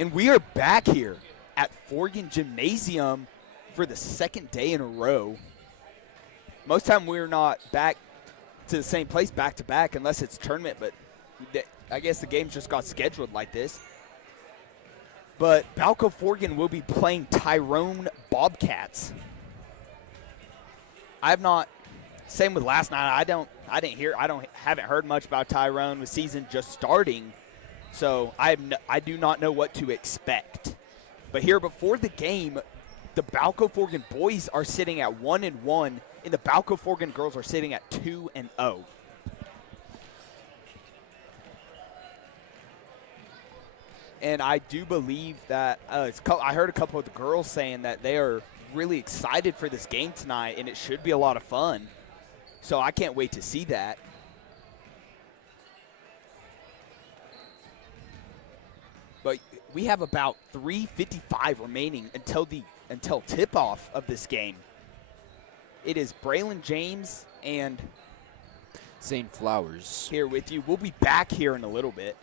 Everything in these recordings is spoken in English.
And we are back here at Forgan Gymnasium for the second day in a row. Most time we're not back to the same place back to back unless it's tournament, but I guess the games just got scheduled like this. But Balko-Forgan will be playing Tyrone Bobcats. I have not, same with last night, haven't heard much about Tyrone with season just starting. So I do not know what to expect. But here before the game, the Balko-Forgan boys are sitting at 1-1, and the Balko-Forgan girls are sitting at 2-0. And I do believe that I heard a couple of the girls saying that they are really excited for this game tonight, and it should be a lot of fun. So I can't wait to see that. But we have about 3:55 remaining until tip-off of this game. It is Braylon James and St. Flowers here with you. We'll be back here in a little bit.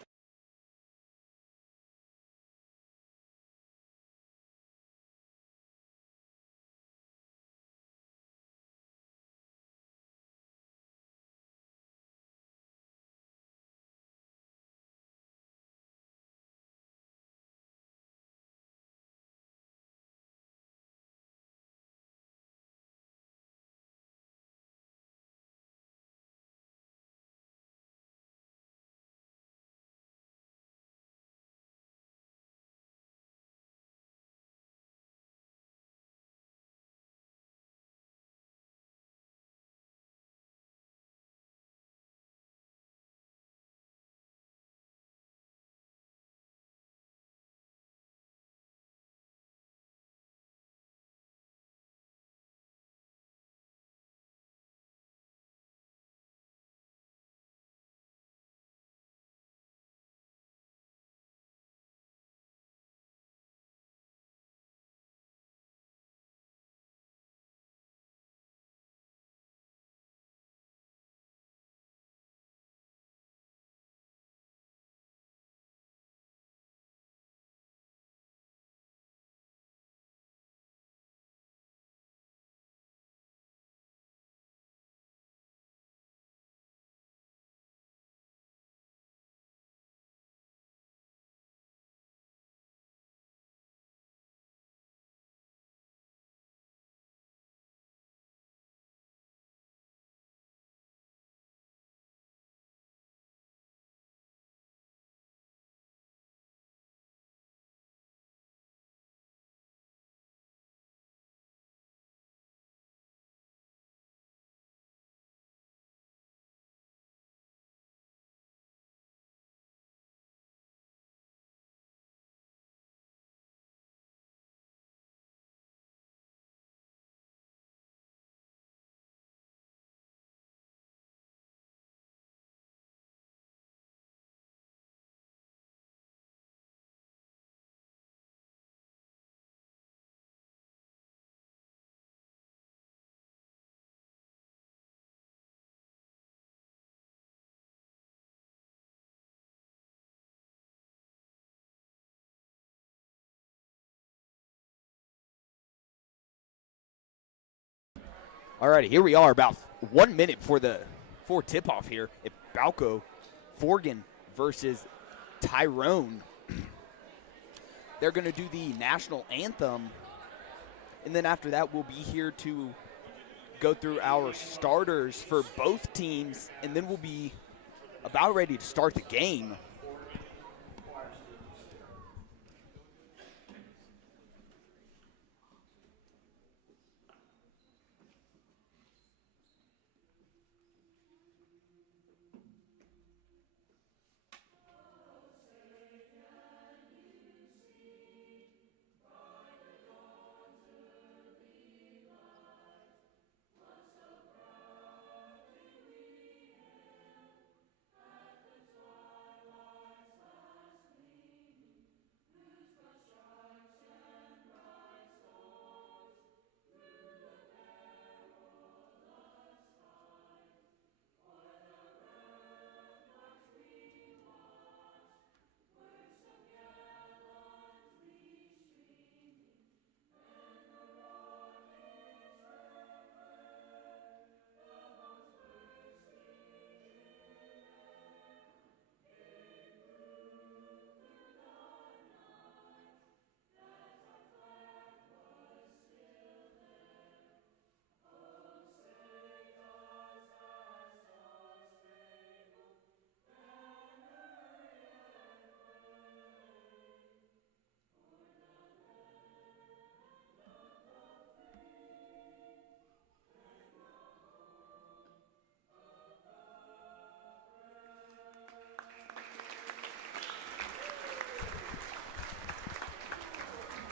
Alrighty, here we are about 1 minute for tip-off here at Balko-Forgan versus Tyrone. They're going to do the national anthem, and then after that we'll be here to go through our starters for both teams, and then we'll be about ready to start the game.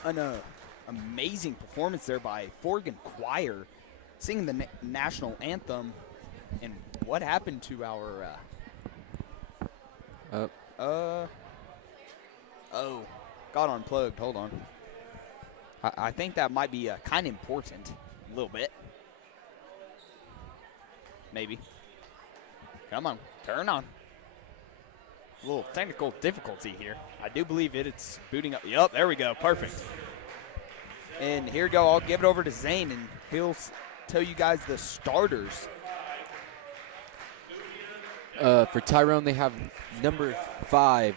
an amazing performance there by Forgan Choir, singing the national anthem. And what happened to our? Oh, got unplugged. Hold on. I think that might be kind of important, a little bit. Maybe. Come on, turn on. A little technical difficulty here. I do believe it's booting up. Yep, there we go. Perfect. And here we go. I'll give it over to Zane, and he'll tell you guys the starters. For Tyrone, they have number 5,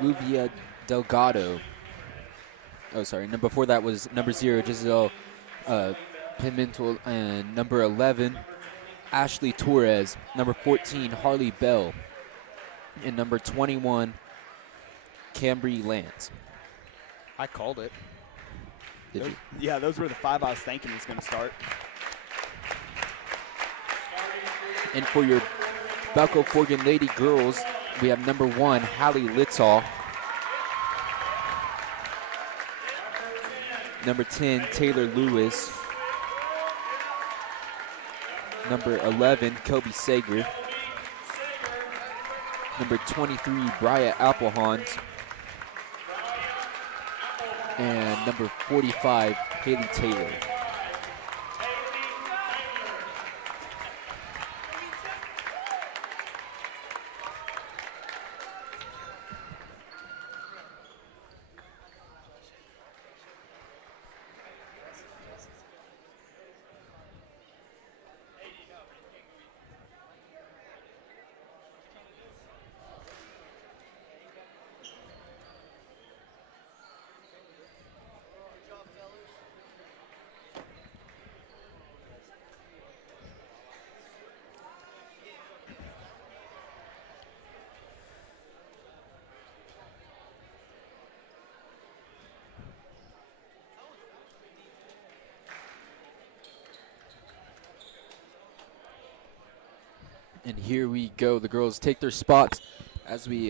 Luvia Delgado. Oh, sorry. Before that was number 0, Giselle Pimentel, and number 11, Ashley Torres. Number 14, Harley Bell, and number 21, Cambry Lance. I called it. Did you? Yeah, those were the 5 I was thinking was going to start. And for your Balko-Forgan Lady girls, we have number 1, Hallie Littall. Number 10, Taylor Lewis. Number 11, Kobe Sager. Number 23, Bria Applehans. And number 45, Haley Taylor. And here we go. The girls take their spots as we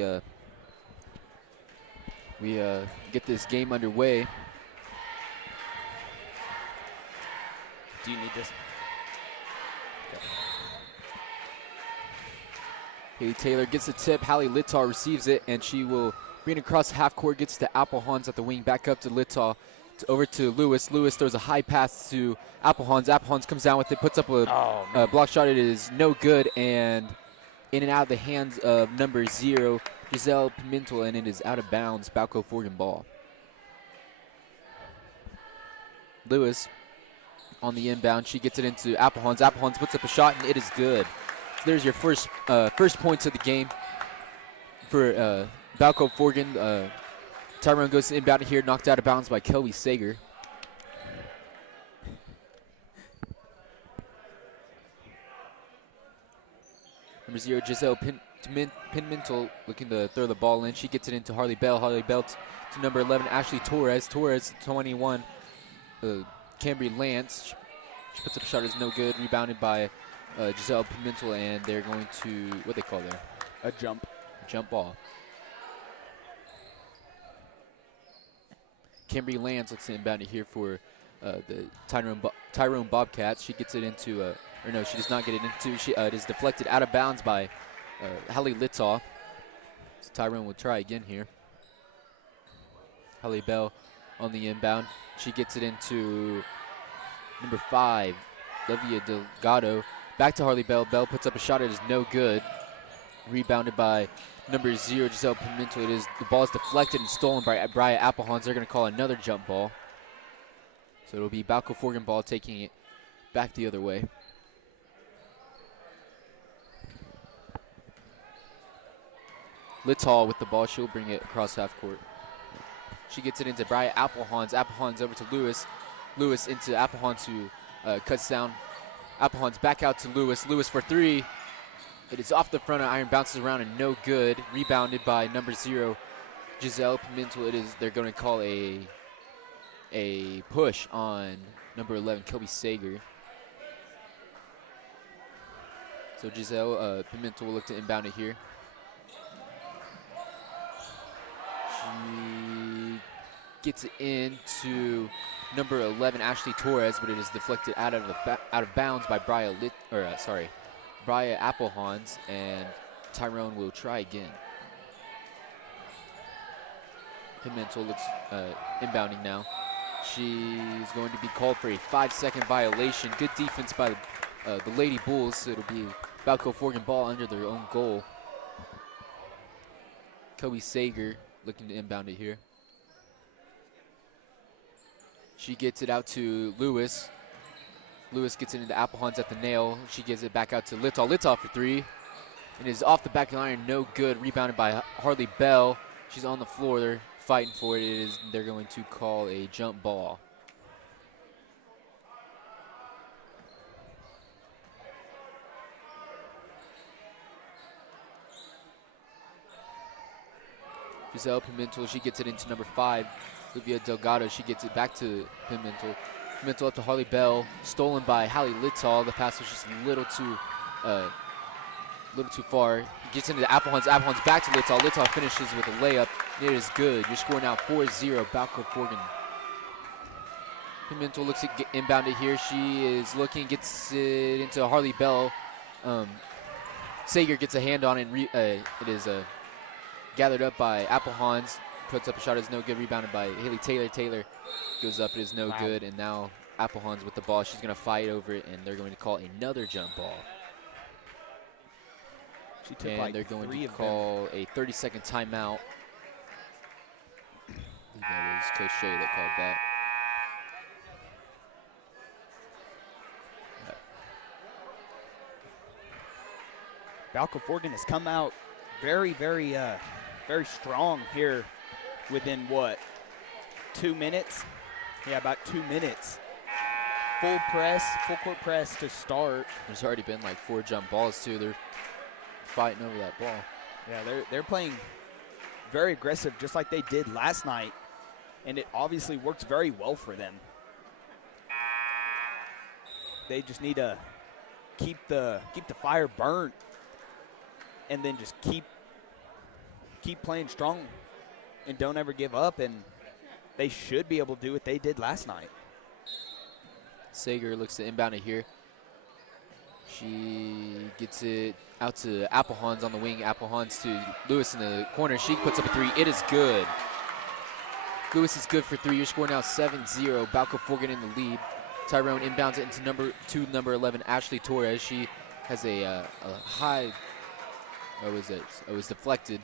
get this game underway. Do you need this? Okay. Haley Taylor gets the tip. Hallie Littall receives it, and she will bring it across half court, gets to Applehans at the wing, back up to Littall, over to Lewis. Lewis throws a high pass to Applehans. Applehans comes down with it, puts up a block shot. It is no good, and in and out of the hands of number 0, Giselle Pimentel, and it is out of bounds. Balko-Forgan ball. Lewis on the inbound. She gets it into Applehans. Applehans puts up a shot, and it is good. So there's your first points of the game for Balko-Forgan. Tyrone goes to inbound here, knocked out of bounds by Kelby Sager. Number 0, Giselle Pimentel looking to throw the ball in. She gets it into Harley Bell. Harley Bell to number 11, Ashley Torres. Torres to 21, Cambry Lance. She puts up a shot, is no good. Rebounded by Giselle Pimentel, and they're going to, what they call there? A jump. Jump ball. Cambry Lance looks to inbound it here for the Tyrone Bobcats. She gets it into, or no, she does not get it into. It is deflected out of bounds by Hallie Littall. So Tyrone will try again here. Hallie Bell on the inbound. She gets it into number 5, Livia Delgado. Back to Harley Bell. Bell puts up a shot. It is no good. Rebounded by number 0, Giselle Pimentel. The ball is deflected and stolen by Bria Applehans. They're going to call another jump ball. So it'll be Balko-Forgan ball taking it back the other way. Littall with the ball. She'll bring it across half court. She gets it into Bria Applehans. Applehans over to Lewis. Lewis into Applehans, who cuts down. Applehans back out to Lewis. Lewis for 3. It is off the front of iron, bounces around and no good. Rebounded by number 0, Giselle Pimentel. They're going to call a push on number 11, Kelby Sager. So Giselle Pimentel will look to inbound it here. She gets it into number 11, Ashley Torres, but it is deflected out of bounds by Bria Applehans, and Tyrone will try again. Pimentel looks inbounding now. She's going to be called for a 5-second violation. Good defense by the Lady Bulls, so it'll be Balko-Forgan ball under their own goal. Kobe Sager looking to inbound it here. She gets it out to Lewis. Lewis gets it into Applehans at the nail. She gives it back out to Littall. Littall for 3. It is off the back of the iron, no good. Rebounded by Harley Bell. She's on the floor. They're fighting for it. They're going to call a jump ball. Giselle Pimentel, she gets it into number 5. Olivia Delgado, she gets it back to Pimentel. Pimentel up to Harley Bell, stolen by Hallie Littall. The pass was just a little too far. Gets into the Applehans. Applehans back to Littall. Littall finishes with a layup. It is good. Your score now 4-0. Balko-Forgan. Pimentel looks at inbound it here. She is looking, gets it into Harley Bell. Sager gets a hand on it. And it is gathered up by Applehans. Puts up a shot, is no good. Rebounded by Haley Taylor. Taylor goes up, it is no good. And now Applehans with the ball. She's going to fight over it, and they're going to call another jump ball. She took and like they're going to call a 30-second timeout. I think that was Coach Shea that called that. Balko-Forgan has come out very, very strong here within, what, 2 minutes? Yeah, about 2 minutes. Full court press to start. There's already been like 4 jump balls, too. They're fighting over that ball. Yeah, they're playing very aggressive, just like they did last night, and it obviously works very well for them. They just need to keep the fire burnt, and then just keep playing strong, and don't ever give up, and they should be able to do what they did last night. Sager looks to inbound it here. She gets it out to Applehans on the wing. Applehans to Lewis in the corner. She puts up a 3. It is good. Lewis is good for 3. Your score now 7-0. Balko-Forgan in the lead. Tyrone inbounds it into number 11, Ashley Torres. She has a high. Oh, it was deflected.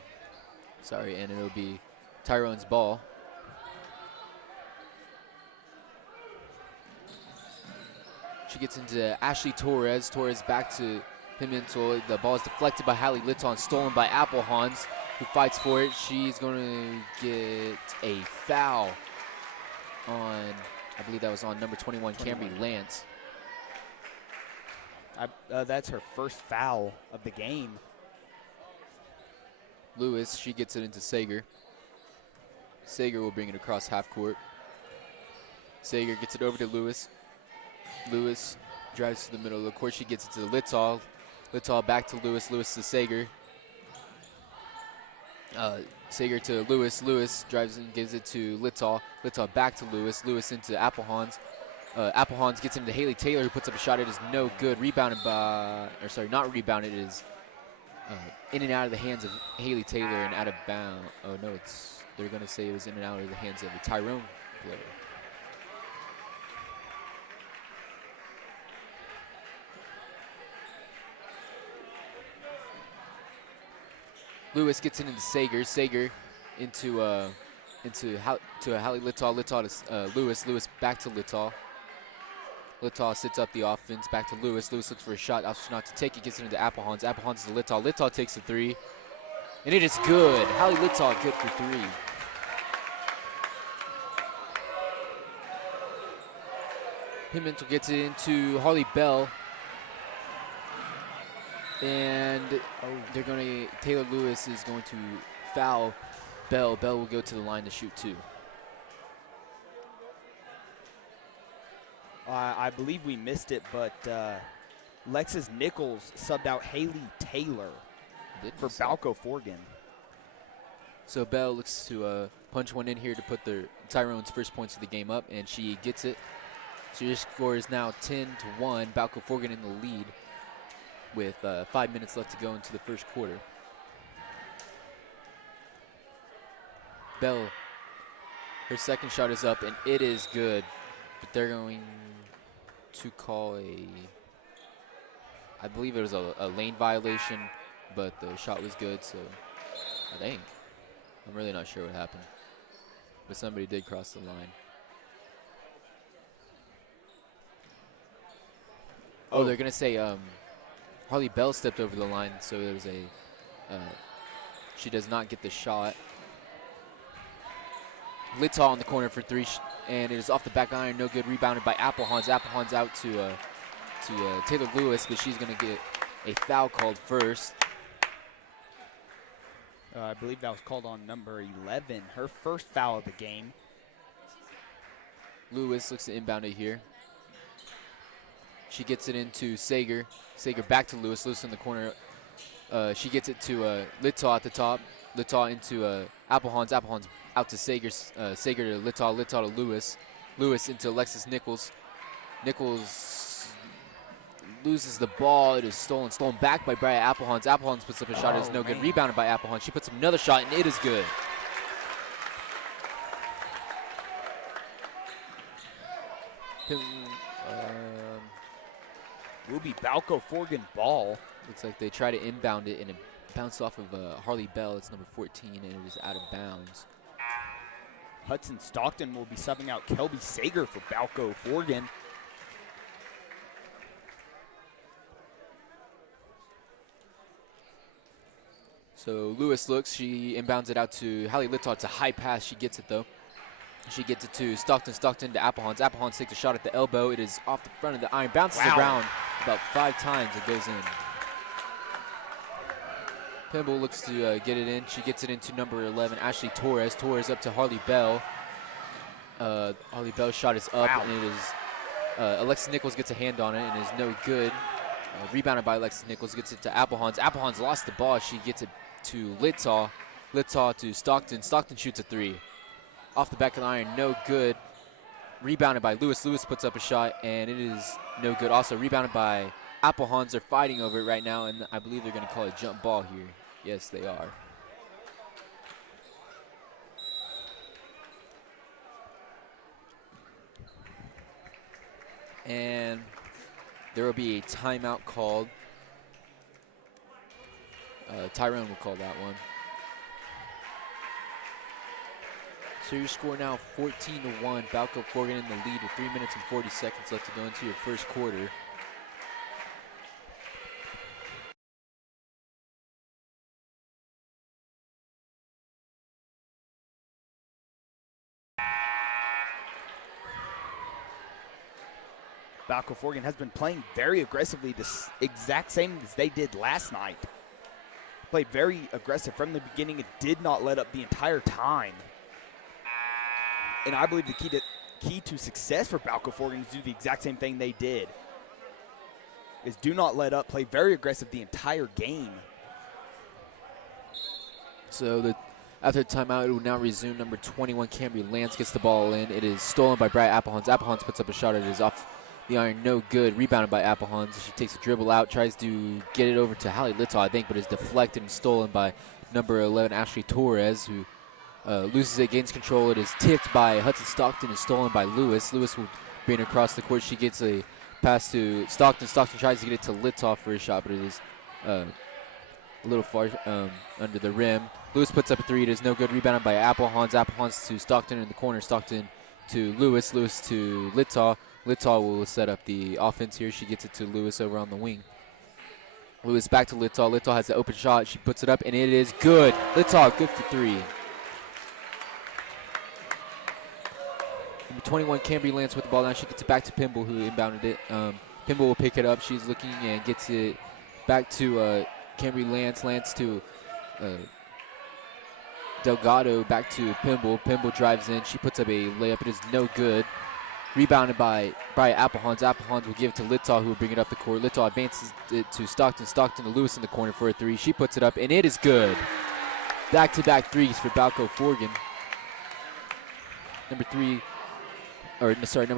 Sorry, and it'll be Tyrone's ball. She gets into Ashley Torres. Torres back to Pimentel. The ball is deflected by Hallie Littall and stolen by Applehans, who fights for it. She's going to get a foul on, I believe that was on number 21, Camry Lance. That's her first foul of the game. Lewis, she gets it into Sager. Sager will bring it across half court. Sager gets it over to Lewis. Lewis drives to the middle of the court. She gets it to Littall. Littall back to Lewis. Lewis to Sager. Sager to Lewis. Lewis drives and gives it to Littall. Littall back to Lewis. Lewis into Applehans. Applehans gets into Haley Taylor, who puts up a shot. It is no good. Rebounded by, or sorry, not rebounded. It is in and out of the hands of Haley Taylor and out of bounds. Oh no, they're going to say it was in and out of the hands of the Tyrone player. Lewis gets it into Sager. Sager into Hallie Littall. Littall to Lewis. Lewis back to Littall. Littall sits up the offense. Back to Lewis. Lewis looks for a shot. Option not to take it. Gets it into Applehans. Applehans to Littall. Littall takes the 3. And it is good. Hallie Littall good for 3. Pimentel gets it into Harley Bell. And they're going to, Taylor Lewis is going to foul Bell. Bell will go to the line to shoot 2. I believe we missed it, but Lexus Nichols subbed out Haley Taylor for Balko-Forgan. So Bell looks to punch one in here to put Tyrone's first points of the game up, and she gets it. So your score is now 10-1. Balko-Forgan in the lead with 5 minutes left to go into the first quarter. Bell, her second shot is up, and it is good. But they're going to call I believe it was a lane violation, but the shot was good, so I think. I'm really not sure what happened. But somebody did cross the line. Oh, they're going to say Harley Bell stepped over the line, so there was she does not get the shot. Littall on the corner for three, and it is off the back iron, no good. Rebounded by Applehans. Applehans out to Taylor Lewis, but she's going to get a foul called first. I believe that was called on number 11, her first foul of the game. Lewis looks to inbound it here. She gets it into Sager. Sager back to Lewis. Lewis in the corner. She gets it to Littall at the top. Littall into Applehans. Applehans out to Sager. Sager to Littall. Littall to Lewis. Lewis into Alexis Nichols. Nichols loses the ball. It is stolen back by Brian Applehans. Applehans puts up a shot. It is no good. Rebounded by Applehans. She puts up another shot, and it is good. Will be Balko-Forgan ball. Looks like they try to inbound it, and it bounced off of Harley Bell. It's number 14, and it is out of bounds. Hudson Stockton will be subbing out Kelby Sager for Balko-Forgan. So Lewis looks, she inbounds it out to Hallie Littall. It's a high pass, she gets it though. She gets it to Stockton, Stockton to Applehans. Applehans takes a shot at the elbow. It is off the front of the iron, bounces around about 5 times, it goes in. Pimble looks to get it in. She gets it into number 11, Ashley Torres. Torres up to Harley Bell. Harley Bell's shot is up, and it is Alexis Nichols gets a hand on it and is no good. Rebounded by Alexis Nichols, gets it to Applehans. Applehans lost the ball. She gets it to Littall. Littall to Stockton. Stockton shoots a 3. Off the back of the iron, no good. Rebounded by Lewis. Lewis puts up a shot, and it is no good. Also rebounded by Applehans. They're fighting over it right now, and I believe they're going to call a jump ball here. Yes, they are. And there will be a timeout called. Tyrone will call that one. So your score now 14-1. Balko-Forgan in the lead with 3 minutes and 40 seconds left to go into your first quarter. Balko-Forgan has been playing very aggressively, the exact same as they did last night. Played very aggressive from the beginning and did not let up the entire time. And I believe the key to success for Balko-Forgan is to do the exact same thing they did. Is do not let up, play very aggressive the entire game. So after the timeout, it will now resume. Number 21, Cambry Lance gets the ball in. It is stolen by Brian Applehans. Applehans puts up a shot. It is off the iron, no good. Rebounded by Applehans. She takes a dribble out, tries to get it over to Hallie Littall, I think, but is deflected and stolen by number 11, Ashley Torres, who loses it, gains control. It is tipped by Hudson Stockton and stolen by Lewis. Lewis will bring it across the court. She gets a pass to Stockton. Stockton tries to get it to Littall for a shot, but it is a little far under the rim. Lewis puts up a 3. It is no good. Rebounded by Applehans. Applehans to Stockton in the corner. Stockton to Lewis. Lewis to Littall. Littall will set up the offense here. She gets it to Lewis over on the wing. Lewis back to Littall. Littall has the open shot. She puts it up, and it is good. Littall, good for 3. Number 21, Cambry Lance with the ball. Now she gets it back to Pimble, who inbounded it. Pimble will pick it up. She's looking and gets it back to Cambry Lance. Lance to Delgado, back to Pimble. Pimble drives in. She puts up a layup. It is no good. Rebounded by Applehans. Applehans will give it to Littall, who will bring it up the court. Littall advances it to Stockton. Stockton to Lewis in the corner for a 3. She puts it up, and it is good. Back-to-back threes for Balko-Forgan. Number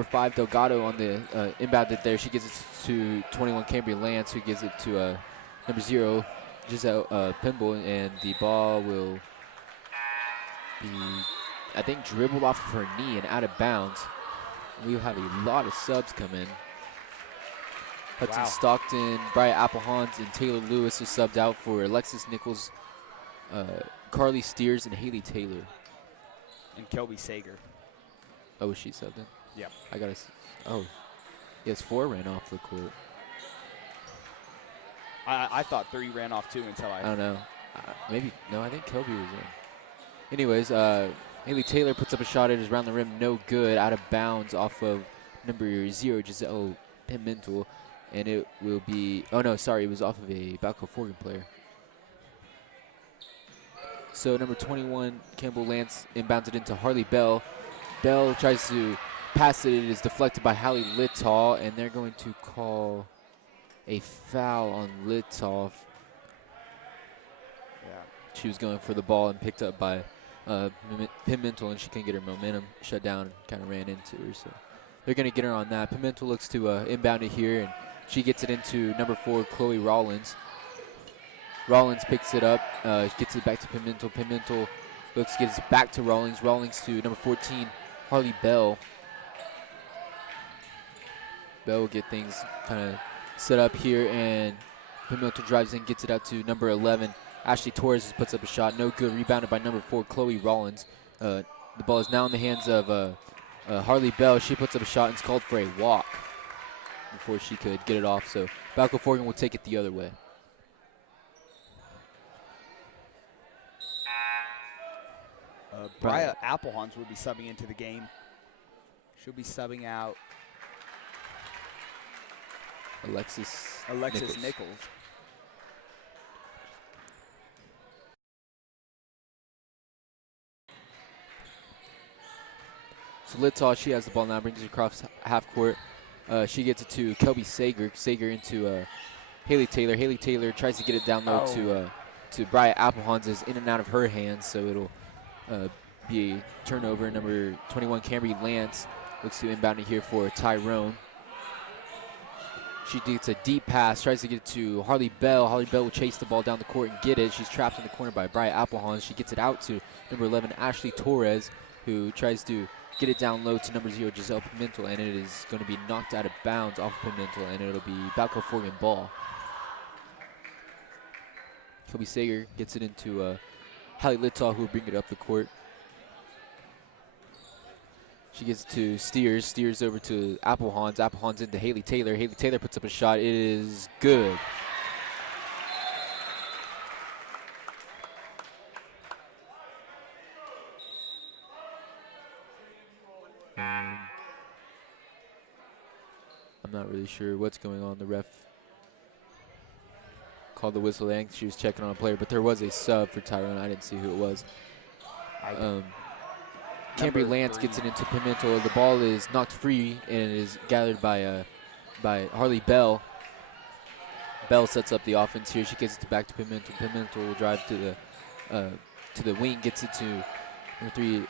5, Delgado on the inbounded there. She gives it to 21, Cambria Lance, who gives it to number 0, Giselle Pimble, and the ball will be, I think, dribbled off of her knee and out of bounds. We'll have a lot of subs come in. Hudson Stockton, Bria Applehans, and Taylor Lewis are subbed out for Alexis Nichols, Carly Steers, and Haley Taylor. And Kelby Sager. Oh, is she subbed in? Yeah. I got to. Oh, yes, 4 ran off the court. I thought 3 ran off too until I don't know. Maybe. No, I think Kelby was in. Anyways, Haley Taylor puts up a shot. It is around the rim. No good. Out of bounds off of number 0, Giselle Pimentel. And it will be. Oh, no, sorry. It was off of a Balko-Forgan player. So number 21, Campbell Lance, inbounds it into Harley Bell. Bell tries to pass it. It is deflected by Hallie Littall, and they're going to call a foul on Littall. Yeah. She was going for the ball and picked up by Pimentel, and she couldn't get her momentum shut down and kind of ran into her. So they're going to get her on that. Pimentel looks to inbound it here, and she gets it into number 4, Chloe Rollins. Rollins picks it up, gets it back to Pimentel. Pimentel looks, gets it back to Rollins. Rollins to number 14, Harley Bell. Bell will get things kind of set up here, and Pimentel drives in, gets it out to number 11. Ashley Torres puts up a shot, no good. Rebounded by number 4, Chloe Rollins. The ball is now in the hands of Harley Bell. She puts up a shot and is called for a walk before she could get it off. So Balko-Forgan will take it the other way. Bria Applehans will be subbing into the game. She'll be subbing out Alexis Nichols. So Littall, she has the ball now, brings it across half court. She gets it to Kelby Sager. Sager into Haley Taylor. Haley Taylor tries to get it down low to Bria Applehans. Is in and out of her hands, so it'll be a turnover. Number 21, Cambry Lance, looks to inbound it here for Tyrone. She gets a deep pass, tries to get it to Harley Bell. Harley Bell will chase the ball down the court and get it. She's trapped in the corner by Bria Applehans. She gets it out to number 11, Ashley Torres, who tries to get it down low to number 0, Giselle Pimentel, and it is going to be knocked out of bounds off of Pimentel, and it'll be Balko-Forgan ball. Kelby Sager gets it into Hallie Littall, who will bring it up the court. She gets it to Steers. Steers over to Applehans. Applehans into Haley Taylor. Haley Taylor puts up a shot. It is good. I'm not really sure what's going on. The ref called the whistle. I think she was checking on a player, but there was a sub for Tyrone. I didn't see who it was. Cambry Lance gets it into Pimentel. The ball is knocked free and it is gathered by Harley Bell. Bell sets up the offense here. She gets it back to Pimentel. Pimentel will drive to the wing, gets it to number 3.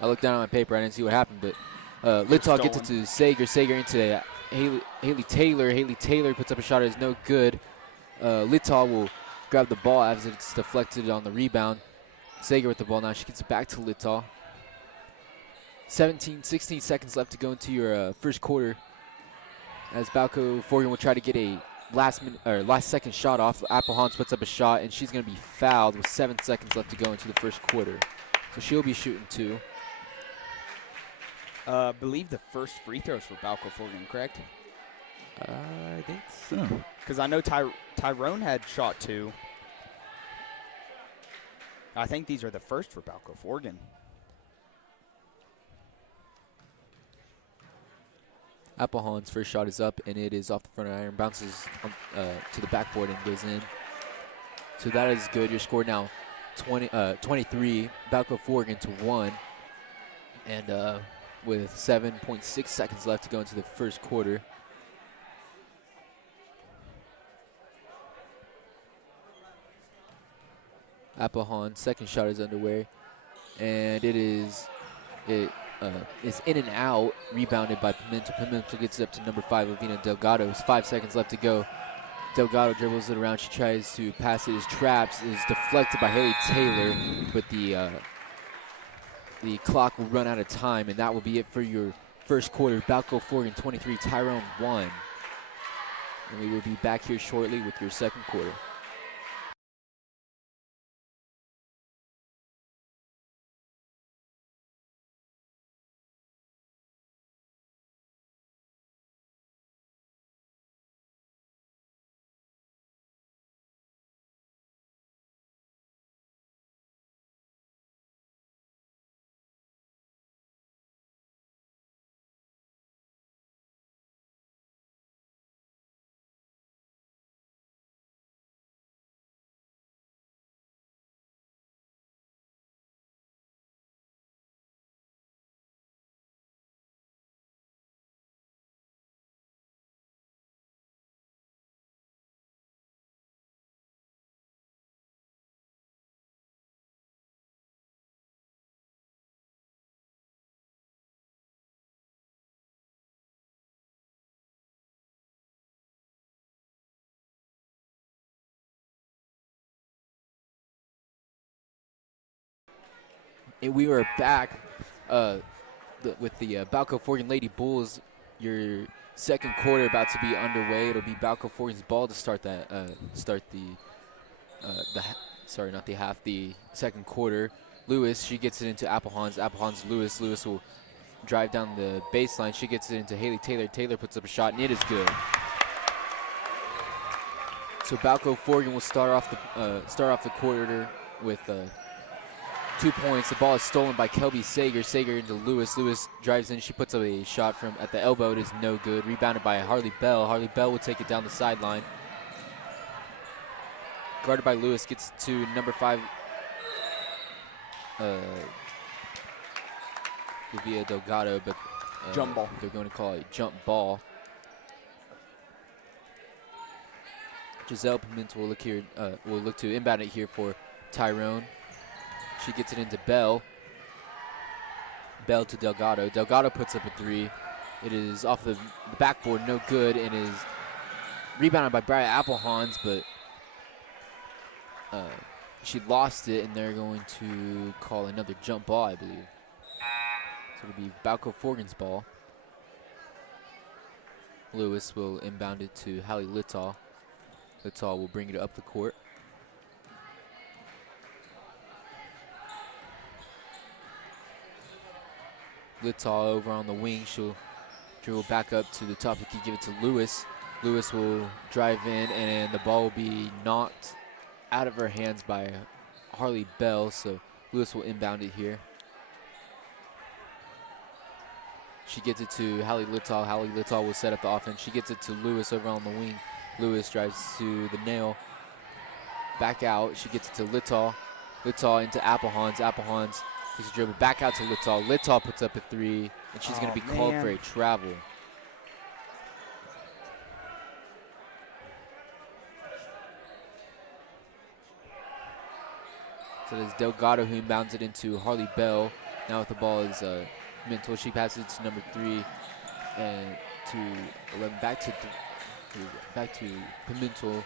I looked down on my paper. I didn't see what happened, but Littall gets it to Sager. Sager into Haley Taylor. Haley Taylor puts up a shot. It's no good. Littall will grab the ball as it's deflected on the rebound. Sager with the ball now. She gets it back to Littall. 16 seconds left to go into your first quarter, as Balko-Forgan will try to get a last second shot off. Applehans puts up a shot, and she's going to be fouled with 7 seconds left to go into the first quarter. So she'll be shooting 2. Believe the first free throws for Balko-Forgan, correct? I think so. Because I know Tyrone had shot 2. I think these are the first for Balko-Forgan. Applehans' first shot is up, and it is off the front of the iron, bounces to the backboard and goes in. So that is good. Your score now 23, Balko-Forgan to 1. And with 7.6 seconds left to go into the first quarter. Applehawn, second shot is underway, and it is in and out, rebounded by Pimento. Pimento gets it up to number 5, Lavina Delgado. It's 5 seconds left to go. Delgado dribbles it around. She tries to pass it. Is traps. Is deflected by Haley Taylor, but the clock will run out of time, and that will be it for your first quarter. Balko-Forgan 23, Tyrone 1. And we will be back here shortly with your second quarter. And we are back with the Balko-Forgan Lady Bulls. Your second quarter about to be underway. It'll be Balko-Forgan's ball to start that. Sorry, not the half. The second quarter. Lewis, she gets it into Applehawn's. Applehawn's Lewis. Lewis will drive down the baseline. She gets it into Haley Taylor. Taylor puts up a shot, and it is good. So Balko-Forgan will start off the quarter with 2 points. The ball is stolen by Kelby Sager. Sager into Lewis. Lewis drives in. She puts up a shot from at the elbow. It is no good. Rebounded by Harley Bell. Harley Bell will take it down the sideline. Guarded by Lewis. Gets to number 5. Via Delgado, but jump ball. They're going to call it a jump ball. Giselle Pimento will look to inbound it here for Tyrone. She gets it into Bell. Bell to Delgado. Delgado puts up a 3. It is off the backboard, no good, and is rebounded by Brian Applehans, but she lost it, and they're going to call another jump ball, I believe. So it'll be Balko-Forgan's ball. Lewis will inbound it to Hallie Littall. Littall will bring it up the court. Littall over on the wing. She'll dribble back up to the top. He can give it to Lewis. Lewis will drive in, and the ball will be knocked out of her hands by Harley Bell. So Lewis will inbound it here. She gets it to Hallie Littall. Hallie Littall will set up the offense. She gets it to Lewis over on the wing. Lewis drives to the nail. Back out. She gets it to Littall. Littall into Applehans. Applehans takes a dribble back out to Littall. Littall puts up a 3, and she's going to be called for a travel. So there's Delgado who inbounds it into Harley Bell. Now with the ball is Mental. She passes it to number 3 and to 11. Back to Pimentel.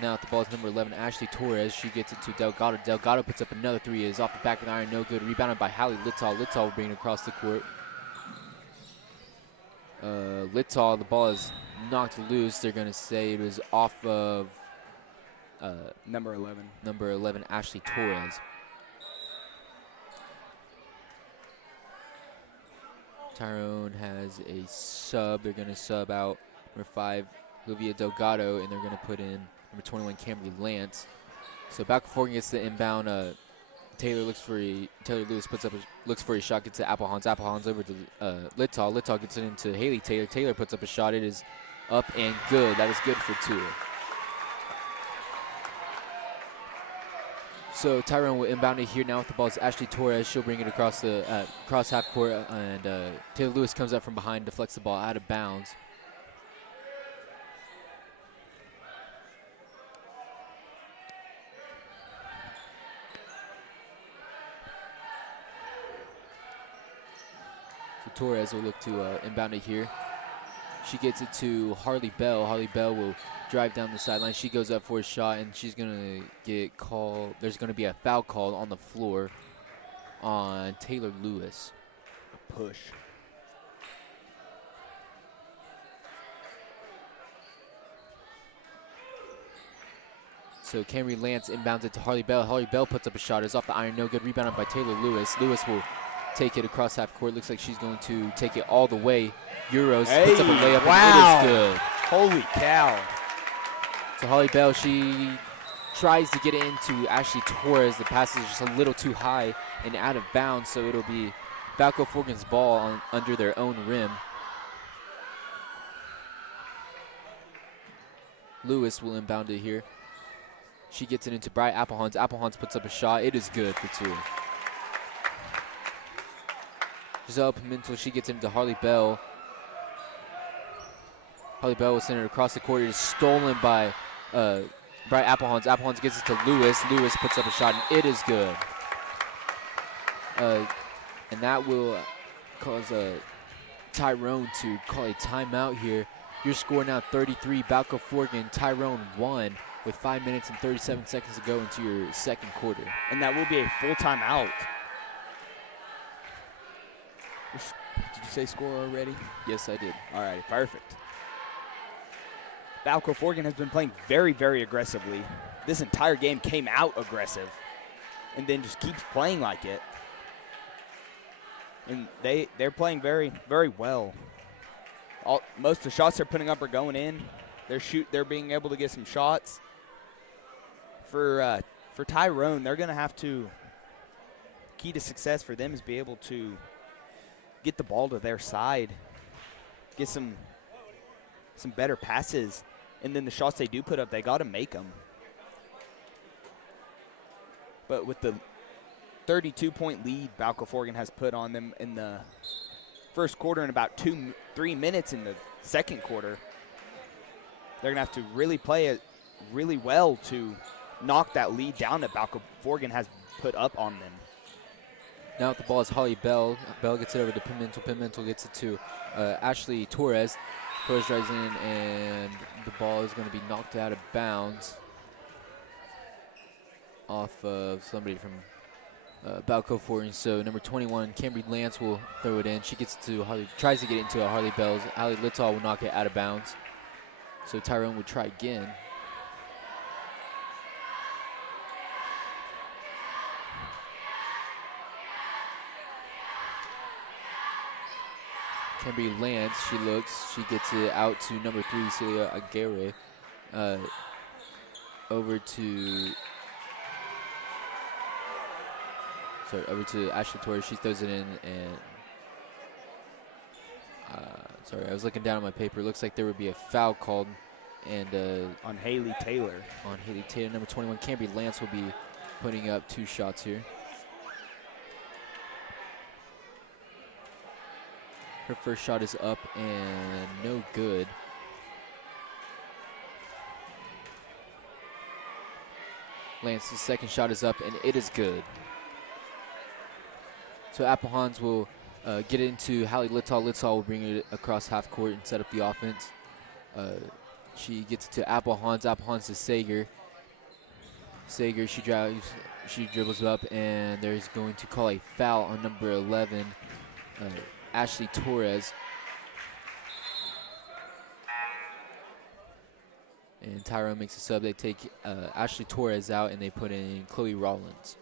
Now the ball is number 11, Ashley Torres. She gets it to Delgado. Delgado puts up another 3. Is off the back of the iron, no good. Rebounded by Hallie Littall. Littall will bring it across the court. Littall, the ball is knocked loose. They're going to say it was off of number 11. Number 11, Ashley Torres. Tyrone has a sub. They're going to sub out number 5, Livia Delgado, and they're going to put in number 21, Camry Lance. So Balko-Forgan gets the inbound. Taylor Lewis looks for a shot, gets to Applehans. Applehans over to Littall. Littall gets it into Haley Taylor. Taylor puts up a shot. It is up and good. That is good for 2. So Tyrone will inbound it here now with the ball. It's Ashley Torres. She'll bring it across the cross half court, and Taylor Lewis comes up from behind, deflects the ball out of bounds. Torres will look to inbound it here. She gets it to Harley Bell. Harley Bell will drive down the sideline. She goes up for a shot, and she's going to get called. There's going to be a foul called on the floor on Taylor Lewis. A push. So Camry Lance inbounds it to Harley Bell. Harley Bell puts up a shot. It's off the iron. No good. Rebounded by Taylor Lewis. Lewis will take it across half court. Looks like she's going to take it all the way. Euros puts up a layup, wow. and it is good. Holy cow. So Harley Bell, she tries to get it into Ashley Torres. The pass is just a little too high and out of bounds, so it'll be Balko-Forgan's ball under their own rim. Lewis will inbound it here. She gets it into Bri Applehans. Applehans puts up a shot. It is good for 2. Giselle Pimentel, she gets into Harley Bell. Harley Bell will send it across the court. It is stolen by Bri Applehans. Applehans gets it to Lewis. Lewis puts up a shot, and it is good. And that will cause Tyrone to call a timeout here. Your score now 33, Balko-Forgan, Tyrone 1 with 5 minutes and 37 seconds to go into your second quarter. And that will be a full timeout. Did you say score already? Yes, I did. All right, perfect. Balko-Forgan has been playing very, very aggressively. This entire game came out aggressive and then just keeps playing like it. And they're playing very, very well. Most of the shots they're putting up are going in. They're being able to get some shots. For Tyrone, they're going to have to, key to success for them is be able to get the ball to their side, get some better passes, and then the shots they do put up, they got to make them. But with the 32-point lead Balko-Forgan has put on them in the first quarter and about 3 minutes in the second quarter, they're going to have to really play it really well to knock that lead down that Balko-Forgan has put up on them. Now with the ball is Holly Bell. Bell gets it over to Pimentel. Pimentel gets it to Ashley Torres. Torres drives in, and the ball is going to be knocked out of bounds off of somebody from Balko-Forgan. So number 21, Camry Lance will throw it in. She gets it to Harley, tries to get it into Harley Bell's. Allie Littall will knock it out of bounds. So Tyrone would try again. Camry Lance, she looks, she gets it out to number 3, Celia Aguirre. Over to Ashley Torres. She throws it in, and sorry, I was looking down at my paper. It looks like there would be a foul called, and on Haley Taylor. On Haley Taylor, number 21, Camry Lance will be putting up 2 shots here. Her first shot is up and no good. Lance's second shot is up, and it is good. So Applehans will get it into Hallie Littall. Littall will bring it across half court and set up the offense. She gets it to Applehans. Applehans to Sager. Sager, she dribbles up, and there's going to call a foul on number 11, Ashley Torres. And Tyrone makes a sub. They take Ashley Torres out, and they put in Chloe Rollins.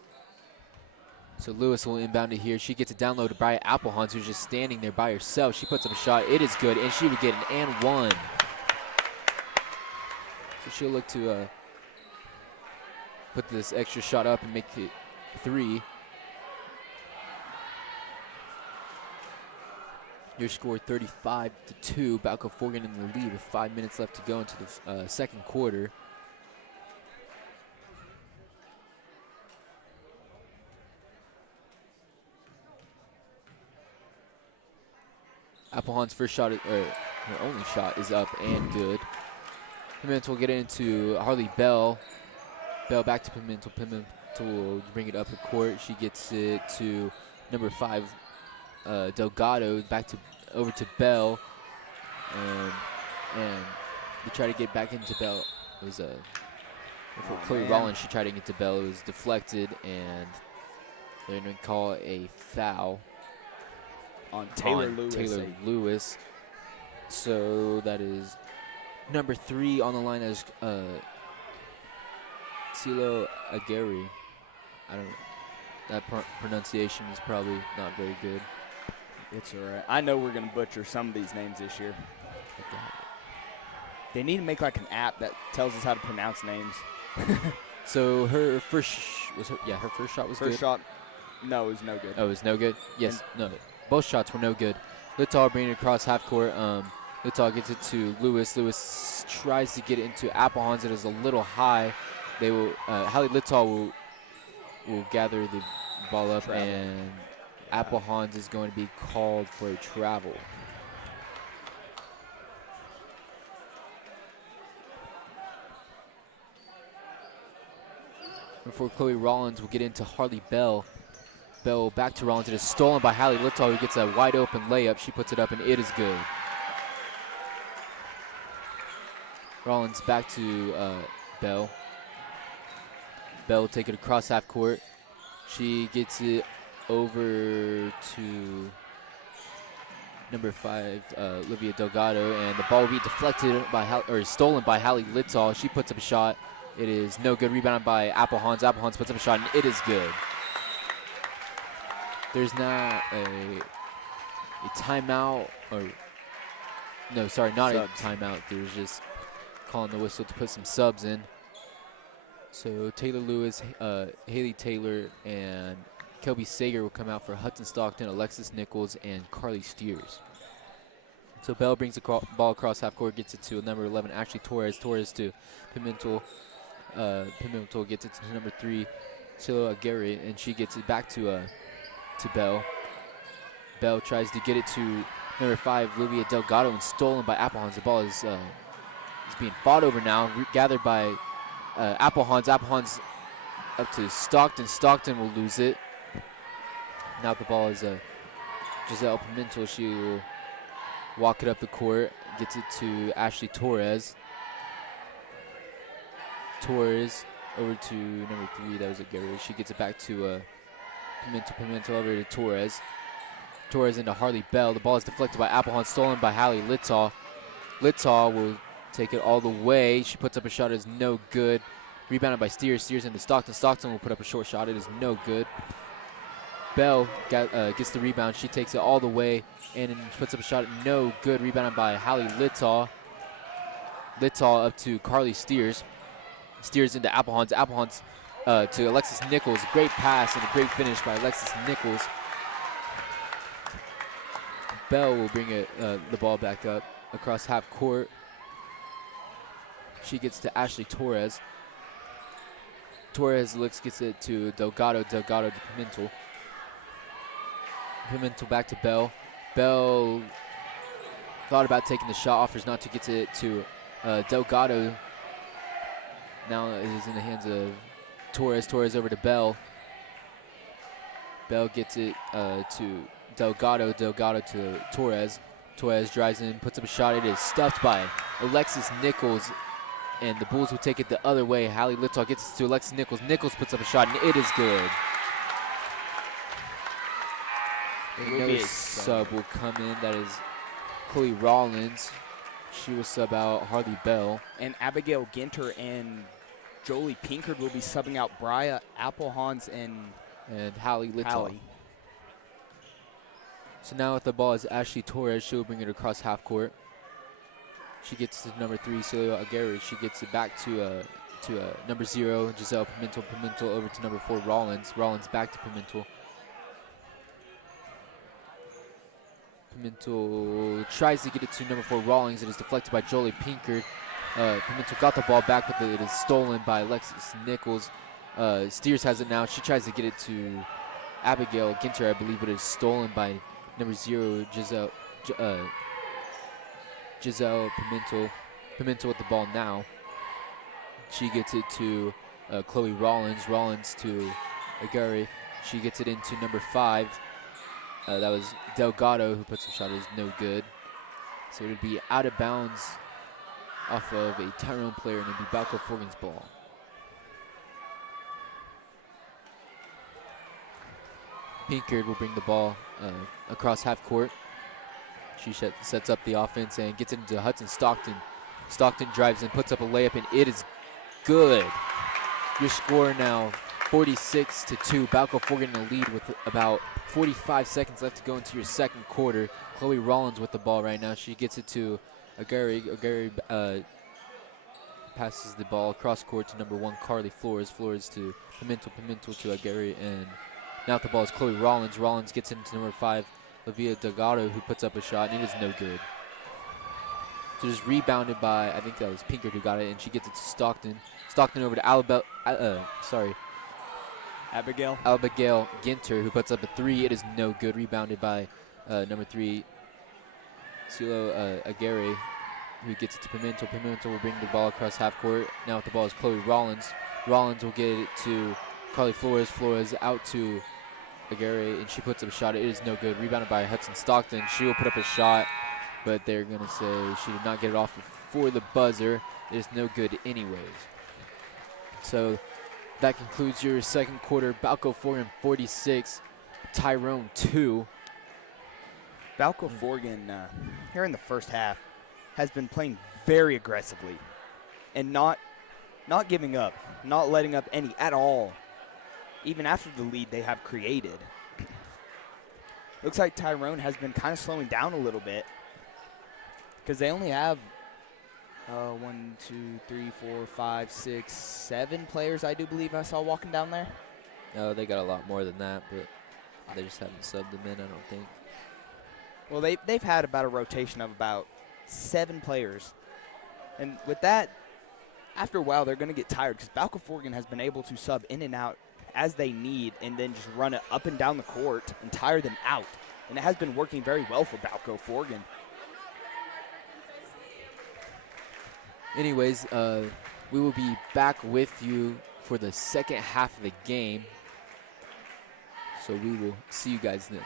So Lewis will inbound it here. She gets it down low to Bri Applehans, who's just standing there by herself. She puts up a shot. It is good, and she would get an and one. So she'll look to put this extra shot up and make it 3. Your score 35-2. Balko-Forgan in the lead with 5 minutes left to go into the second quarter. Applehan's first shot, her only shot, is up and good. Pimentel will get it into Harley Bell. Bell back to Pimentel. Pimentel will bring it up the court. She gets it to number 5, Delgado back to over to Bell, and they try to get back into Bell. It was for Chloe Rollins. She tried to get to Bell. It was deflected, and they're going to call a foul on Taylor Lewis. So that is number 3 on the line as Silo Aguirre. I don't know. That pronunciation is probably not very good. It's all right. I know we're going to butcher some of these names this year. They need to make like an app that tells us how to pronounce names. So her first her first shot was good. First shot, no, it was no good. Oh, it was no good? Yes, no. Both shots were no good. Littall bringing it across half court. Littall gets it to Lewis. Lewis tries to get it into Applehans. It is a little high. They will. Hallie Littall will gather the ball up, and Applehans is going to be called for a travel. Before Chloe Rollins will get into Harley Bell. Bell back to Rollins. It is stolen by Hallie Littall, who gets a wide open layup. She puts it up, and it is good. Rollins back to Bell. Bell will take it across half court. She gets it over to number 5, Olivia Delgado, and the ball will be deflected by stolen by Hallie Littall. She puts up a shot. It is no good. Rebounded by Applehans. Applehans puts up a shot, and it is good. There's now a timeout, or no, sorry, not subs. A timeout. There's just calling the whistle to put some subs in. So Taylor Lewis, Haley Taylor, and Kelby Sager will come out for Hudson Stockton, Alexis Nichols, and Carly Steers. So Bell brings the ball across half court, gets it to number 11, Ashley Torres. Torres to Pimentel. Pimentel gets it to number 3, Silo Aguirre, and she gets it back to Bell. Bell tries to get it to number 5, Olivia Delgado, and stolen by Applehans. The ball is being fought over now, gathered by Applehans. Applehans up to Stockton. Stockton will lose it. Now the ball is Giselle Pimentel. She will walk it up the court, gets it to Ashley Torres. Torres over to number 3, that was Aguirre. She gets it back to Pimentel over to Torres. Torres into Harley Bell. The ball is deflected by Applehans, stolen by Hallie Littall. Littall will take it all the way. She puts up a shot. It is no good. Rebounded by Steers. Steers into Stockton. Stockton will put up a short shot. It is no good. Bell gets the rebound. She takes it all the way and puts up a shot. No good. Rebounded by Hallie Littall. Littall up to Carly Steers. Steers into Applehans. Applehans to Alexis Nichols. Great pass and a great finish by Alexis Nichols. Bell will bring the ball back up across half court. She gets to Ashley Torres. Torres gets it to Delgado. Delgado to Pimentel. Pimentel back to Bell. Bell thought about taking the shot, offers not to get it to Delgado. Now it is in the hands of Torres. Torres over to Bell. Bell gets it to Delgado. Delgado to Torres. Torres drives in, puts up a shot. It is stuffed by Alexis Nichols, and the Bulls will take it the other way. Hallie Littall gets it to Alexis Nichols. Nichols puts up a shot, and it is good. Another sub will come in. That is Chloe Rollins. She will sub out Harley Bell. And Abigail Ginter and Jolie Pinkard will be subbing out Bria Applehans and Hallie Littall. Hallie. So now with the ball is Ashley Torres. She'll bring it across half court. She gets to number 3, Celia Aguirre. She gets it back to number 0, Giselle Pimentel. Pimentel over to number 4, Rollins. Rollins back to Pimentel. Pimentel tries to get it to number 4, Rawlings. It is deflected by Jolie Pinkard. Pimentel got the ball back, but it is stolen by Alexis Nichols. Steers has it now. She tries to get it to Abigail Ginter, I believe, but it is stolen by number 0, Giselle Pimentel. Pimentel with the ball now. She gets it to Chloe Rollins. Rollins to Aguirre. She gets it into number 5, That was Delgado who puts a shot. It is no good. So it would be out of bounds off of a Tyrone player, and it would be Balko-Forgan's ball. Pinkard will bring the ball across half court. She sets up the offense and gets it into Hudson Stockton. Stockton drives and puts up a layup, and it is good. Your score now 46-2. Balko-Forgan in the lead with about 45 seconds left to go into your second quarter. Chloe Rollins with the ball right now. She gets it to Agari. Agari passes the ball across court to number 1, Carly Flores. Flores to Pimentel. Pimentel to Agari. And now the ball is Chloe Rollins. Rollins gets it into number 5, Livia Delgado, who puts up a shot, and it is no good. So just rebounded by, I think that was Pinkard who got it, and she gets it to Stockton. Stockton over to Abigail Ginter, who puts up a 3. It is no good. Rebounded by number 3, Silo Aguirre, who gets it to Pimentel. Pimentel will bring the ball across half court. Now with the ball is Chloe Rollins. Rollins will get it to Carly Flores. Flores out to Aguirre, and she puts up a shot. It is no good. Rebounded by Hudson Stockton. She will put up a shot, but they're going to say she did not get it off before the buzzer. It is no good anyways. So that concludes your second quarter. Balko-Forgan 46, Tyrone 2. Balko-Forgan here in the first half has been playing very aggressively and not giving up, not letting up any at all, even after the lead they have created. Looks like Tyrone has been kind of slowing down a little bit because they only have 1, 2, 3, 4, 5, 6, 7 players, I do believe I saw walking down there. No, they got a lot more than that, but they just haven't subbed them in, I don't think. Well, they've had about a rotation of about 7 players. And with that, after a while, they're going to get tired because Balko-Forgan has been able to sub in and out as they need and then just run it up and down the court and tire them out. And it has been working very well for Balko-Forgan. Anyways, we will be back with you for the second half of the game. So we will see you guys then.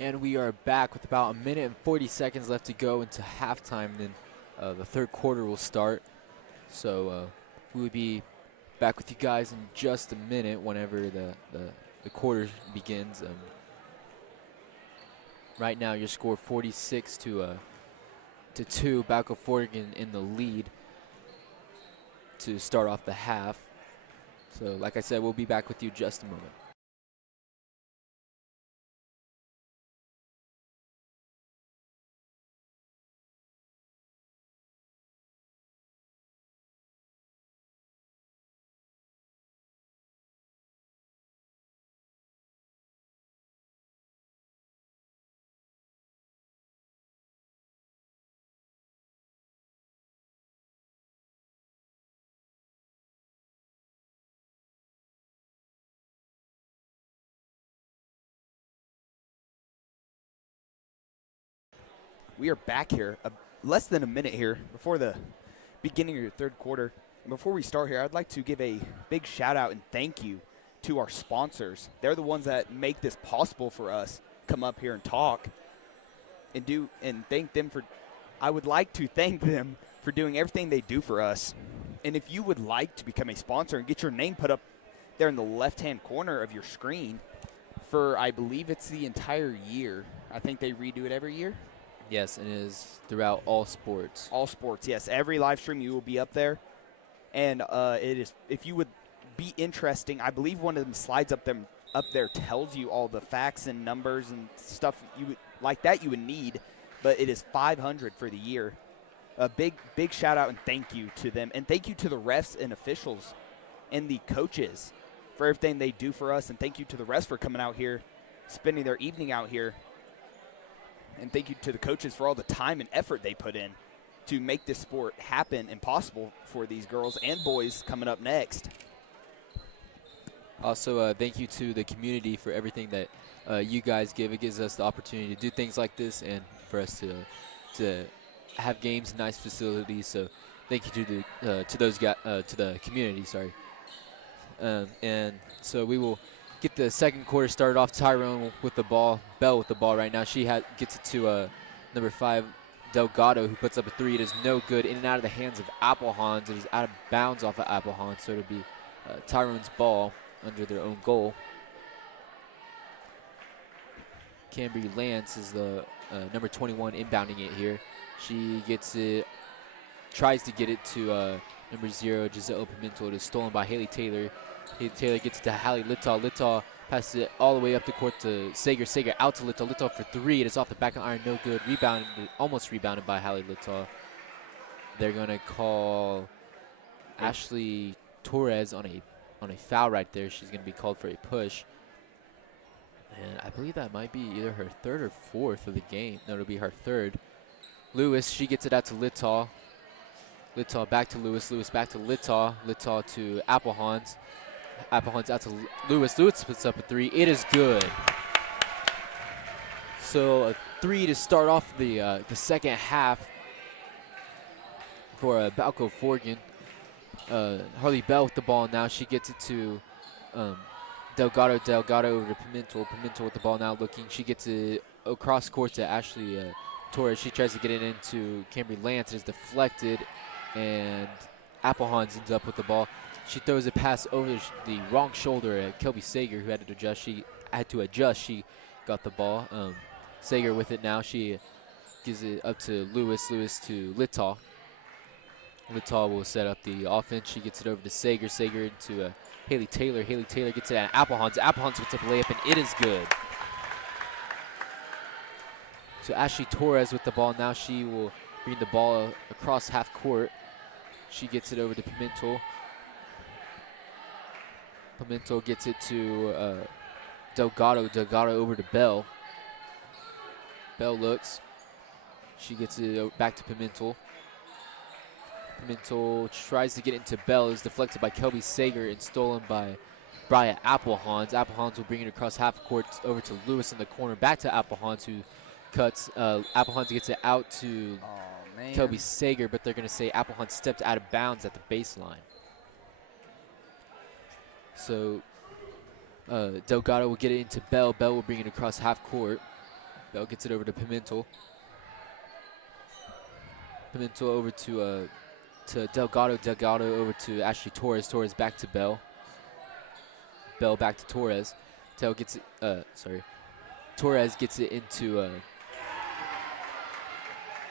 And we are back with about 1:40 left to go into halftime. Then the third quarter will start. So we will be back with you guys in just a minute whenever the quarter begins. Right now, your score 46 to 2. Balko-Forgan in the lead to start off the half. So, like I said, we'll be back with you just a moment. We are back here, less than a minute here before the beginning of your third quarter. And before we start here, I'd like to give a big shout out and thank you to our sponsors. They're the ones that make this possible for us. Come up here and talk and thank them for. I would like to thank them for doing everything they do for us. And if you would like to become a sponsor and get your name put up there in the left-hand corner of your screen for, I believe it's the entire year. I think they redo it every year. Yes, and it is throughout all sports. All sports, yes. Every live stream you will be up there. And it is, if you would be interesting, I believe one of them slides up there tells you all the facts and numbers and stuff you would need. But it is $500 for the year. A big shout out and thank you to them. And thank you to the refs and officials and the coaches for everything they do for us. And thank you to the refs for coming out here, spending their evening out here. And thank you to the coaches for all the time and effort they put in to make this sport happen and possible for these girls and boys coming up next. Also, thank you to the community for everything that you guys give. It gives us the opportunity to do things like this and for us to have games in nice facilities. So thank you to those guys, to the community. Sorry. And so we will get the second quarter started off. Tyrone with the ball, Bell with the ball right now. She gets it to number 5, Delgado, who puts up a 3. It is no good. In and out of the hands of Applehans. It is out of bounds off of Applehans, so it'll be Tyrone's ball under their own goal. Cambry Lance is the number 21 inbounding it here. She gets it, tries to get it to number 0, Giselle Pimentel. It is stolen by Haley Taylor. Haley Taylor gets it to Hallie Littaw. Littaw passes it all the way up the court to Sager. Sager out to Littaw. Littaw for 3. It is off the back of iron, no good. Rebounded, almost rebounded by Hallie Littaw. They're gonna call Ashley Torres on a foul right there. She's gonna be called for a push. And I believe that might be either her 3rd or 4th of the game. No, it'll be her 3rd. Lewis, she gets it out to Littaw. Littaw back to Lewis. Lewis back to Littaw. Littaw to Applehans. Applehans out to Lewis. Lewis puts up a 3. It is good. So a 3 to start off the second half for Balko-Forgan. Harley Bell with the ball now. She gets it to Delgado. Delgado over to Pimentel. Pimentel with the ball now looking. She gets it across court to Ashley Torres. She tries to get it into Cambry Lance. It is deflected, and Applehans ends up with the ball. She throws a pass over the wrong shoulder at Kelby Sager, who had to adjust. She had to adjust. She got the ball. Sager with it now. She gives it up to Lewis. Lewis to Littaw. Littaw will set up the offense. She gets it over to Sager. Sager into Haley Taylor. Haley Taylor gets it at Applehans. Applehans puts up a layup, and it is good. So Ashley Torres with the ball now. She will bring the ball across half court. She gets it over to Pimentel. Pimentel gets it to Delgado. Delgado over to Bell. Bell looks. She gets it back to Pimentel. Pimentel tries to get into Bell. Is deflected by Kelby Sager and stolen by Bria Applehans. Applehans will bring it across half court over to Lewis in the corner. Back to Applehans, who cuts. Applehans gets it out to Kelby Sager, but they're going to say Applehans stepped out of bounds at the baseline. So Delgado will get it into Bell. Bell will bring it across half court. Bell gets it over to Pimentel. Pimentel over to Delgado. Delgado over to Ashley Torres. Torres back to Bell. Bell back to Torres. Torres gets it into.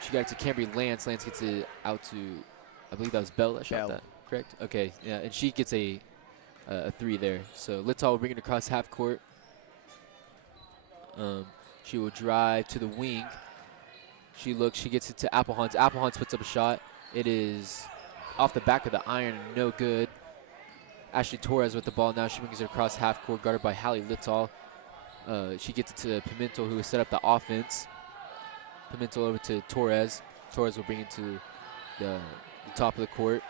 She got it to Cambry Lance. Lance gets it out to, I believe that was Bell that shot that. Correct. Okay. Yeah, and she gets a 3 there. So Littall will bring it across half court. She will drive to the wing. She looks. She gets it to Applehans. Applehans puts up a shot. It is off the back of the iron. No good. Ashley Torres with the ball now. She brings it across half court, guarded by Hallie Littall. She gets it to Pimentel, who has set up the offense. Pimentel over to Torres. Torres will bring it to the top of the court.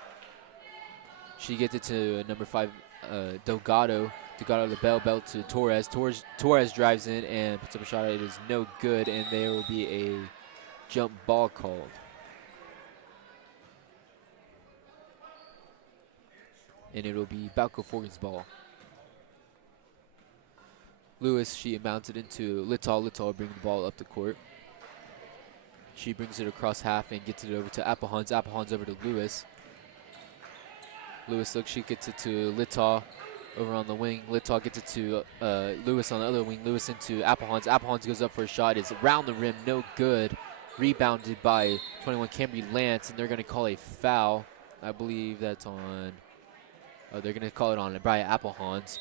She gets it to number 5, Delgado. Delgado to Bell. Bell to Torres. Torres drives in and puts up a shot. It is no good, and there will be a jump ball called. And it will be Balko-Forgan's ball. Lewis, she mounts it into Littall. Littall bringing the ball up the court. She brings it across half and gets it over to Applehans. Applehans over to Lewis. Lewis looks, she gets it to Littall over on the wing. Littall gets it to Lewis on the other wing. Lewis into Applehans. Applehans goes up for a shot. It's around the rim, no good. Rebounded by 21 Cambry Lance, and they're going to call a foul. I believe that's on, they're going to call it on Brian Applehans.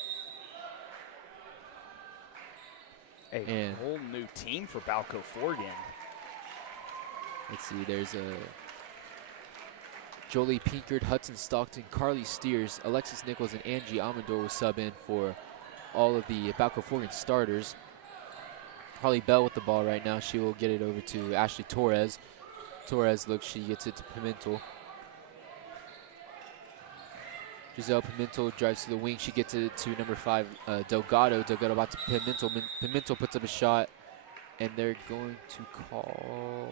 A whole new team for Balko-Forgan. Let's see, there's Jolie Pinkard, Hudson Stockton, Carly Steers, Alexis Nichols, and Angie Amador will sub in for all of the Balko-Forgan starters. Harley Bell with the ball right now. She will get it over to Ashley Torres. Torres looks, she gets it to Pimentel. Giselle Pimentel drives to the wing. She gets it to number 5, Delgado. Delgado about to Pimentel. Pimentel puts up a shot, and they're going to call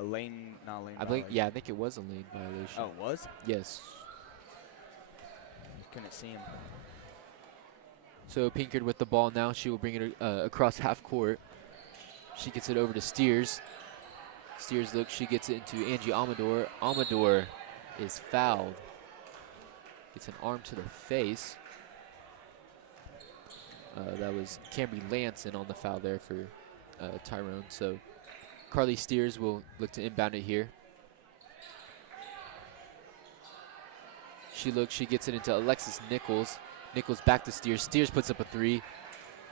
lane, not lane. I believe, yeah, I think it was a lane violation. Oh, it was? Yes. Couldn't see him. So Pinkard with the ball now. She will bring it across half court. She gets it over to Steers. Steers looks. She gets it into Angie Amador. Amador is fouled. It's an arm to the face. That was Cambry Lanson on the foul there for Tyrone. So Carly Steers will look to inbound it here. She looks. She gets it into Alexis Nichols. Nichols back to Steers. Steers puts up a 3.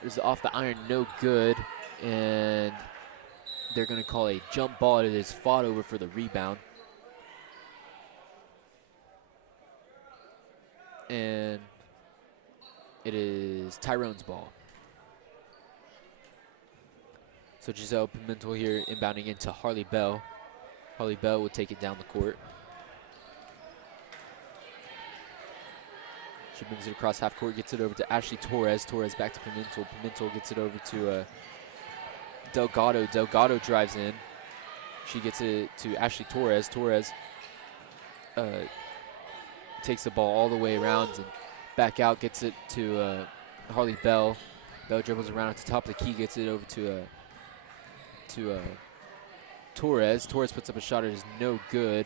It's off the iron, no good. And they're going to call a jump ball. It is fought over for the rebound. And it is Tyrone's ball. So Giselle Pimentel here inbounding into Harley Bell. Harley Bell will take it down the court. She brings it across half court, gets it over to Ashley Torres. Torres back to Pimentel. Pimentel gets it over to Delgado. Delgado drives in. She gets it to Ashley Torres. Torres takes the ball all the way around and back out, gets it to Harley Bell. Bell dribbles around at the top of the key, gets it over to Torres. Torres puts up a shot. It is no good.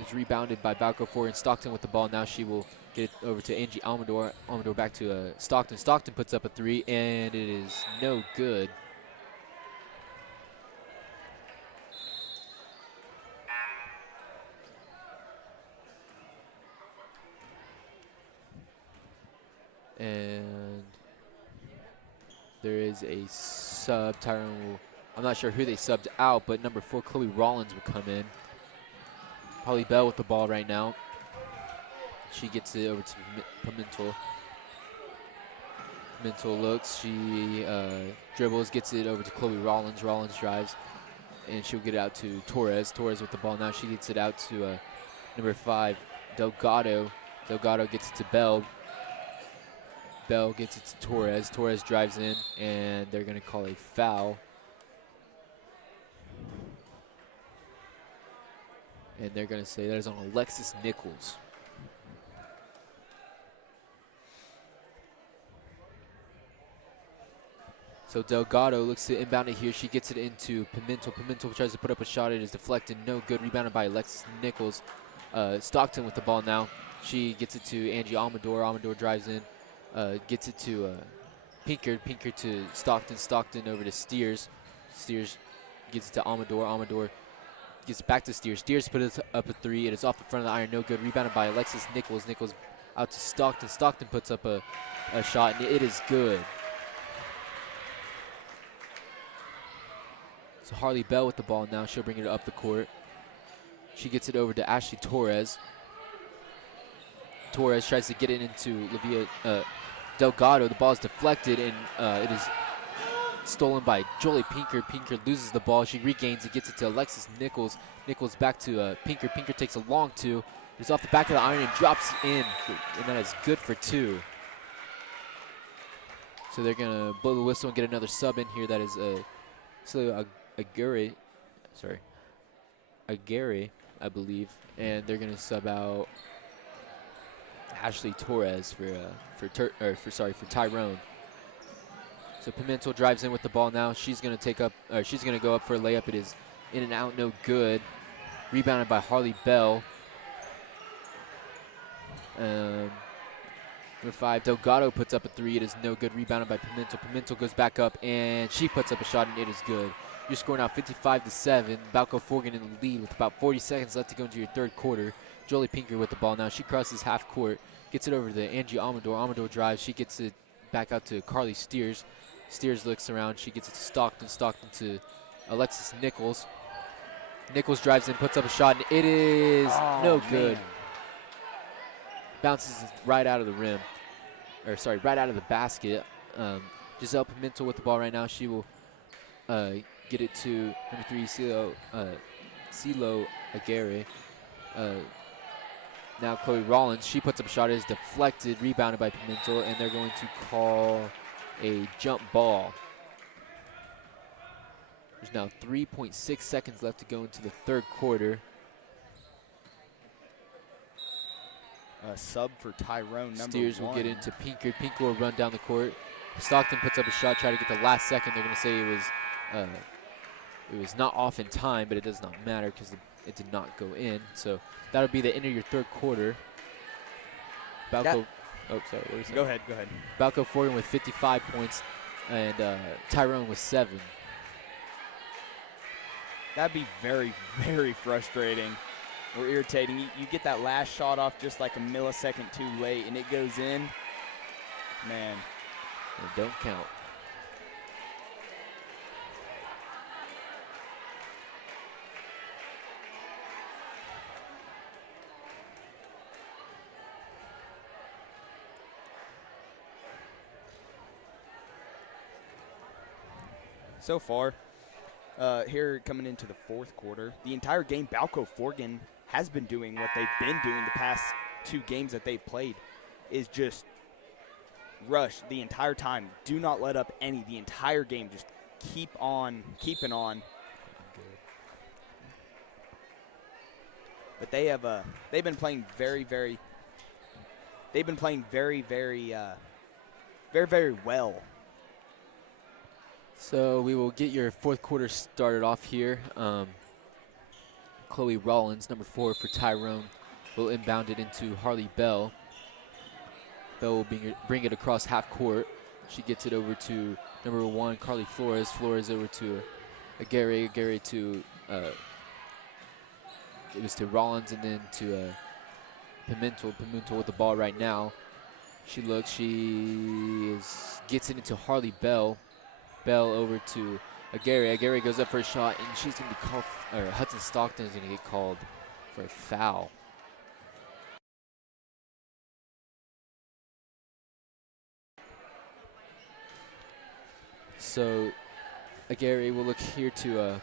It's rebounded by Balko-Forgan. Stockton with the ball. Now she will get it over to Angie Amador. Amador back to Stockton. Stockton puts up a 3, and it is no good. And there is a sub. Tyrone will, I'm not sure who they subbed out, but number 4, Chloe Rollins will come in. Holly Bell with the ball right now. She gets it over to Pimentel. Pimentel looks, she dribbles, gets it over to Chloe Rollins. Rollins drives, and she'll get it out to Torres. Torres with the ball now. She gets it out to number 5, Delgado. Delgado gets it to Bell. Bell gets it to Torres. Torres drives in, and they're going to call a foul. And they're going to say that is on Alexis Nichols. So Delgado looks to inbound it here. She gets it into Pimentel. Pimentel tries to put up a shot. It is deflected. No good. Rebounded by Alexis Nichols. Stockton with the ball now. She gets it to Angie Amador. Amador drives in. Gets it to Pinker. Pinker to Stockton. Stockton over to Steers. Steers gets it to Amador. Amador gets it back to Steers. Steers puts up a three. It is off the front of the iron. No good. Rebounded by Alexis Nichols. Nichols out to Stockton. Stockton puts up a shot, and it is good. So Harley Bell with the ball now. She'll bring it up the court. She gets it over to Ashley Torres. Torres tries to get it into Delgado. The ball is deflected, and it is stolen by Jolie Pinker. Pinker loses the ball. She regains it, gets it to Alexis Nichols. Nichols back to Pinker. Pinker takes a long two. It's off the back of the iron and drops in, and that is good for two. So they're going to blow the whistle and get another sub in here. That is Aguirre, I believe, and they're going to sub out Ashley Torres for Tyrone. So Pimentel drives in with the ball now. She's going to go up for a layup. It is in and out, no good. Rebounded by Harley Bell. Number 5, Delgado puts up a three. It is no good. Rebounded by Pimentel. Pimentel goes back up, and she puts up a shot, and it is good. Your score now 55-7. Balko-Forgan in the lead with about 40 seconds left to go into your third quarter. Jolie Pinker with the ball now. She crosses half court, gets it over to Angie Amador. Amador drives. She gets it back out to Carly Steers. Steers looks around. She gets it to Stockton. Stockton to Alexis Nichols. Nichols drives in, puts up a shot, and it is no good. Man. Bounces right out of the rim. Right out of the basket. Giselle Pimentel with the ball right now. She will get it to number 3, CeeLo Aguirre. Now Chloe Rollins. She puts up a shot. It is deflected, rebounded by Pimentel, and they're going to call a jump ball. There's now 3.6 seconds left to go into the third quarter. A sub for Tyrone, number Steers 1. will get into Pinker. Pinker will run down the court. Stockton puts up a shot, try to get the last second. They're going to say it was not off in time, but it does not matter because it did not go in. So that'll be the end of your third quarter. Balko, what were you saying? Go ahead. Balko-Forgan with 55 points, and Tyrone with 7. That'd be very, very frustrating or irritating. You get that last shot off just like a millisecond too late, and it goes in. Man. And don't count. So far, here coming into the fourth quarter, the entire game, Balko-Forgan has been doing what they've been doing the past 2 games that they've played, is just rush the entire time. Do not let up any. The entire game, just keep on keeping on. But they have they've been playing very, very well. So we will get your fourth quarter started off here. Chloe Rollins, number 4 for Tyrone, will inbound it into Harley Bell. Bell will bring it across half court. She gets it over to number 1, Carly Flores. Flores over to Aguirre. Aguirre to it was to Rollins, and then to Pimentel. Pimentel with the ball right now. She looks. Gets it into Harley Bell. Bell over to Aguirre. Aguirre goes up for a shot, and she's going to be called, or Hudson Stockton is going to get called for a foul. So Aguirre will look here to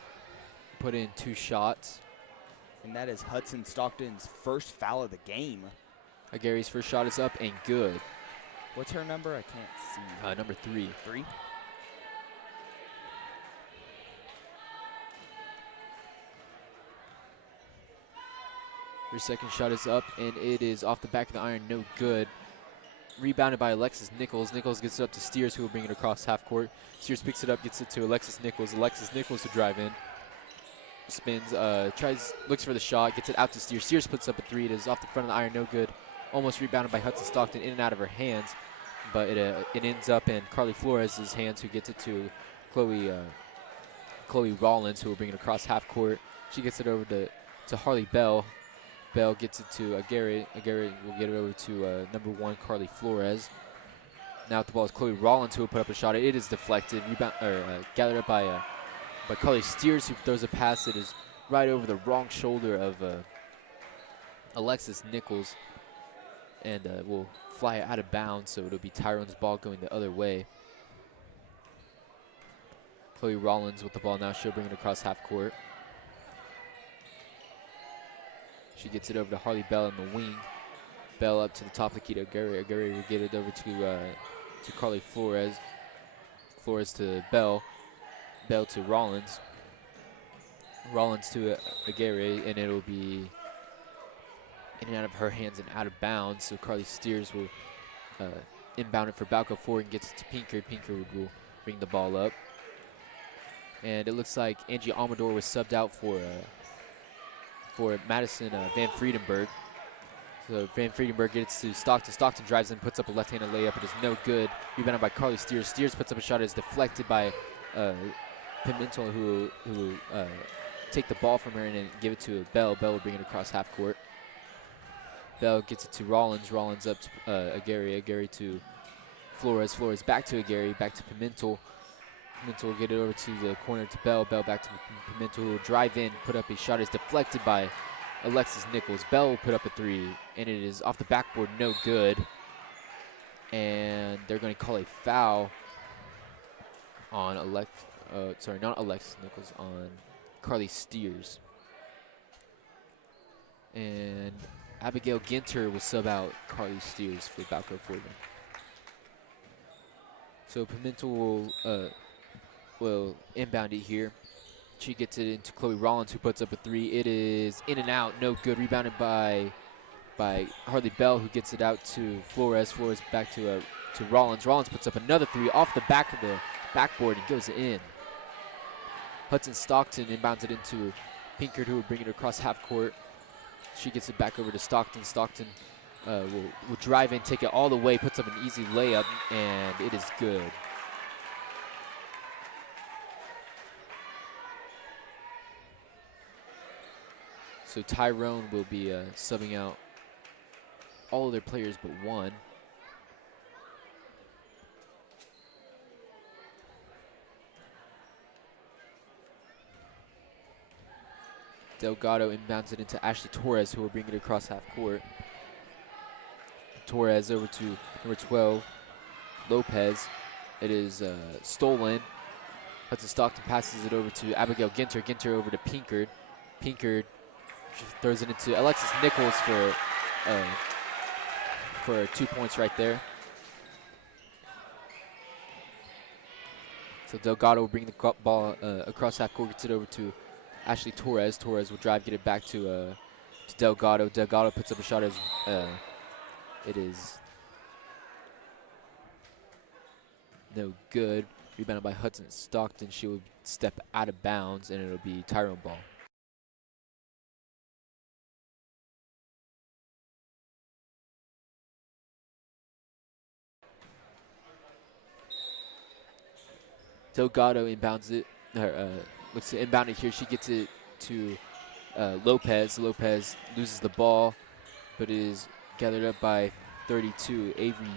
put in 2 shots. And that is Hudson Stockton's first foul of the game. Aguirre's first shot is up and good. What's her number? I can't see. Number 3. 3? Her second shot is up, and it is off the back of the iron, no good. rebounded by Alexis Nichols. Nichols gets it up to Steers, who will bring it across half court. Steers picks it up, gets it to Alexis Nichols. Alexis Nichols to drive in. Spins, looks for the shot, gets it out to Steers. Steers puts up a three. It is off the front of the iron, no good. Almost rebounded by Hudson Stockton, in and out of her hands. But it ends up in Carly Flores' hands, who gets it to Chloe Rollins, who will bring it across half court. She gets it over to Harley Bell. Bell gets it to Aguirre. Aguirre will get it over to number 1, Carly Flores. Now at the ball is Chloe Rollins, who will put up a shot. It is deflected, gathered up by Carly Steers, who throws a pass that is right over the wrong shoulder of Alexis Nichols, and will fly out of bounds, so it'll be Tyrone's ball going the other way. Chloe Rollins with the ball now. She'll bring it across half court. She gets it over to Harley Bell in the wing. Bell up to the top of the key to Aguirre. Aguirre will get it over to Carly Flores. Flores to Bell. Bell to Rollins. Rollins to Aguirre, and it'll be in and out of her hands and out of bounds. So Carly Steers will inbound it for Balko-Forgan, gets it to Pinkard. Pinkard will bring the ball up. And it looks like Angie Amador was subbed out for Madison Van Friedenberg. So Van Friedenberg gets to Stockton. Stockton drives in, puts up a left-handed layup. It is no good. Rebounded by Carly Steers. Steers puts up a shot. It is deflected by Pimentel, who will take the ball from her and then give it to Bell. Bell will bring it across half court. Bell gets it to Rollins. Rollins up to Aguirre. Aguirre to Flores. Flores back to Aguirre. Back to Pimentel. Pimentel will get it over to the corner to Bell. Bell back to Pimentel, who will drive in, put up a shot. It's deflected by Alexis Nichols. Bell will put up a three, and it is off the backboard, no good. And they're going to call a foul on not Alexis Nichols, on Carly Steers. And Abigail Ginter will sub out Carly Steers for Balko-Forgan. So Pimentel will inbound it here. She gets it into Chloe Rollins, who puts up a three. It is in and out, no good. Rebounded by Harley Bell, who gets it out to Flores. Flores back to Rollins. Rollins puts up another three off the back of the backboard and goes in. Hudson Stockton inbounds it into Pinkard, who will bring it across half court. She gets it back over to Stockton. Stockton will drive in, take it all the way, puts up an easy layup, and it is good. So Tyrone will be subbing out all of their players but one. Delgado inbounds it into Ashley Torres, who will bring it across half court. Torres over to number 12, Lopez. It is stolen. Hudson Stockton passes it over to Abigail Ginter. Ginter over to Pinkard. Pinkard throws it into Alexis Nichols for 2 points right there. So Delgado will bring the ball across half court, gets it over to Ashley Torres. Torres will drive, get it back to Delgado. Delgado puts up a shot as it is no good. Rebounded by Hudson Stockton. She will step out of bounds, and it'll be Tyrone ball. Delgado inbounds it, looks to inbound it here. She gets it to Lopez. Lopez loses the ball, but is gathered up by 32, Avery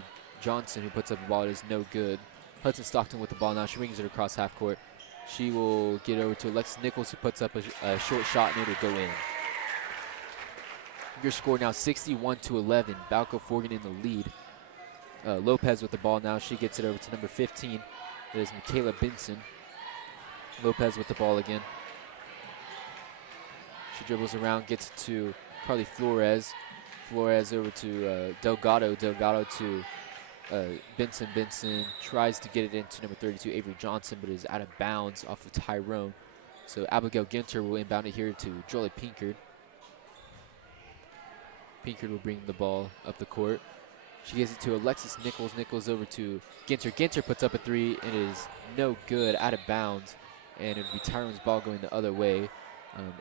Johnson, who puts up the ball. It is no good. Hudson Stockton with the ball now. She brings it across half court. She will get over to Alexis Nichols, who puts up a short shot, and it'll go in. Your score now 61-11. Balko-Forgan in the lead. Lopez with the ball now. She gets it over to number 15. It is Michaela Benson. Lopez with the ball again. She dribbles around, gets it to Carly Flores. Flores over to Delgado. Delgado to Benson. Benson tries to get it into number 32, Avery Johnson, but is out of bounds off of Tyrone. So Abigail Ginter will inbound it here to Jolie Pinkard. Pinkard will bring the ball up the court. She gives it to Alexis Nichols. Nichols over to Ginter. Ginter puts up a 3, and it is no good, out of bounds. And it will be Tyrone's ball going the other way.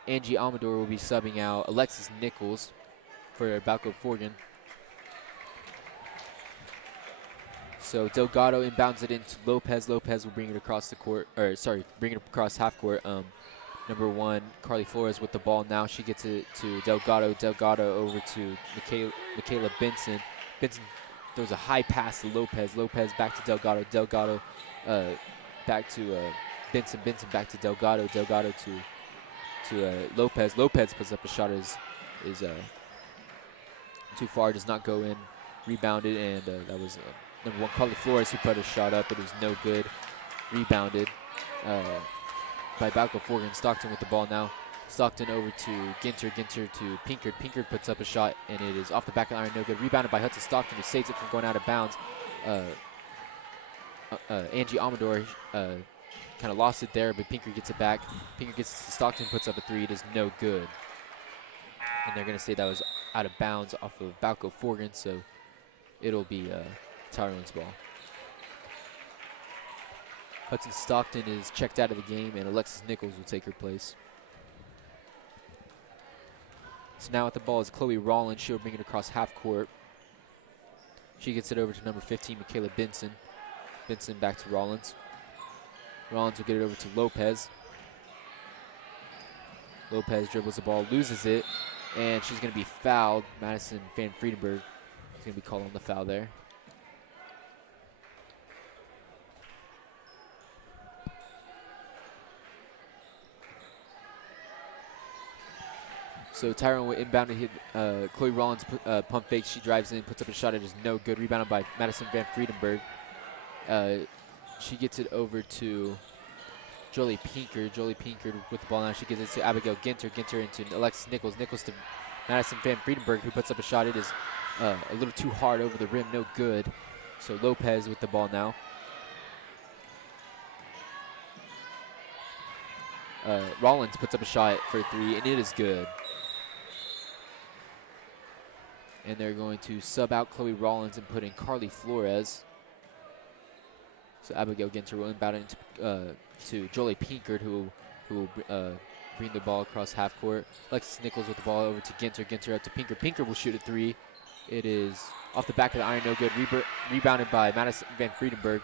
Angie Amador will be subbing out Alexis Nichols for Balko-Forgan. So Delgado inbounds it into Lopez. Lopez will bring it across the court, or sorry, bring it across half court. Number 1, Carly Flores with the ball now. She gets it to Delgado. Delgado over to Michaela Benson. Benson throws a high pass to Lopez. Lopez back to Delgado. Delgado back to Benson. Benson back to Delgado. Delgado to Lopez. Lopez puts up a shot is too far. Does not go in. Rebounded, and that was number 1, Carly Flores, who put a shot up. It was no good. Rebounded by Balko-Forgan. Stockton with the ball now. Stockton over to Ginter. Ginter to Pinkard. Pinkard puts up a shot, and it is off the back of the iron. No good. Rebounded by Hudson Stockton, who saves it from going out of bounds. Angie Amador kind of lost it there, but Pinkard gets it back. Pinkard gets it to Stockton, puts up a 3. It is no good. And they're going to say that was out of bounds off of Balko-Forgan, so it'll be Tyrone's ball. Hudson Stockton is checked out of the game, and Alexis Nichols will take her place. So now at the ball is Chloe Rollins. She'll bring it across half court. She gets it over to number 15, Michaela Benson. Benson back to Rollins. Rollins will get it over to Lopez. Lopez dribbles the ball, loses it, and she's going to be fouled. Madison Van Friedenberg is going to be called on the foul there. So Tyrone will inbound to hit Chloe Rollins pump fake. She drives in, puts up a shot. It is no good. Rebounded by Madison Van Friedenberg. She gets it over to Jolie Pinkard. Jolie Pinkard with the ball now. She gives it to Abigail Ginter. Ginter into Alexis Nichols. Nichols to Madison Van Friedenberg, who puts up a shot. It is a little too hard over the rim. No good. So Lopez with the ball now. Rollins puts up a shot for 3, and it is good. And they're going to sub out Chloe Rollins and put in Carly Flores. So Abigail Ginter will inbound it to Jolie Pinkard, who will bring the ball across half court. Alexis Nichols with the ball over to Ginter. Ginter out to Pinkard. Pinkard will shoot a 3. It is off the back of the iron, no good. Rebounded by Madison Van Friedenberg.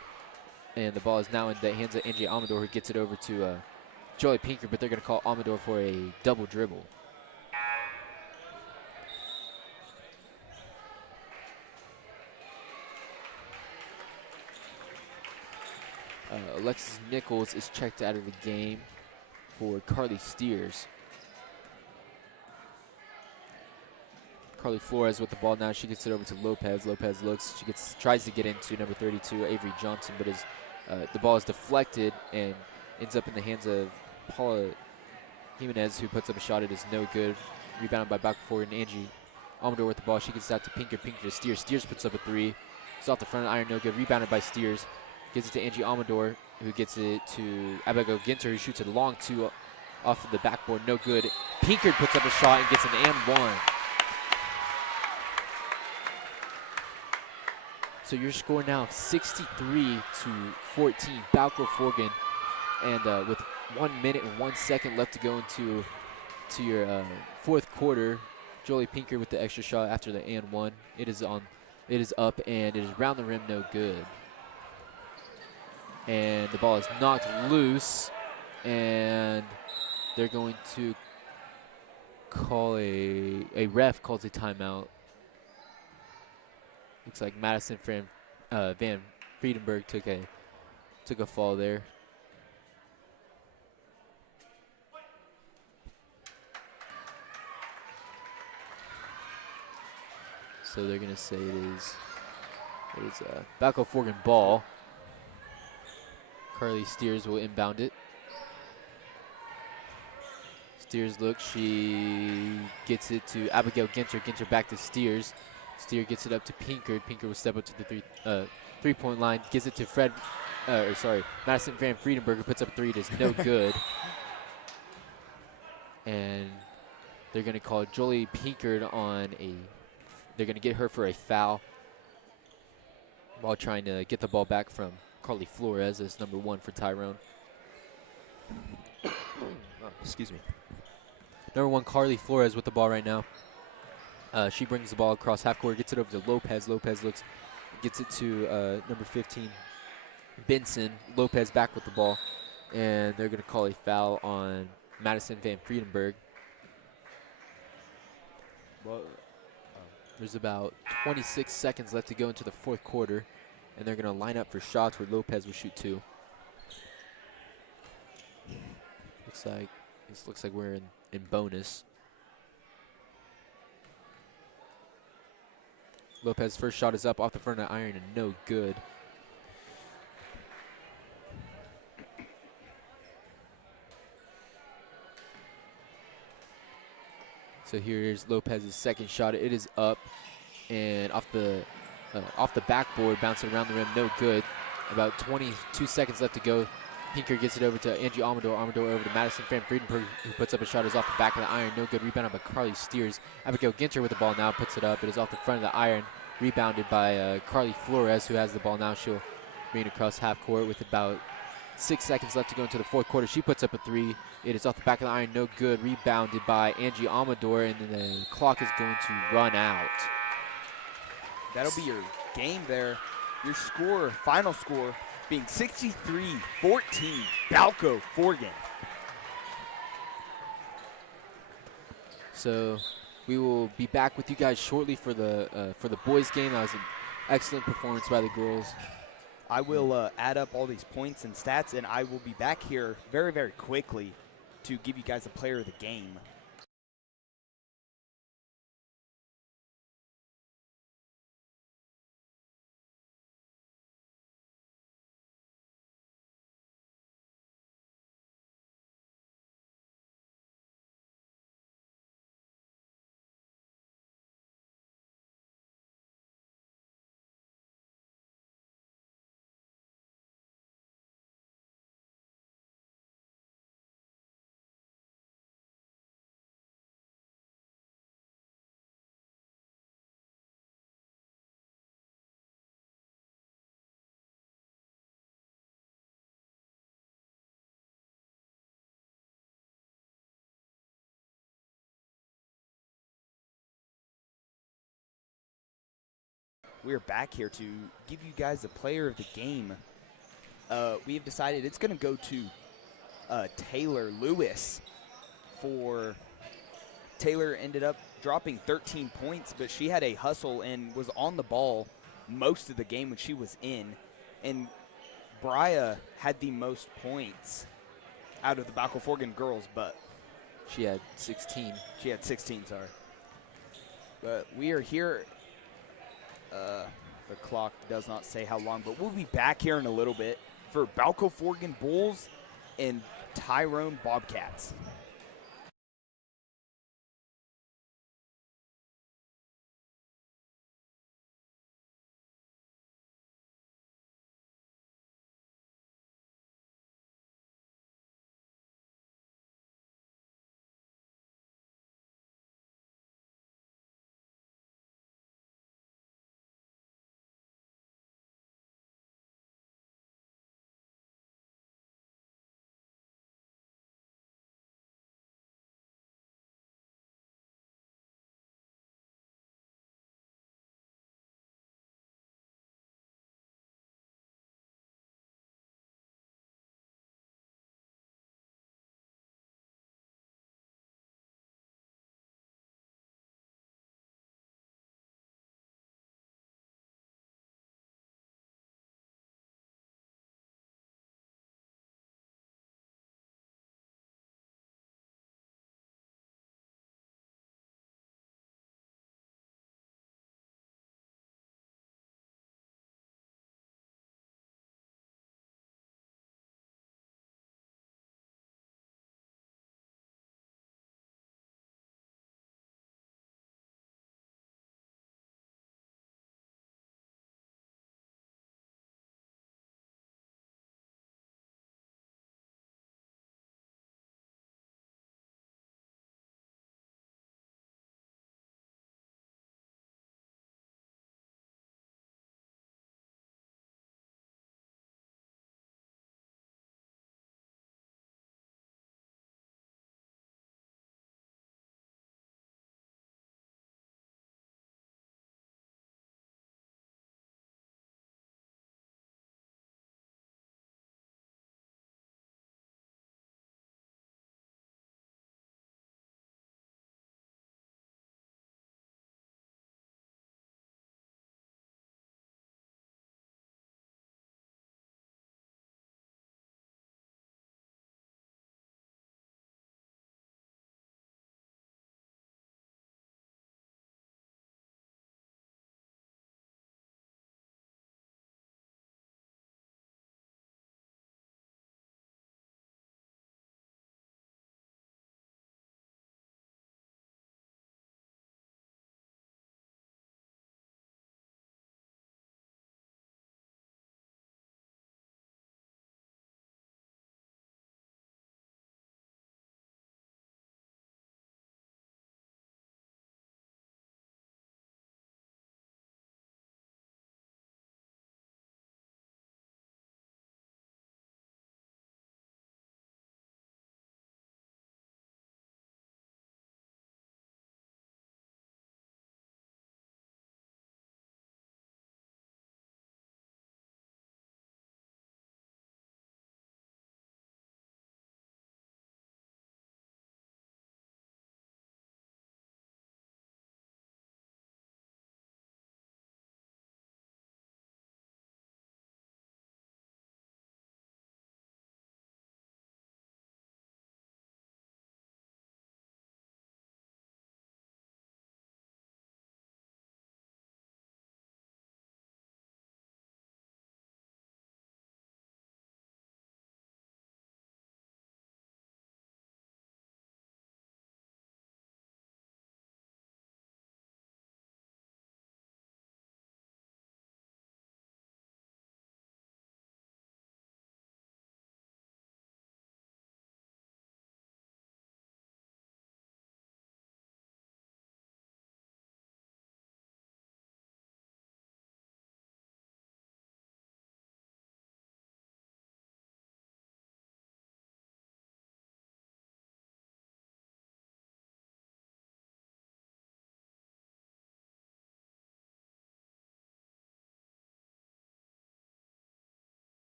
And the ball is now in the hands of Angie Amador, who gets it over to Jolie Pinkard, but they're going to call Amador for a double dribble. Alexis Nichols is checked out of the game for Carly Steers. Carly Flores with the ball now. She gets it over to Lopez. Lopez looks. She tries to get into number 32, Avery Johnson, but the ball is deflected and ends up in the hands of Paula Jimenez, who puts up a shot. It is no good. Rebounded by Balko-Forgan. Angie Amador with the ball. She gets it out to Pinkard. Pinkard to Steers. Steers puts up a 3. It's off the front of the iron, no good. Rebounded by Steers. Gives it to Angie Amador, who gets it to Abigail Ginter, who shoots a long 2 off of the backboard. No good. Pinkard puts up a shot and gets an and 1. So your score now of 63-14. Balko-Forgan, and with 1 minute and 1 second left to go into your fourth quarter. Jolie Pinkard with the extra shot after the and 1. It is up, and it is round the rim, no good. And the ball is knocked loose, and they're going to call a ref calls a timeout. Looks like Madison Van Friedenberg took a fall there. So they're going to say it is a Balko-Forgan ball. Carly Steers will inbound it. Steers looks. She gets it to Abigail Ginter. Ginter back to Steers. Steers gets it up to Pinkard. Pinkard will step up to the three-point line. Gives it to Madison Van Friedenberg, who puts up a 3. It is no good. And they're going to call Jolie Pinkard on they're going to get her for a foul. while trying to get the ball back from Carly Flores as number 1 for Tyrone. Oh, excuse me. Number 1, Carly Flores with the ball right now. She brings the ball across half court, gets it over to Lopez. Lopez gets it to number 15, Benson. Lopez back with the ball, and they're going to call a foul on Madison Van Friedenberg. Well, there's about 26 seconds left to go into the 4th quarter, and they're going to line up for shots where Lopez will shoot 2. Looks like we're in bonus. Lopez's first shot is up off the front of the iron and no good. So here's Lopez's second shot. It is up and off the backboard, bouncing around the rim, no good. About 22 seconds left to go. Pinker gets it over to Angie Amador. Amador over to Madison Van Friedenberg, who puts up a shot. Is off the back of the iron. No good. Rebounded by Carly Steers. Abigail Ginter with the ball now. Puts it up. It is off the front of the iron. Rebounded by Carly Flores, who has the ball now. She'll bring it across half court with about 6 seconds left to go into the 4th quarter. She puts up a 3. It is off the back of the iron. No good. Rebounded by Angie Amador, and then the clock is going to run out. That'll be your game there. Your score, final score, being 63-14, Balko-Forgan. So we will be back with you guys shortly for the boys' game. That was an excellent performance by the girls. I will add up all these points and stats, and I will be back here very, very quickly to give you guys a player of the game. We're back here to give you guys a player of the game. We have decided it's going to go to Taylor Lewis. Taylor ended up dropping 13 points, but she had a hustle and was on the ball most of the game when she was in. And Bria had the most points out of the Balko-Forgan girls, but She had 16. she had 16, sorry. But we are here. The clock does not say how long, but we'll be back here in a little bit for Balko-Forgan Bulls and Tyrone Bobcats.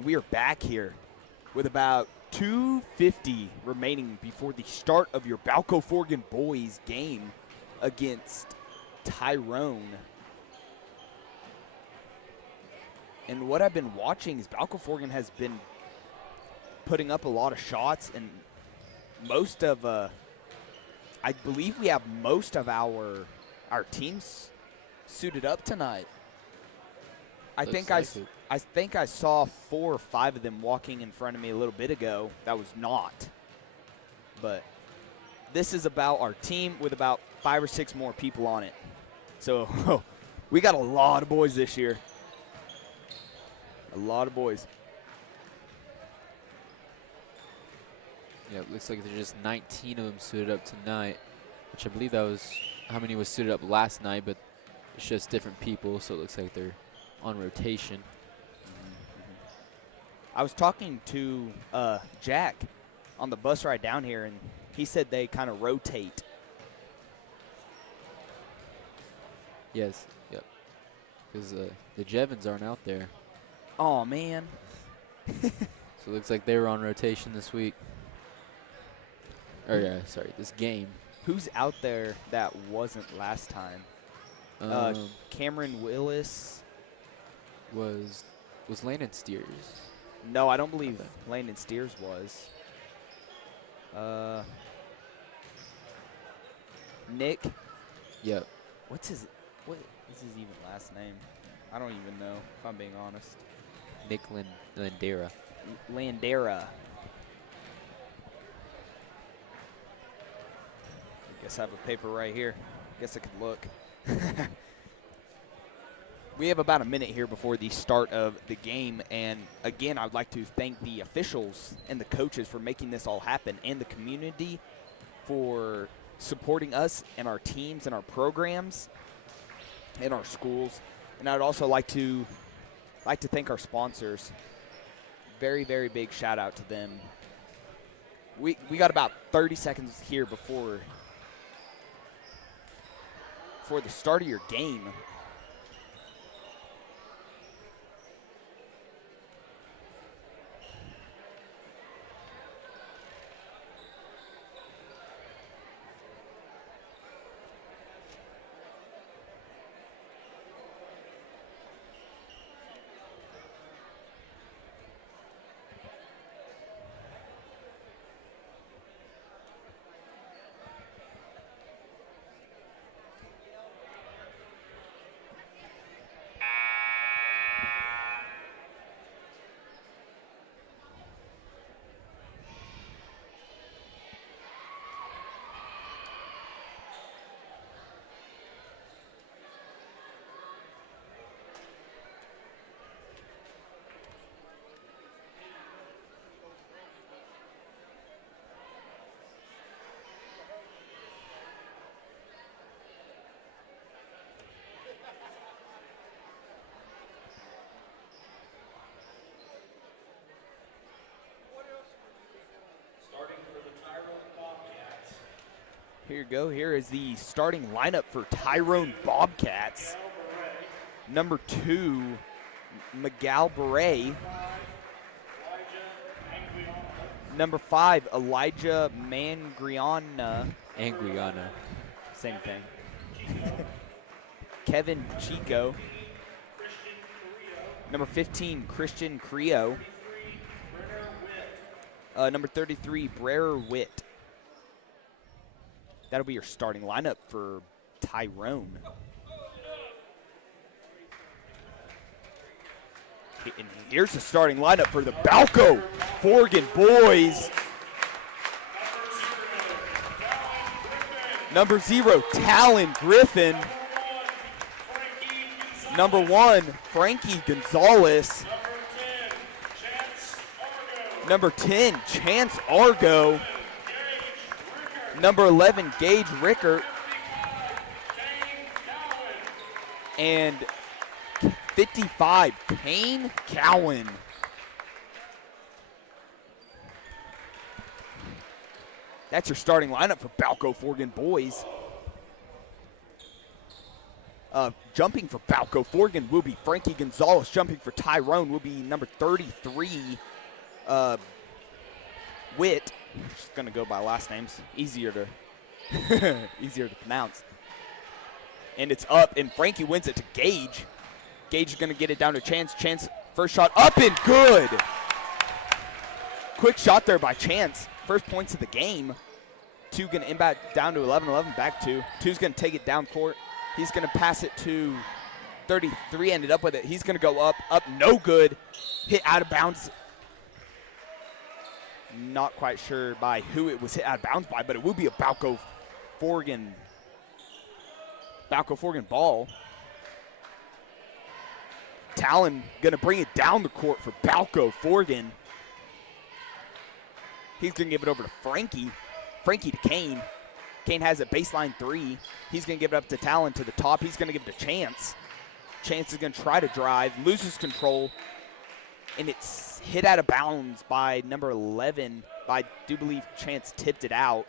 And we are back here with about 2:50 remaining before the start of your Balko-Forgan boys game against Tyrone. And what I've been watching is Balko-Forgan has been putting up a lot of shots, and most of, I believe we have most of our teams suited up tonight. I think I saw 4 or 5 of them walking in front of me a little bit ago. That was not. But this is about our team with about 5 or 6 more people on it. So we got a lot of boys this year. A lot of boys. Yeah, it looks like there's just 19 of them suited up tonight, which I believe that was how many was suited up last night, but it's just different people, so it looks like they're on rotation. I was talking to Jack on the bus ride down here, and he said they kind of rotate. Yes, yep. Because the Jevons aren't out there. Oh, man. So it looks like they were on rotation this week. Or, sorry, this game. Who's out there that wasn't last time? Cameron Willis. Was Landon Steers? No, I don't believe Landon Steers was. Nick. Yep. What is his even last name? I don't even know, if I'm being honest. Nick Landera. Landera. I guess I have a paper right here. Guess I could look. We have about a minute here before the start of the game, and again, I'd like to thank the officials and the coaches for making this all happen, and the community for supporting us and our teams and our programs and our schools. And I'd also like to thank our sponsors. Very, very big shout out to them. We got about 30 seconds here before the start of your game. Here you go. Here is the starting lineup for Tyrone Bobcats. Number 2, Miguel Beret. Number 5, Elijah Mangriana. Angriana. Same thing. Kevin Chico. Number 15, Christian Creo. Number 33, Brer Witt. That'll be your starting lineup for Tyrone. And here's the starting lineup for the Balko-Forgan boys. Number 0, Talon Griffin. Number 1, Frankie Gonzalez. Number 10, Chance Argo. Number 11, Gage Rickert. And 55, Kane Cowan. That's your starting lineup for Balko-Forgan boys. Jumping for Balko-Forgan will be Frankie Gonzalez. Jumping for Tyrone will be number 33, Witt. Just going to go by last names. Easier to pronounce. And it's up, and Frankie wins it to Gage. Gage is going to get it down to Chance. Chance, first shot up and good. Quick shot there by Chance. First points of the game. 2 going to inbound down to 11-11, back 2. 2's going to take it down court. He's going to pass it to 33, ended up with it. He's going to go up, no good. Hit out of bounds. Not quite sure by who it was hit out of bounds by, but it will be a Balko-Forgan ball. Talon going to bring it down the court for Balko-Forgan. He's going to give it over to Frankie. Frankie to Kane. Kane has a baseline 3. He's going to give it up to Talon to the top. He's going to give it to Chance. Chance is going to try to drive, loses control, and it's hit out of bounds by number 11. I do believe Chance tipped it out,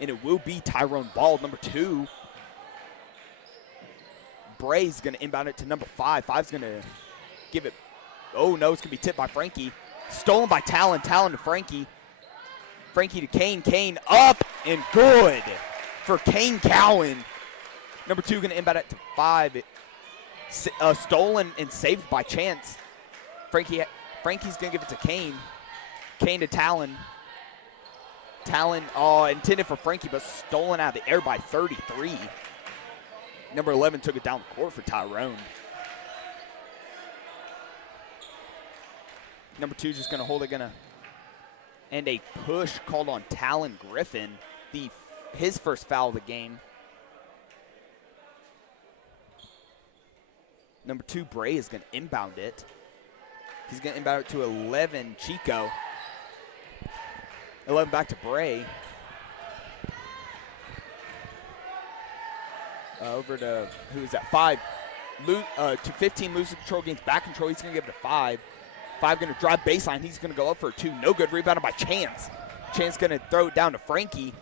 and it will be Tyrone ball, number 2. Bray's going to inbound it to number 5. 5's going to give it. Oh, no, it's going to be tipped by Frankie. Stolen by Talon. Talon to Frankie. Frankie to Kane. Kane up and good for Kane Cowan. Number 2 going to inbound it to 5. Stolen and saved by Chance. Frankie's going to give it to Kane. Kane to Talon. Talon, intended for Frankie, but stolen out of the air by 33. Number 11 took it down the court for Tyrone. Number 2 just going to hold it, and a push called on Talon Griffin, his first foul of the game. Number 2, Bray, is going to inbound it. He's going to inbound it to 11, Chico. 11 back to Bray. Over to, who is that, 5. To 15, loses control, gains back control. He's going to give it to 5. 5 going to drive baseline. He's going to go up for a 2. No good. Rebounded by Chance. Chance going to throw it down to Frankie.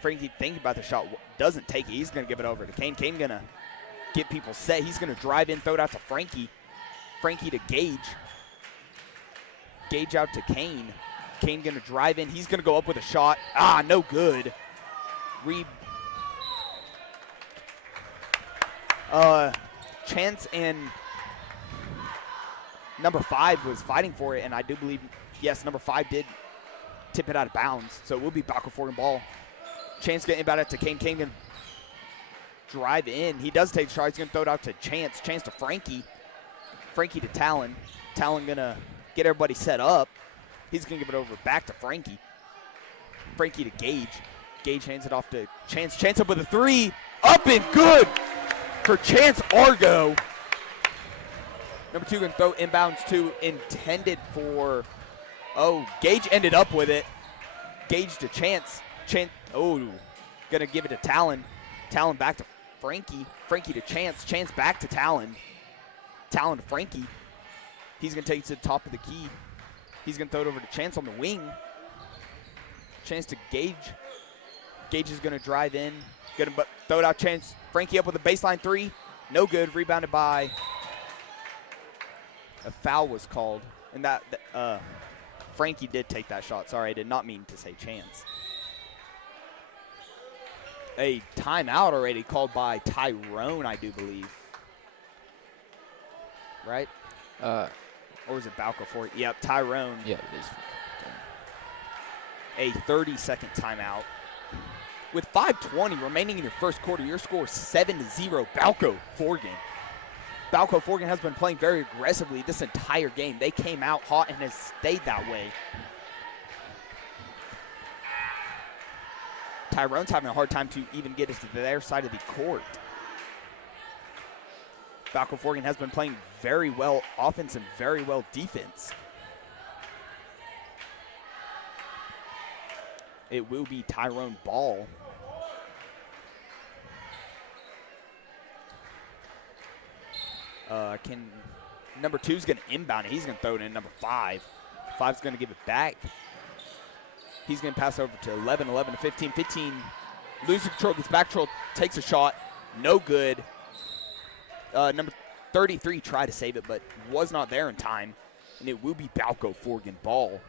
Frankie thinking about the shot. Doesn't take it. He's going to give it over to Kane. Kane going to get people set. He's going to drive in, throw it out to Frankie. Frankie to Gage. Gage out to Kane. Kane going to drive in. He's going to go up with a shot. No good. Chance and number 5 was fighting for it, and I do believe, yes, number 5 did tip it out of bounds, so it will be Balko-Forgan ball. Chance going to inbound it to Kane. Kane going to drive in. He does take the shot. He's going to throw it out to Chance. Chance to Frankie. Frankie to Talon. Talon going to get everybody set up. He's going to give it over back to Frankie. Frankie to Gage. Gage hands it off to Chance. Chance up with a 3. Up and good for Chance Argo. Number 2 going to throw inbounds to, intended for, Gage ended up with it. Gage to Chance. Chance, going to give it to Talon. Talon back to Frankie. Frankie to Chance. Chance back to Talon. Talon to Frankie. He's going to take it to the top of the key. He's going to throw it over to Chance on the wing. Chance to Gage. Gage is going to drive in. Going to throw it out. Chance. Frankie up with a baseline 3. No good. Rebounded by. A foul was called. And that Frankie did take that shot. Sorry, I did not mean to say Chance. A timeout already called by Tyrone, I do believe. Right? Or was it Balko-Forgan? Yep, Tyrone. Yeah, it is. A 30-second timeout. With 5:20 remaining in your first quarter, your score is 7-0, Balko-Forgan. Balko-Forgan has been playing very aggressively this entire game. They came out hot and has stayed that way. Tyrone's having a hard time to even get us to their side of the court. Balko-Forgan has been playing very well offense and very well defense. It will be Tyrone ball. Number 2's going to inbound it. He's going to throw it in number 5. 5's going to give it back. He's going to pass over to 11, 11 to 15. 15 Loses control, gets back control, takes a shot. No good. Number 33 tried to save it, but was not there in time. And it will be Balko-Forgan ball.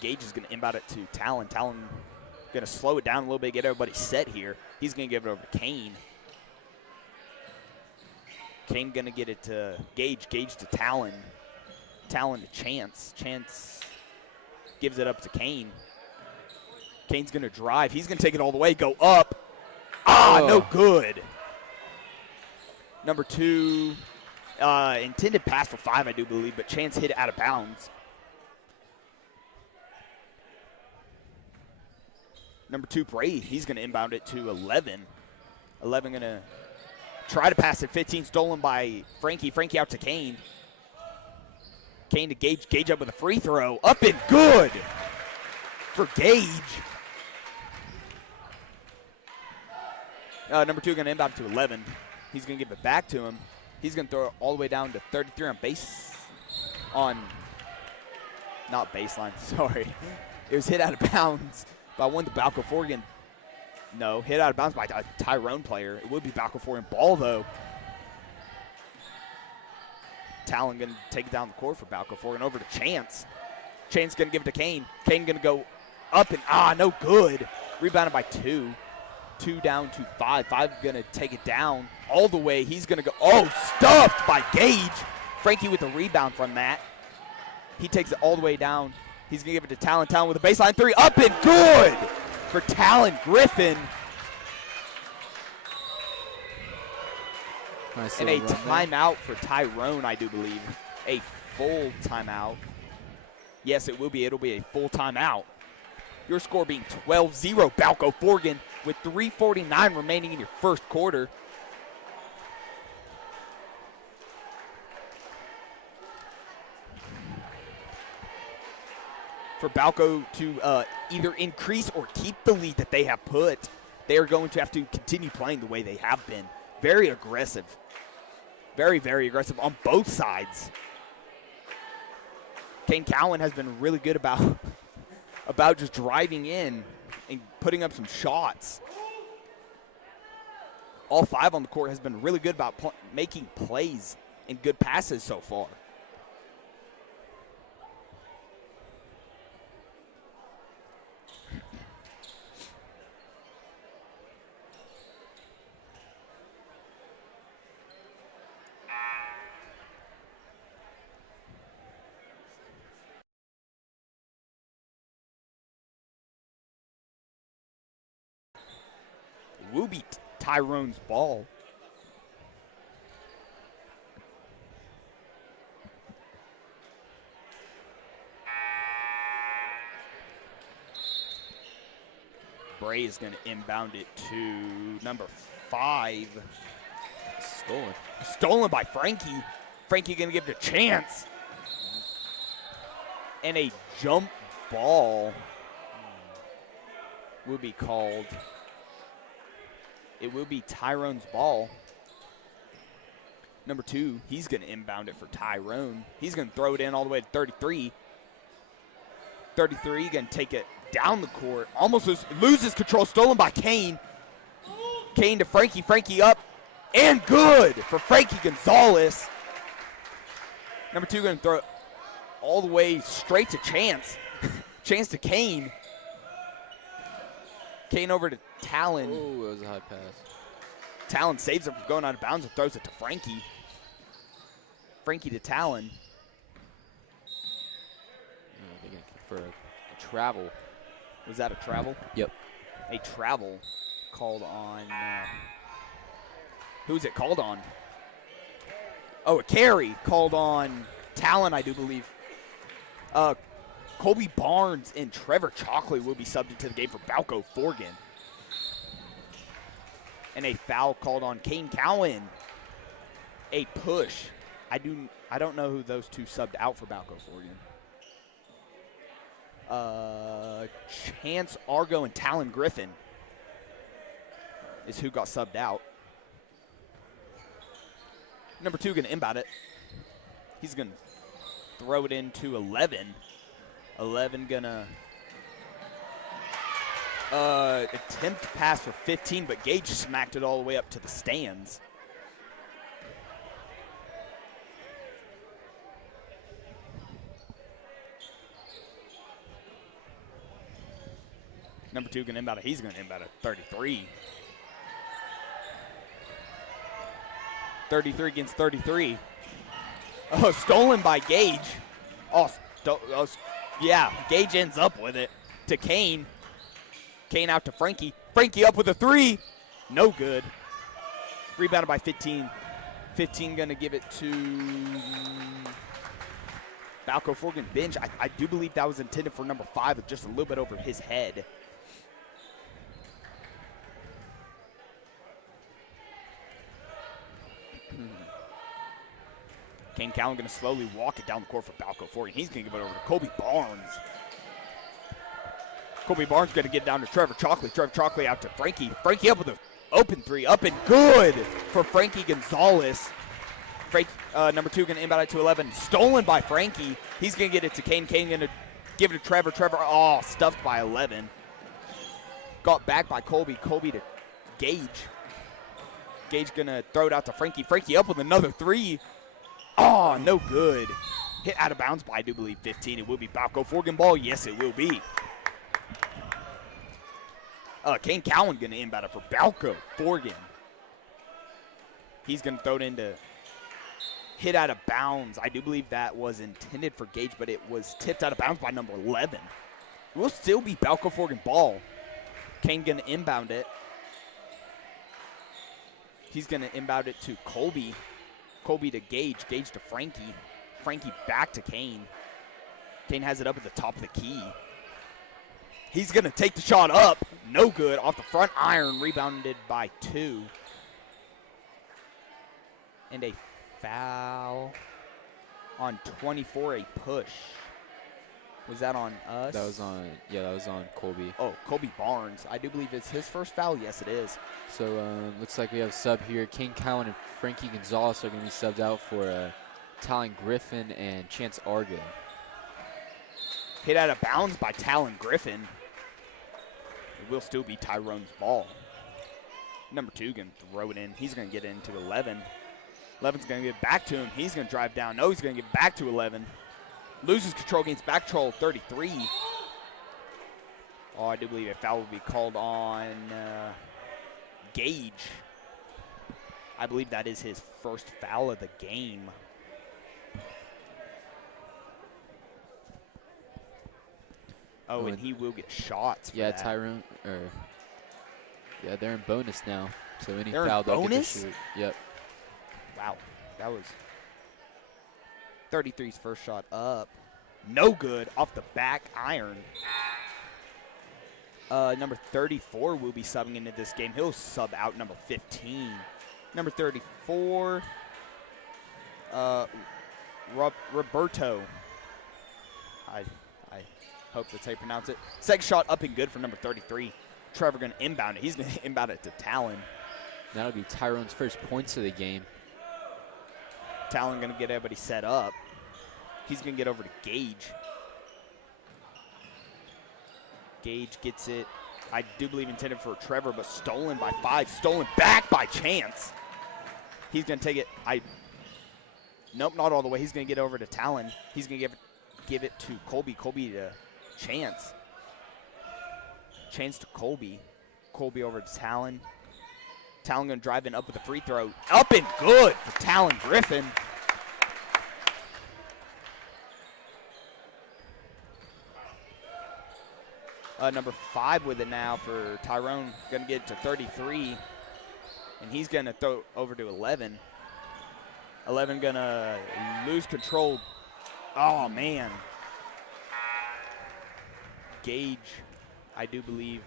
Gage is going to inbound it to Talon. Talon going to slow it down a little bit, get everybody set here. He's going to give it over to Kane. Kane going to get it to Gage. Gage to Talon. Talon to Chance. Chance gives it up to Kane. Kane's going to drive. He's going to take it all the way, go up. No good. Number 2, intended pass for 5, I do believe, but Chance hit it out of bounds. Number 2, Bray, he's going to inbound it to 11. 11 going to try to pass it. 15 stolen by Frankie. Frankie out to Kane. Kane to Gage. Gage up with a free throw. Up and good for Gage. Number 2 going to inbound to 11. He's going to give it back to him. He's going to throw it all the way down to 33 on base. Not baseline, sorry. It was hit out of bounds by one of the Balko-Forgan. No, hit out of bounds by a Tyrone player. It would be Balko-Forgan ball, though. Talon going to take it down the court for Balko-Forgan over to Chance. Chance going to give it to Kane. Kane going to go up and, no good. Rebounded by 2. 2 down to 5. 5 going to take it down all the way. He's going to go, stuffed by Gage. Frankie with the rebound from that. He takes it all the way down. He's going to give it to Talon. Talon with a baseline 3. Up and good for Talon Griffin. Nice and a little timeout for Tyrone, I do believe. A full timeout. Yes, it will be. It'll be a full timeout. Your score being 12-0, Balko-Forgan, with 3:49 remaining in your first quarter. For Balko to either increase or keep the lead that they have put, they are going to have to continue playing the way they have been. Very aggressive. Very, very aggressive on both sides. Kane Cowan has been really good about just driving in and putting up some shots. All 5 on the court has been really good about making plays and good passes so far. Will be Tyrone's ball. Bray is going to inbound it to number 5. Stolen. Stolen by Frankie. Frankie going to give it a chance. And a jump ball will be called. It will be Tyrone's ball. Number 2, he's going to inbound it for Tyrone. He's going to throw it in all the way to 33. 33 going to take it down the court. Almost loses control. Stolen by Kane. Kane to Frankie. Frankie up. And good for Frankie Gonzalez. Number 2 going to throw it all the way straight to Chance. Chance to Kane. Kane over to Talon. Oh, that was a high pass. Talon saves it from going out of bounds and throws it to Frankie. Frankie to Talon. They're going for a travel. Was that a travel? Yep. A travel called on. Who's it called on? Oh, a carry called on Talon, I do believe. Colby Barnes and Trevor Chalkley will be subject to the game for Balko-Forgan. And a foul called on Kane Cowan. A push. I don't know who those 2 subbed out for Balko-Forgan. Chance Argo and Talon Griffin is who got subbed out. Number 2 going to inbound it. He's going to throw it into 11. 11 going to Attempt pass for 15, but Gage smacked it all the way up to the stands. Number 2 going to inbound it. He's going to inbound it 33. 33 against 33. Oh, stolen by Gage. Yeah, Gage ends up with it to Kane. Kane out to Frankie. Frankie up with a 3. No good. Rebounded by 15. 15 going to give it to Balko-Forgan bench. I do believe that was intended for number 5 with just a little bit over his head. Kane Cowan going to slowly walk it down the court for Balko-Forgan. He's going to give it over to Kobe Barnes. Kobe Barnes going to get it down to Trevor Chalkley. Trevor Chalkley out to Frankie. Frankie up with an open 3. Up and good for Frankie Gonzalez. Number 2 going to inbound it to 11. Stolen by Frankie. He's going to get it to Kane. Kane going to give it to Trevor. Trevor, stuffed by 11. Got back by Colby. Colby to Gage. Gage going to throw it out to Frankie. Frankie up with another 3. Oh, no good. Hit out of bounds by, I do believe, 15. It will be Balko-Forgan ball. Yes, it will be. Kane Cowan going to inbound it for Balko-Forgan. He's going to throw it into hit out of bounds. I do believe that was intended for Gage, but it was tipped out of bounds by number 11. It will still be Balko-Forgan ball. Kane going to inbound it. He's going to inbound it to Colby. Colby to Gage. Gage to Frankie. Frankie back to Kane. Kane has it up at the top of the key. He's going to take the shot up. No good. Off the front iron. Rebounded by 2. And a foul on 24. A push. Was that on us? That was on, that was on Colby. Oh, Colby Barnes. I do believe it's his first foul. Yes, it is. So looks like we have a sub here. Kane Cowan and Frankie Gonzalez are going to be subbed out for Talon Griffin and Chance Argo. Hit out of bounds by Talon Griffin. It will still be Tyrone's ball. Number 2 going to throw it in. He's going to get it into 11. 11's going to give it back to him. He's going to drive down. No, he's going to give it back to 11. Loses control against back troll 33. Oh, I do believe a foul will be called on Gage. I believe that is his first foul of the game. Oh, and he will get shots for that. Tyrone. They're in bonus now. So any they're foul in they'll bonus? get to shoot. Yep. Wow, that was 33's first shot up. No good off the back iron. Number 34 will be subbing into this game. He'll sub out number 15. Number 34, Roberto. I hope that's how you pronounce it. Second shot up and good for number 33. Trevor going to inbound it. He's going to inbound it to Talon. That'll be Tyrone's first points of the game. Talon going to get everybody set up. He's going to get over to Gage. Gage gets it. I do believe intended for Trevor, but stolen by 5. Stolen back by Chance. He's going to take it. Nope, not all the way. He's going to get over to Talon. He's going to give it to Colby. Colby to Chance. Chance to Colby. Colby over to Talon. Talon going to drive in up with a free throw. Up and good for Talon Griffin. Number 5 with it now for Tyrone. Going to get it to 33. And he's going to throw over to 11. 11 going to lose control. Oh, man. Gage, I do believe,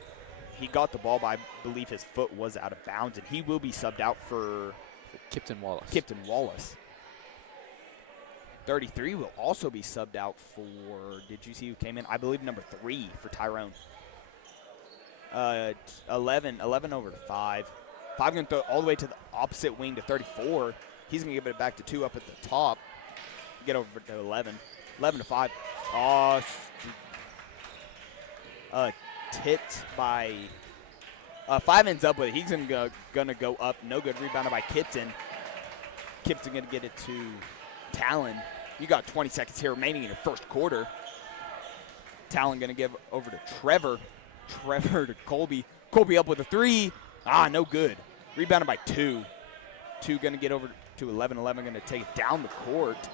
he got the ball, but I believe his foot was out of bounds, and he will be subbed out for Kipton Wallace. Kipton Wallace. 33 will also be subbed out for, did you see who came in? I believe number 3 for Tyrone. 11 over to 5. 5 going to throw all the way to the opposite wing to 34. He's going to give it back to 2 up at the top. Get over to 11. 11 to 5. tipped by 5 ends up with it. He's gonna go up. No good. Rebounded by Kipton. Kipton gonna get it to Talon. You got 20 seconds here remaining in the first quarter. Talon gonna give over to Trevor. Trevor to Colby. Colby up with a 3. No good. Rebounded by 2. 2 gonna get over to 11. 11 gonna take it down the court.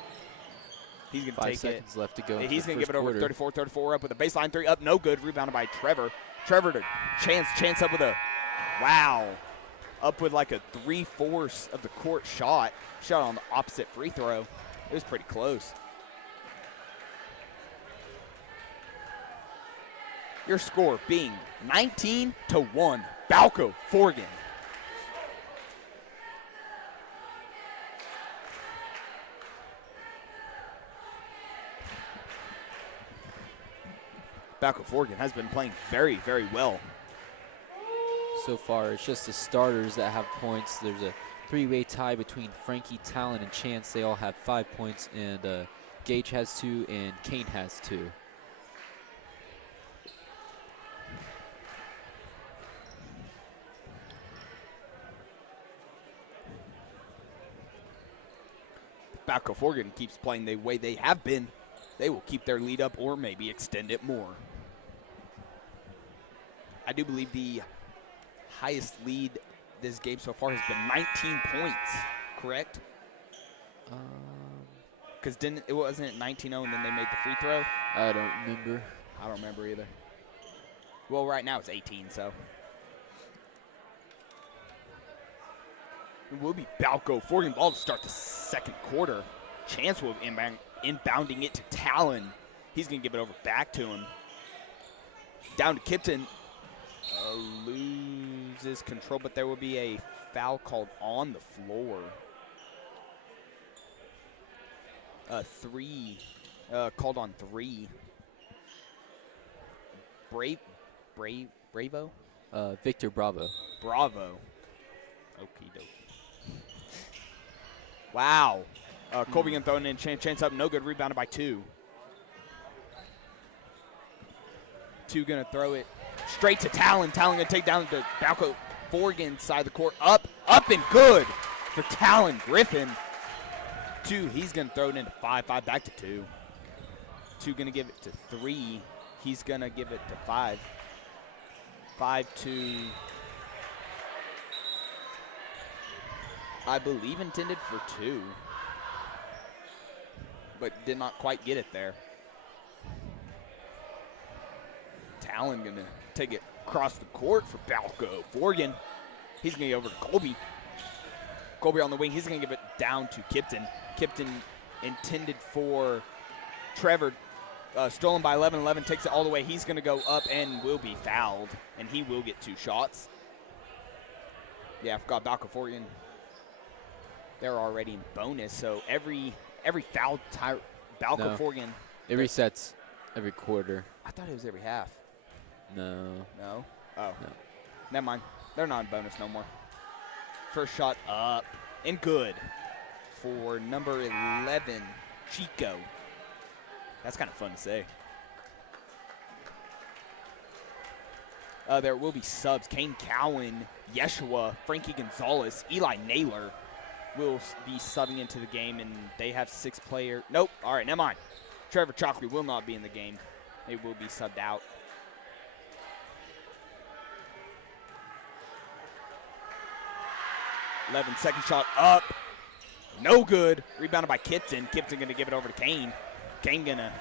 He's gonna 5 take seconds it. left to go. He's gonna give give it over to 34. 34 up with a baseline 3 up. No good. Rebounded by Trevor. Trevor to Chance. Chance up with a up with like a 3/4 of the court shot. Shot on the opposite free throw. It was pretty close. Your score being 19-1. Balko-Forgan. Balko-Forgan has been playing very, very well. So far, it's just the starters that have points. There's a 3-way tie between Frankie, Talon, and Chance. They all have 5 points, and Gage has 2, and Kane has 2. Balko-Forgan keeps playing the way they have been. They will keep their lead up or maybe extend it more. I do believe the highest lead this game so far has been 19 points, correct? Because it wasn't 19-0 and then they made the free throw? I don't remember. I don't remember either. Well, right now it's 18, so. It will be Balko-Forgan ball to start the second quarter. Chance will be inbounding it to Talon. He's going to give it over back to him. Down to Kipton. Loses control, but there will be a foul called on the floor. 3. Called on 3. Bravo? Victor Bravo. Bravo. Okie dokie. Wow. Colby gonna throw it in. Chance up. No good. Rebounded by 2. 2 gonna throw it straight to Talon. Talon gonna take down the Balko-Forgan side of the court. Up and good for Talon Griffin. 2. He's gonna throw it into 5. 5 back to 2. 2 gonna give it to 3. He's gonna give it to 5. 5 to, I believe, intended for 2, but did not quite get it there. Talon gonna take it across the court for Balko-Forgan. He's gonna get over to Colby. Colby on the wing. He's gonna give it down to Kipton. Kipton intended for Trevor. Stolen by 11. 11 takes it all the way. He's going to go up and will be fouled, and he will get 2 shots. Yeah, I forgot Balko-Forgan. They're already in bonus, so every foul Balko-Forgan. It resets every quarter. I thought it was every half. No. No? Oh. No. Never mind. They're not in bonus no more. First shot up and good for number 11, Chico. That's kind of fun to say. There will be subs. Kane Cowan, Yeshua, Frankie Gonzalez, Eli Naylor will be subbing into the game, and they have 6 players. Nope. All right, never mind. Trevor Chalkley will not be in the game. They will be subbed out. Second shot up. No good. Rebounded by Kipton. Kipton going to give it over to Kane. Kane going to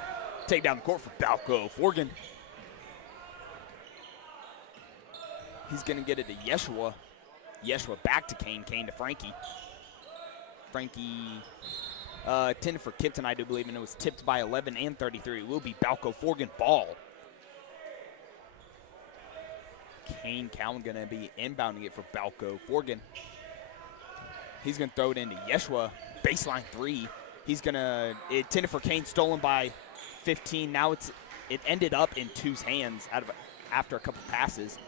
take down the court for Balko-Forgan. He's going to get it to Yeshua. Yeshua back to Kane. Kane to Frankie. Frankie intended for Kipton, I do believe, and it was tipped by 11 and 33. It will be Balko-Forgan ball. Kane Cowan going to be inbounding it for Balko-Forgan. He's going to throw it into Yeshua. Baseline 3. He's going to intended for Kane, stolen by 15. Now it ended up in 2's hands after a couple passes.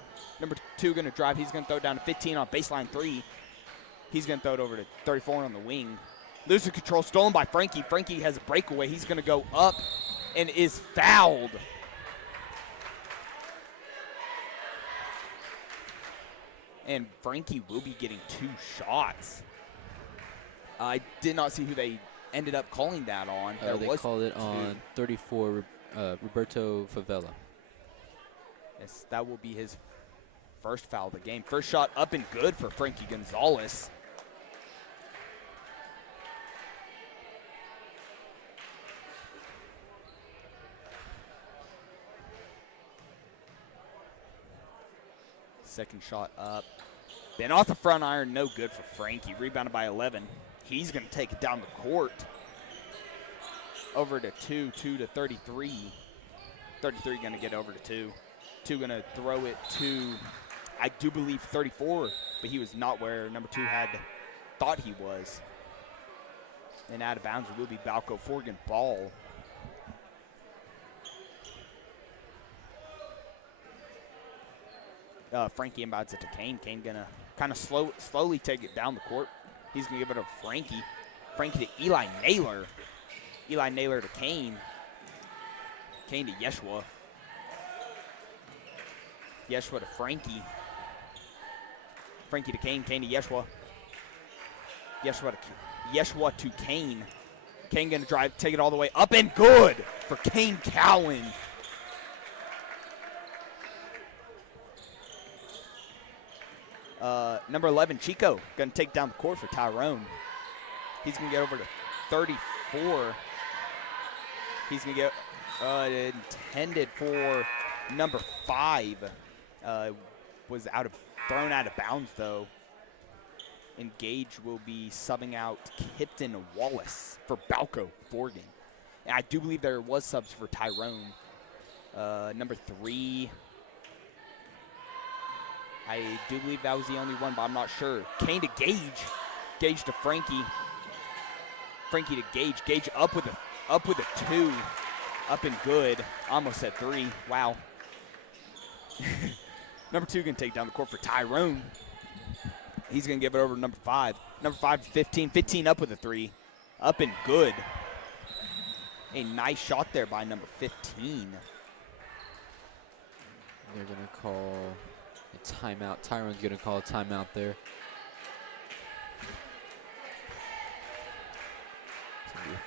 Number 2 going to drive. He's going to throw it down to 15 on baseline 3. He's going to throw it over to 34 on the wing. Loses control, stolen by Frankie. Frankie has a breakaway. He's going to go up and is fouled. And Frankie will be getting 2 shots. I did not see who they ended up calling that on. They called it on 34, Roberto Favela. Yes, that will be his first foul of the game. First shot up and good for Frankie Gonzalez. Second shot up. Been off the front iron, no good for Frankie. Rebounded by 11. He's going to take it down the court. Over to 2 to 33. 33 going to get over to 2. 2 going to throw it to, I do believe, 34, but he was not where number 2 had thought he was. And out of bounds will be Balko-Forgan ball. Frankie inbounds it to Kane. Kane going to kind of slowly take it down the court. He's going to give it to Frankie. Frankie to Eli Naylor. Eli Naylor to Kane. Kane to Yeshua. Yeshua to Frankie. Frankie to Kane. Kane to Yeshua. Yeshua to Kane. Kane going to drive, take it all the way up and good for Kane Cowan. Number 11, Chico, going to take down the court for Tyrone. He's going to get over to 34. He's going to get intended for number 5. Was thrown out of bounds, though. Engage will be subbing out Kipton Wallace for Balko-Forgan. And I do believe there was subs for Tyrone. Number 3. I do believe that was the only one, but I'm not sure. Kane to Gage. Gage to Frankie. Frankie to Gage. Gage up with a 2. Up and good. Almost at 3. Wow. Number 2 going to take down the court for Tyrone. He's going to give it over to number 5. Number 5 to 15. 15 up with a 3. Up and good. A nice shot there by number 15. They're going to call a timeout. Tyrone's going to call a timeout there.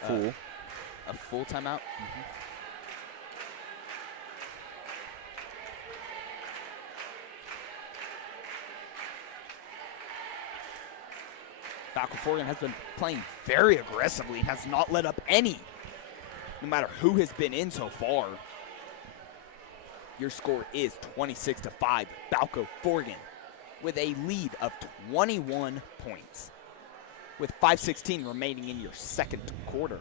A full timeout? Mm-hmm. Balko-Forgan has been playing very aggressively and has not let up any, no matter who has been in so far. Your score is 26-5. Balko-Forgan with a lead of 21 points with 5:16 remaining in your second quarter.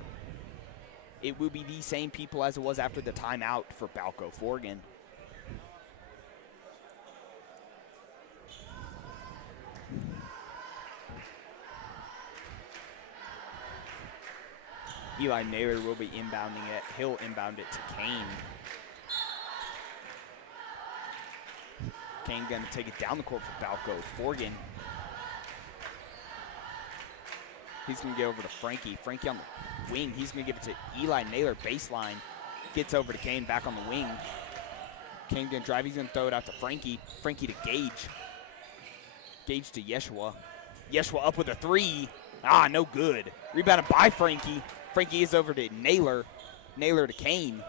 It will be the same people as it was after the timeout for Balko-Forgan. Eli Naylor will be inbounding it. He'll inbound it to Kane. Kane going to take it down the court for Balko-Forgan. He's going to get over to Frankie. Frankie on the wing. He's going to give it to Eli Naylor, baseline. Gets over to Kane, back on the wing. Kane going to drive. He's going to throw it out to Frankie. Frankie to Gage. Gage to Yeshua. Yeshua up with a 3. Ah, no good. Rebounded by Frankie. Frankie is over to Naylor. Naylor to Kane.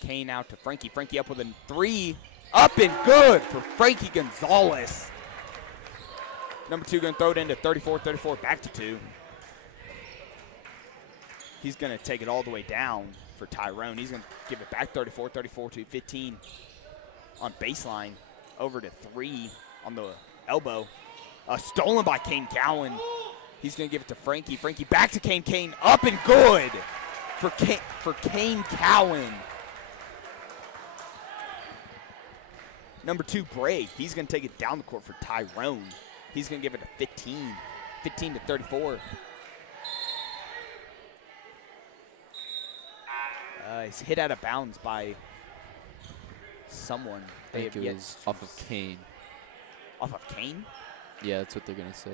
Kane out to Frankie. Frankie up with a 3. Up and good for Frankie Gonzalez. Number 2 going to throw it into 34-34, back to 2. He's going to take it all the way down for Tyrone. He's going to give it back 34-34 to 15 on baseline. Over to 3 on the elbow. Stolen by Kane Cowan. He's going to give it to Frankie. Frankie back to Kane. Kane up and good for Kane Cowan. Number 2, Bray. He's going to take it down the court for Tyrone. He's going to give it to 15. 15 to 34. He's hit out of bounds by someone. I think it was off of Kane. Off of Kane? Yeah, that's what they're going to say.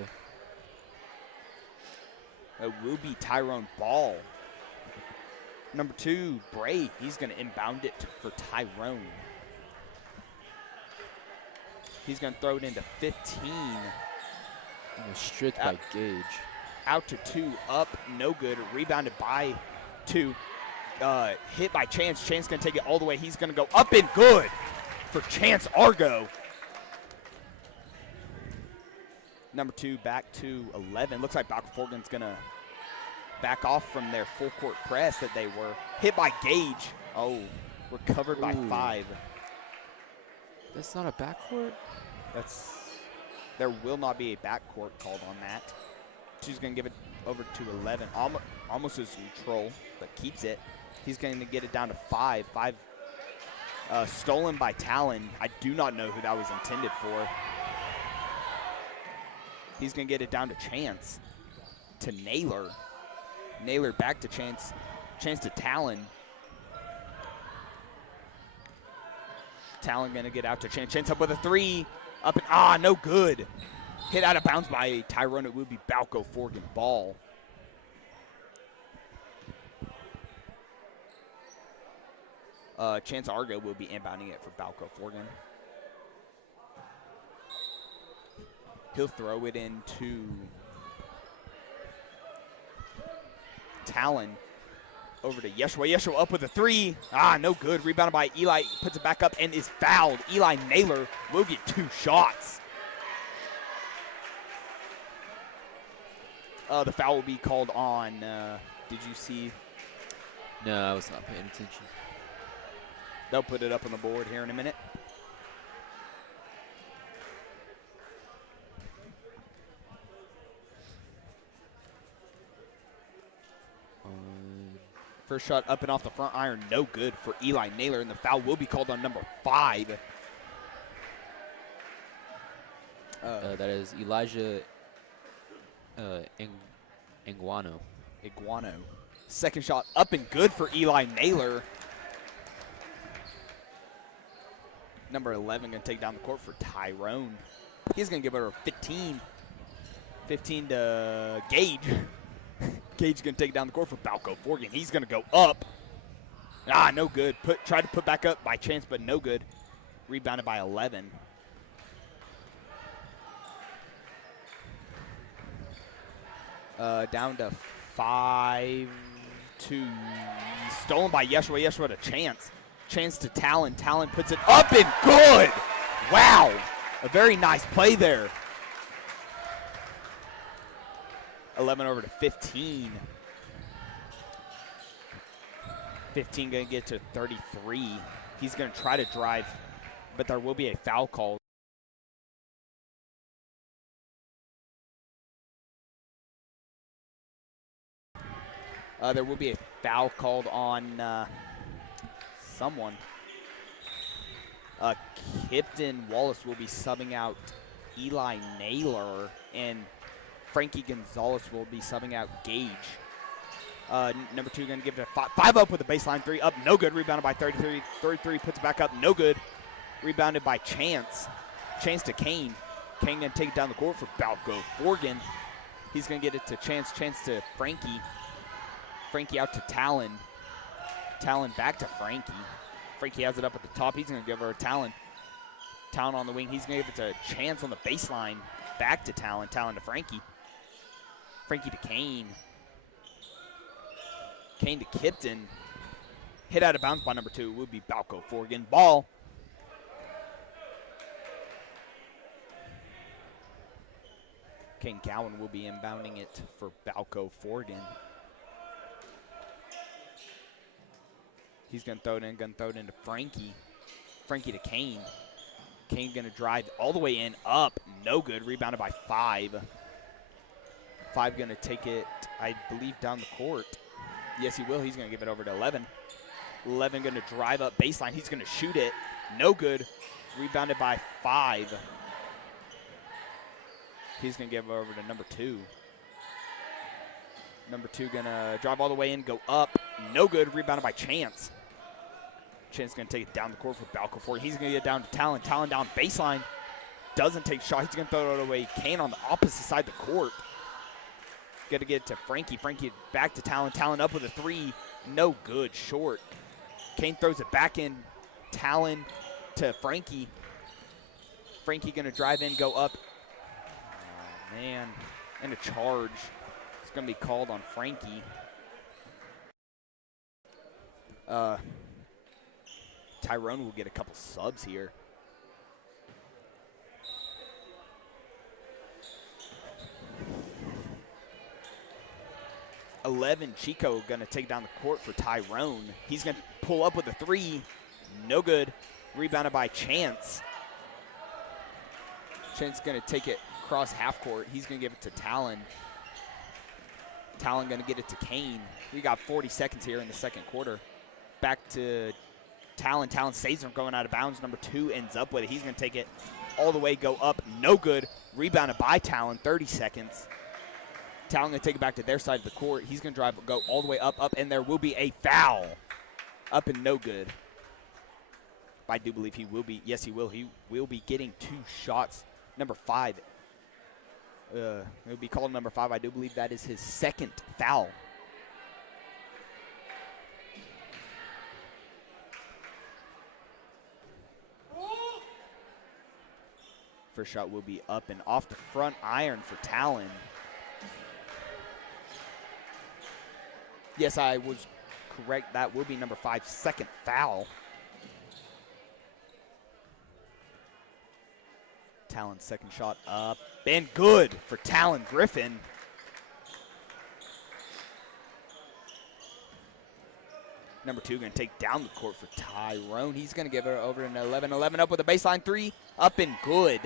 It will be Tyrone ball. Number 2, Bray. He's going to inbound it for Tyrone. He's going to throw it into 15. Stripped by Gage. Out to 2, up, no good. Rebounded by 2. Hit by Chance. Chance going to take it all the way. He's going to go up and good for Chance Argo. Number 2 back to 11. Looks like Balko-Forgan's going to back off from their full court press that they were. Hit by Gage. Oh, recovered by 5. That's not a backcourt? There will not be a backcourt called on that. She's going to give it over to 11. Almost as control, but keeps it. He's going to get it down to 5. 5 stolen by Talon. I do not know who that was intended for. He's going to get it down to Chance. To Naylor. Naylor back to Chance. Chance to Talon. Talon going to get out to Chance. Chance up with a 3. Up and no good. Hit out of bounds by Tyrone. It would be Balko-Forgan ball. Chance Argo will be inbounding it for Balko-Forgan. He'll throw it into Talon. Over to Yeshua. Yeshua up with a 3. No good. Rebounded by Eli. Puts it back up and is fouled. Eli Naylor will get 2 shots. The foul will be called on, did you see? No, I was not paying attention. They'll put it up on the board here in a minute. First shot up and off the front iron, no good for Eli Naylor, and the foul will be called on number 5. That is Elijah Iguano. Second shot up and good for Eli Naylor. Number 11 going to take down the court for Tyrone. He's going to give it a 15. 15 to Gage. Gage going to take down the court for Balko-Forgan. He's going to go up. No good. Tried to put back up by Chance, but no good. Rebounded by 11. Down to 5-2. Stolen by Yeshua. Yeshua to Chance. Chance to Talon. Talon puts it up and good. Wow. A very nice play there. 11 over to 15. 15 going to get to 33. He's going to try to drive, but there will be a foul call. There will be a foul called on someone. Kipton Wallace will be subbing out Eli Naylor, and Frankie Gonzalez will be subbing out Gage. Number 2 going to give it a 5 up with a baseline 3. Up, no good. Rebounded by 33. 33 puts it back up, no good. Rebounded by Chance. Chance to Kane. Kane going to take it down the court for Balko-Forgan. He's going to get it to Chance. Chance to Frankie. Frankie out to Talon. Talon back to Frankie. Frankie has it up at the top. He's going to give her a Talon. Talon on the wing. He's going to give it to Chance on the baseline. Back to Talon. Talon to Frankie. Frankie to Kane. Kane to Kipton. Hit out of bounds by number 2 will be Balko-Forgan. Ball. Kane Cowan will be inbounding it for Balko-Forgan. He's going to throw it in, into Frankie. Frankie to Kane. Kane going to drive all the way in, up, no good. Rebounded by 5. 5 going to take it, I believe, down the court. Yes, he will. He's going to give it over to 11. 11 going to drive up baseline. He's going to shoot it. No good. Rebounded by 5. He's going to give it over to number 2. Number 2 going to drive all the way in, go up. No good. Rebounded by Chance. Chance going to take it down the court for Balko-Forgan. He's going to get down to Talon. Talon down baseline. Doesn't take shot. He's going to throw it away. Kane on the opposite side of the court. Got to get it to Frankie. Frankie back to Talon. Talon up with a 3. No good. Short. Kane throws it back in. Talon to Frankie. Frankie going to drive in, go up. Oh, man. And a charge. It's going to be called on Frankie. Tyrone will get a couple subs here. Chico going to take down the court for Tyrone. He's going to pull up with a 3. No good. Rebounded by Chance. Chance going to take it across half court. He's going to give it to Talon. Talon going to get it to Kane. We got 40 seconds here in the second quarter. Back to Talon. Talon saves him going out of bounds. Number 2 ends up with it. He's going to take it all the way, go up. No good. Rebounded by Talon. 30 seconds. Talon going to take it back to their side of the court. He's going to drive, go all the way up, and there will be a foul. Up and no good. I do believe he will be. Yes, he will. He will be getting 2 shots. Number 5. It will be called number 5. I do believe that is his second foul. First shot will be up and off the front iron for Talon. Yes, I was correct. That will be number 5's second foul. Talon's second shot up and good for Talon Griffin. Number 2 going to take down the court for Tyrone. He's going to give it over an 11-11 up with a baseline 3. Up and good.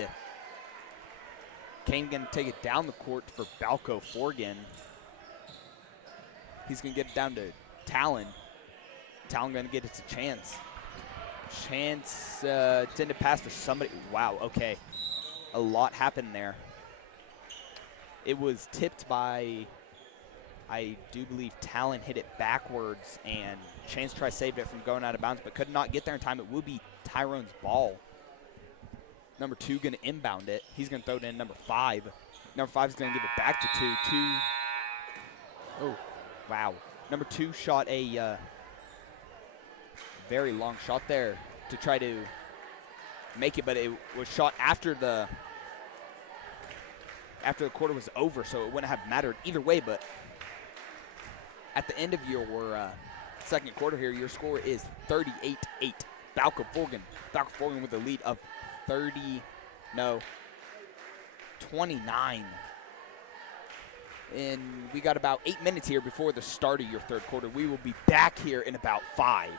Kane going to take it down the court for Balko-Forgan. He's going to get it down to Talon. Talon going to get it to Chance. Chance intended pass for somebody. Wow, okay. A lot happened there. It was tipped by, I do believe Talon hit it backwards, and Chance tried to save it from going out of bounds, but could not get there in time. It will be Tyrone's ball. Number 2 going to inbound it. He's going to throw it in number 5. Number 5 is going to give it back to 2. Oh, wow. Number 2 shot a very long shot there to try to make it, but it was shot after the quarter was over, so it wouldn't have mattered either way. But at the end of your second quarter here, your score is 38-8. Balko-Forgan. Balko-Forgan with a lead of 29. And we got about 8 minutes here before the start of your third quarter. We will be back here in about 5.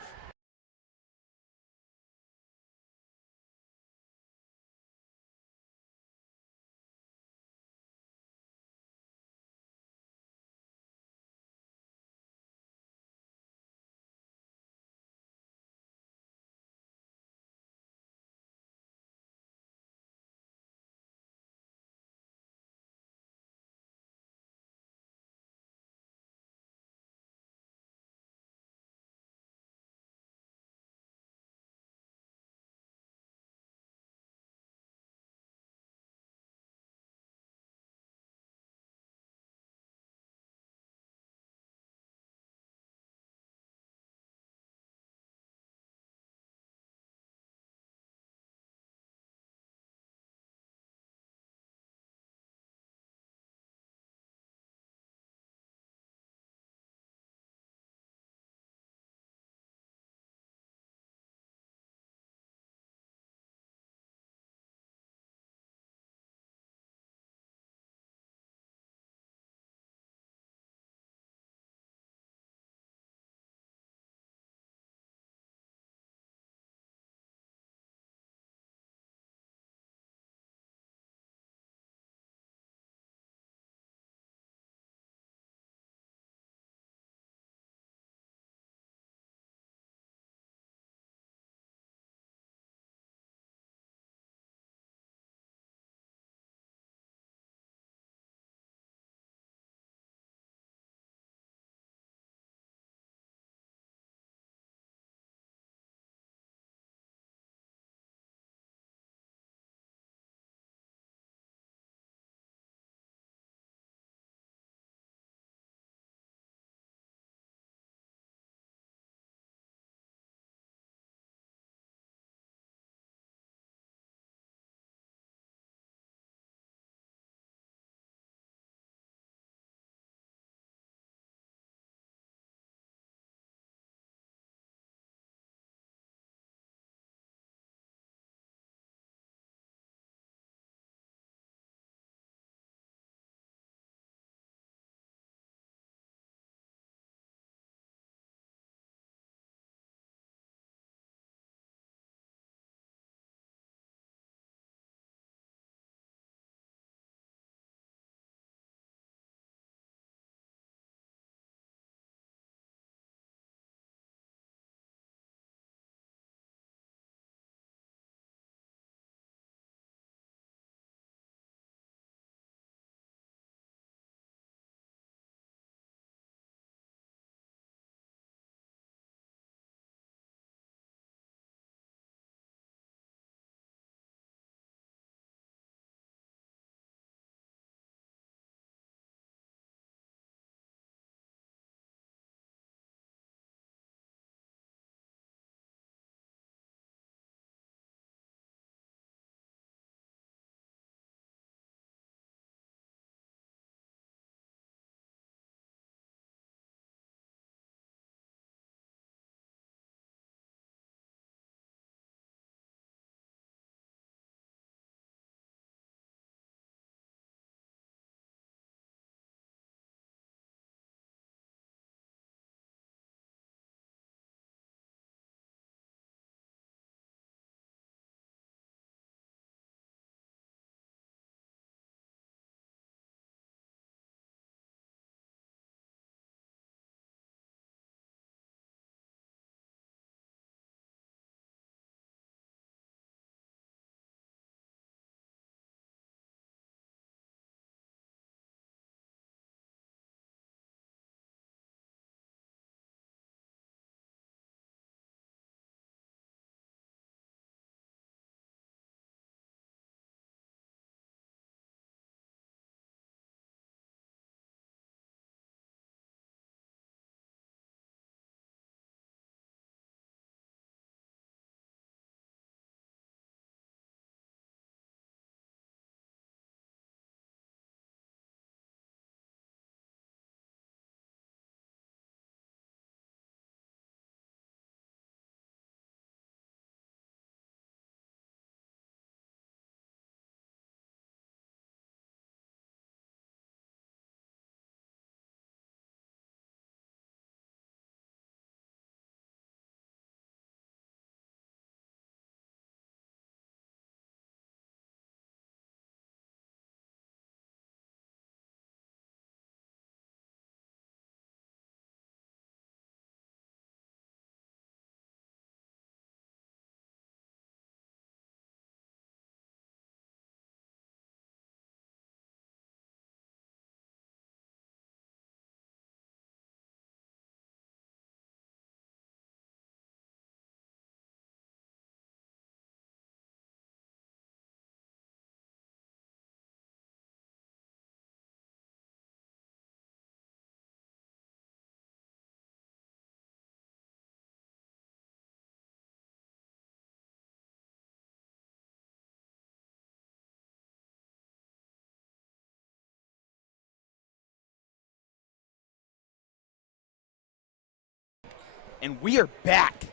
And we are back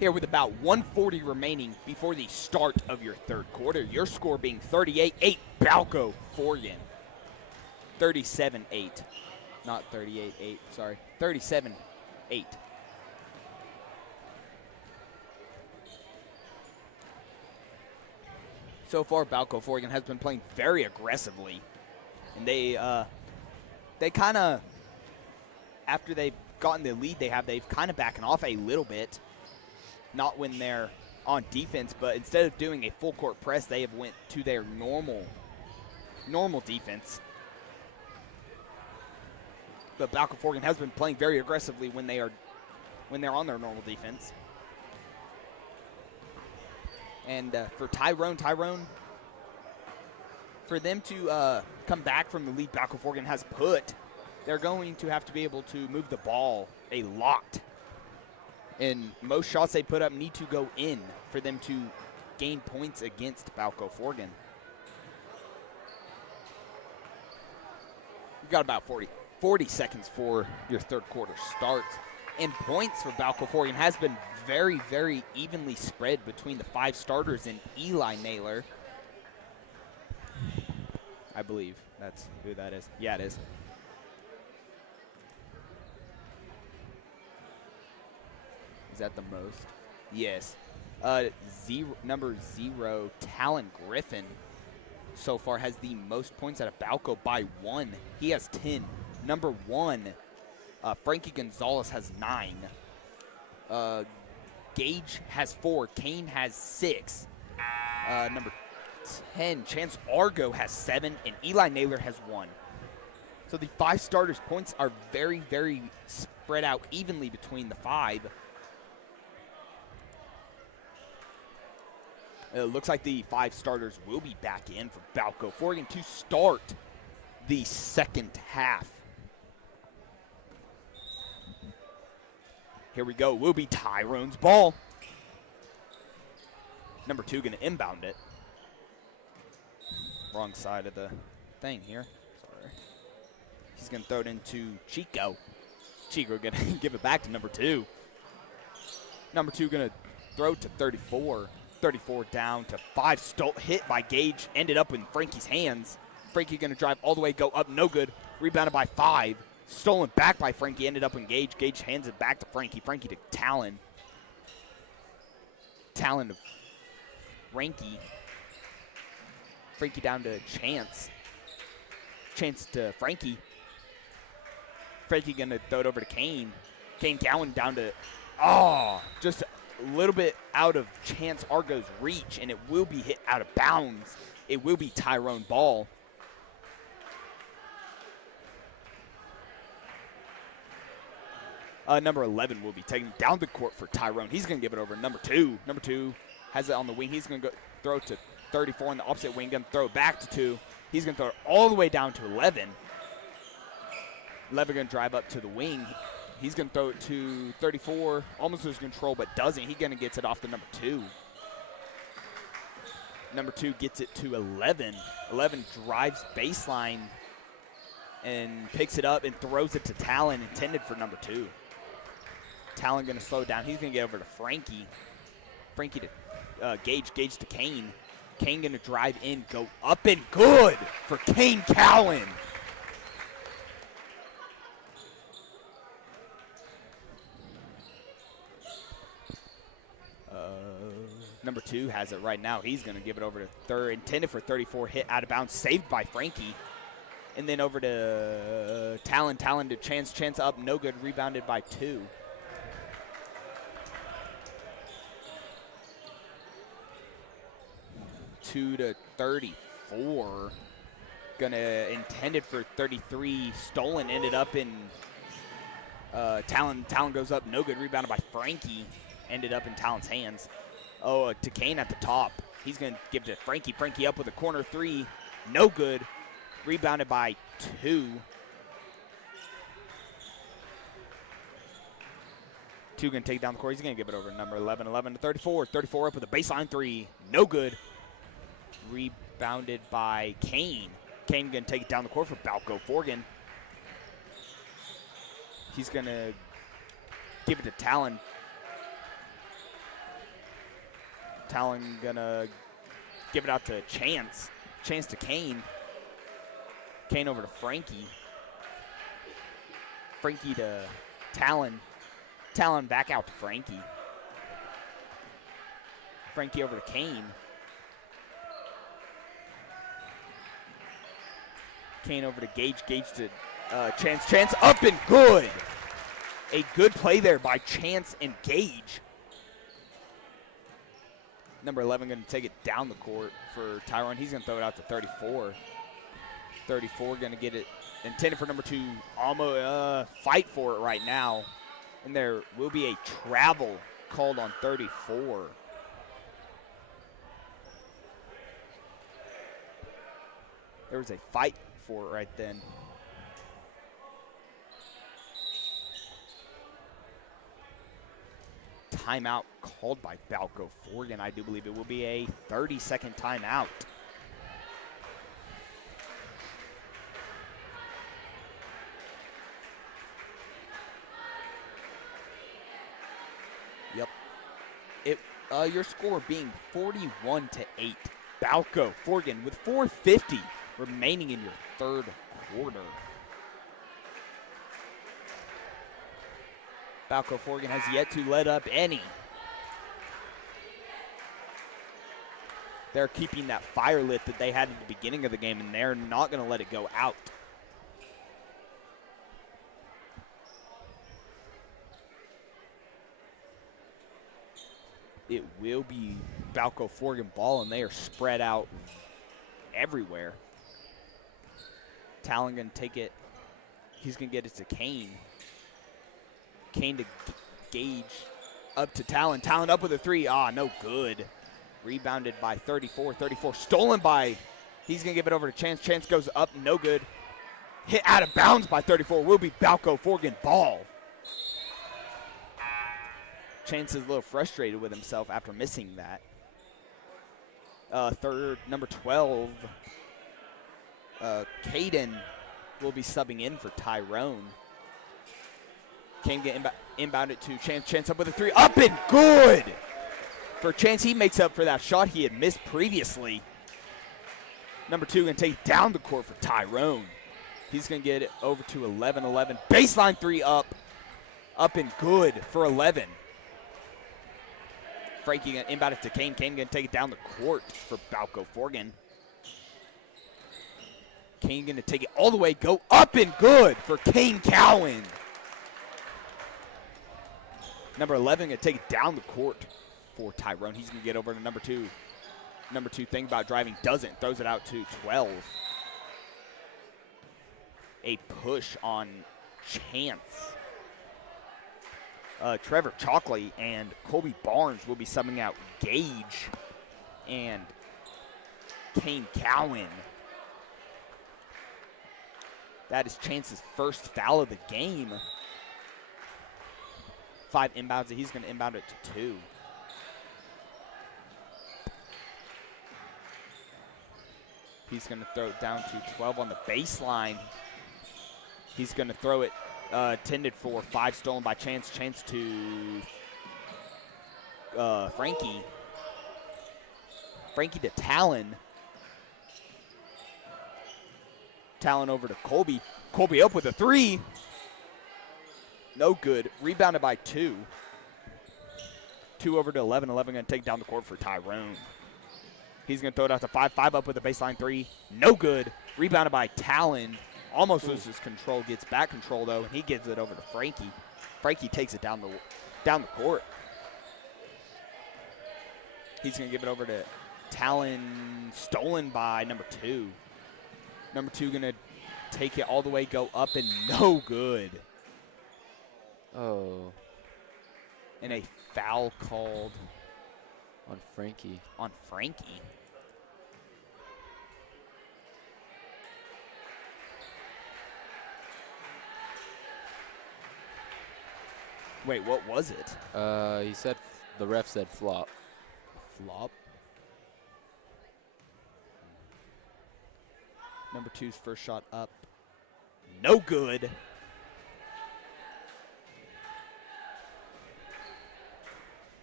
here with about 1:40 remaining before the start of your third quarter. Your score being 38-8, Balko-Forgan. 37-8. Not 38-8, sorry. 37-8. So far, Balko-Forgan has been playing very aggressively. And they kind of, after they've gotten the lead they've kind of backing off a little bit. Not when they're on defense, but instead of doing a full court press, they have went to their normal defense. But Balko-Forgan has been playing very aggressively when they're on their normal defense. And for Tyrone, for them to come back from the lead Balko-Forgan has put, they're going to have to be able to move the ball a lot. And most shots they put up need to go in for them to gain points against Balko-Forgan. We've got about 40 seconds for your third quarter starts. And points for Balko-Forgan has been very, very evenly spread between the 5 starters and Eli Naylor. I believe that's who that is. Yeah, it is. Is that the most? Yes. Number 0, Talon Griffin, so far has the most points out of Balko by 1. He has 10. Number 1, Frankie Gonzalez has 9. Gage has 4. Kane has 6. Number 10, Chance Argo has 7. And Eli Naylor has 1. So the 5 starters' points are very, very spread out evenly between the 5. It looks like the 5 starters will be back in for Balko-Forgan to start the second half. Here we go. Will be Tyrone's ball. Number 2 going to inbound it. Wrong side of the thing here. Sorry. He's going to throw it into Chico. Chico going to give it back to number 2. Number 2 going to throw to 34. 34 down to 5. Hit by Gage. Ended up in Frankie's hands. Frankie going to drive all the way, go up, no good. Rebounded by 5. Stolen back by Frankie. Ended up in Gage. Gage hands it back to Frankie. Frankie to Talon. Talon to Frankie. Frankie down to Chance. Chance to Frankie. Frankie going to throw it over to Kane. Kane down to, just a little bit out of Chance Argo's reach, and it will be hit out of bounds. It will be Tyrone ball. Number 11 will be taking down the court for Tyrone. He's going to give it over to number 2. Number 2 has it on the wing. He's going to go throw it to 34 on the opposite wing. Going to throw it back to 2. He's going to throw it all the way down to 11. 11 going to drive up to the wing. He's going to throw it to 34, almost loses control, but doesn't. He going to gets it off the number 2. Number 2 gets it to 11. 11 drives baseline and picks it up and throws it to Talon, intended for number 2. Talon going to slow down. He's going to get over to Frankie. Frankie to Gage. Gage to Kane. Kane going to drive in, go up and good for Kane Cowan. Number 2 has it right now. He's going to give it over to third, intended for 34, hit out of bounds, saved by Frankie. And then over to Talon. Talon to Chance. Chance up, no good, rebounded by 2. Two to 34. Intended for 33, stolen, ended up in Talon. Talon goes up, no good, rebounded by Frankie. Ended up in Talon's hands. To Kane at the top. He's going to give to Frankie. Frankie up with a corner 3. No good. Rebounded by 2. 2 going to take down the court. He's going to give it over to number 11. 11 to 34. 34 up with a baseline 3. No good. Rebounded by Kane. Kane going to take it down the court for Balko-Forgan. He's going to give it to Talon. Talon gonna give it out to Chance. Chance to Kane. Kane over to Frankie. Frankie to Talon. Talon back out to Frankie. Frankie over to Kane. Kane over to Gage. Gage to Chance. Chance up and good. A good play there by Chance and Gage. Number 11 going to take it down the court for Tyrone. He's going to throw it out to 34. 34 going to get it intended for number 2. Almost fight for it right now. And there will be a travel called on 34. There was a fight for it right then. Timeout called by Balko-Forgan. I do believe it will be a 30-second timeout. Yep. Your score being 41-8. Balko-Forgan with 4:50 remaining in your third quarter. Balko-Forgan has yet to let up any. They're keeping that fire lit that they had at the beginning of the game, and they're not going to let it go out. It will be Balko-Forgan ball, and they are spread out everywhere. Talon going to take it. He's going to get it to Kane. Kane to Gage, up to Talon. Talon up with a 3. No good. Rebounded by 34. 34 stolen by, he's going to give it over to Chance. Chance goes up, no good. Hit out of bounds by 34. Will be Balko-Forgan ball. Chance is a little frustrated with himself after missing that. Number 12, Caden will be subbing in for Tyrone. Kane get inbounded to Chance. Chance up with a 3. Up and good! For Chance, he makes up for that shot he had missed previously. Number 2 going to take down the court for Tyrone. He's going to get it over to 11. Baseline 3 up. Up and good for 11. Frankie going to inbound it to Kane. Kane going to take it down the court for Balko-Forgan. Kane going to take it all the way, go up and good for Kane Cowan. Number 11 going to take it down the court for Tyrone. He's going to get over to number 2. Number 2 thinking about driving, doesn't. Throws it out to 12. A push on Chance. Trevor Chalkley and Colby Barnes will be subbing out Gage and Kane Cowan. That is Chance's first foul of the game. 5 inbounds, and he's going to inbound it to 2. He's going to throw it down to 12 on the baseline. He's going to throw it intended for 5, stolen by Chance. Chance to Frankie. Frankie to Talon. Talon over to Colby. Colby up with a 3. No good. Rebounded by 2. 2 over to 11. 11 going to take down the court for Tyrone. He's going to throw it out to 5. 5 up with a baseline 3. No good. Rebounded by Talon. Almost loses control. Gets back control, though, and he gives it over to Frankie. Frankie takes it down the court. He's going to give it over to Talon. Stolen by number 2. Number 2 going to take it all the way, go up, and no good. Oh. And a foul called on Frankie. Wait, what was it? He said, the ref said flop. Flop? Number 2's first shot up. No good.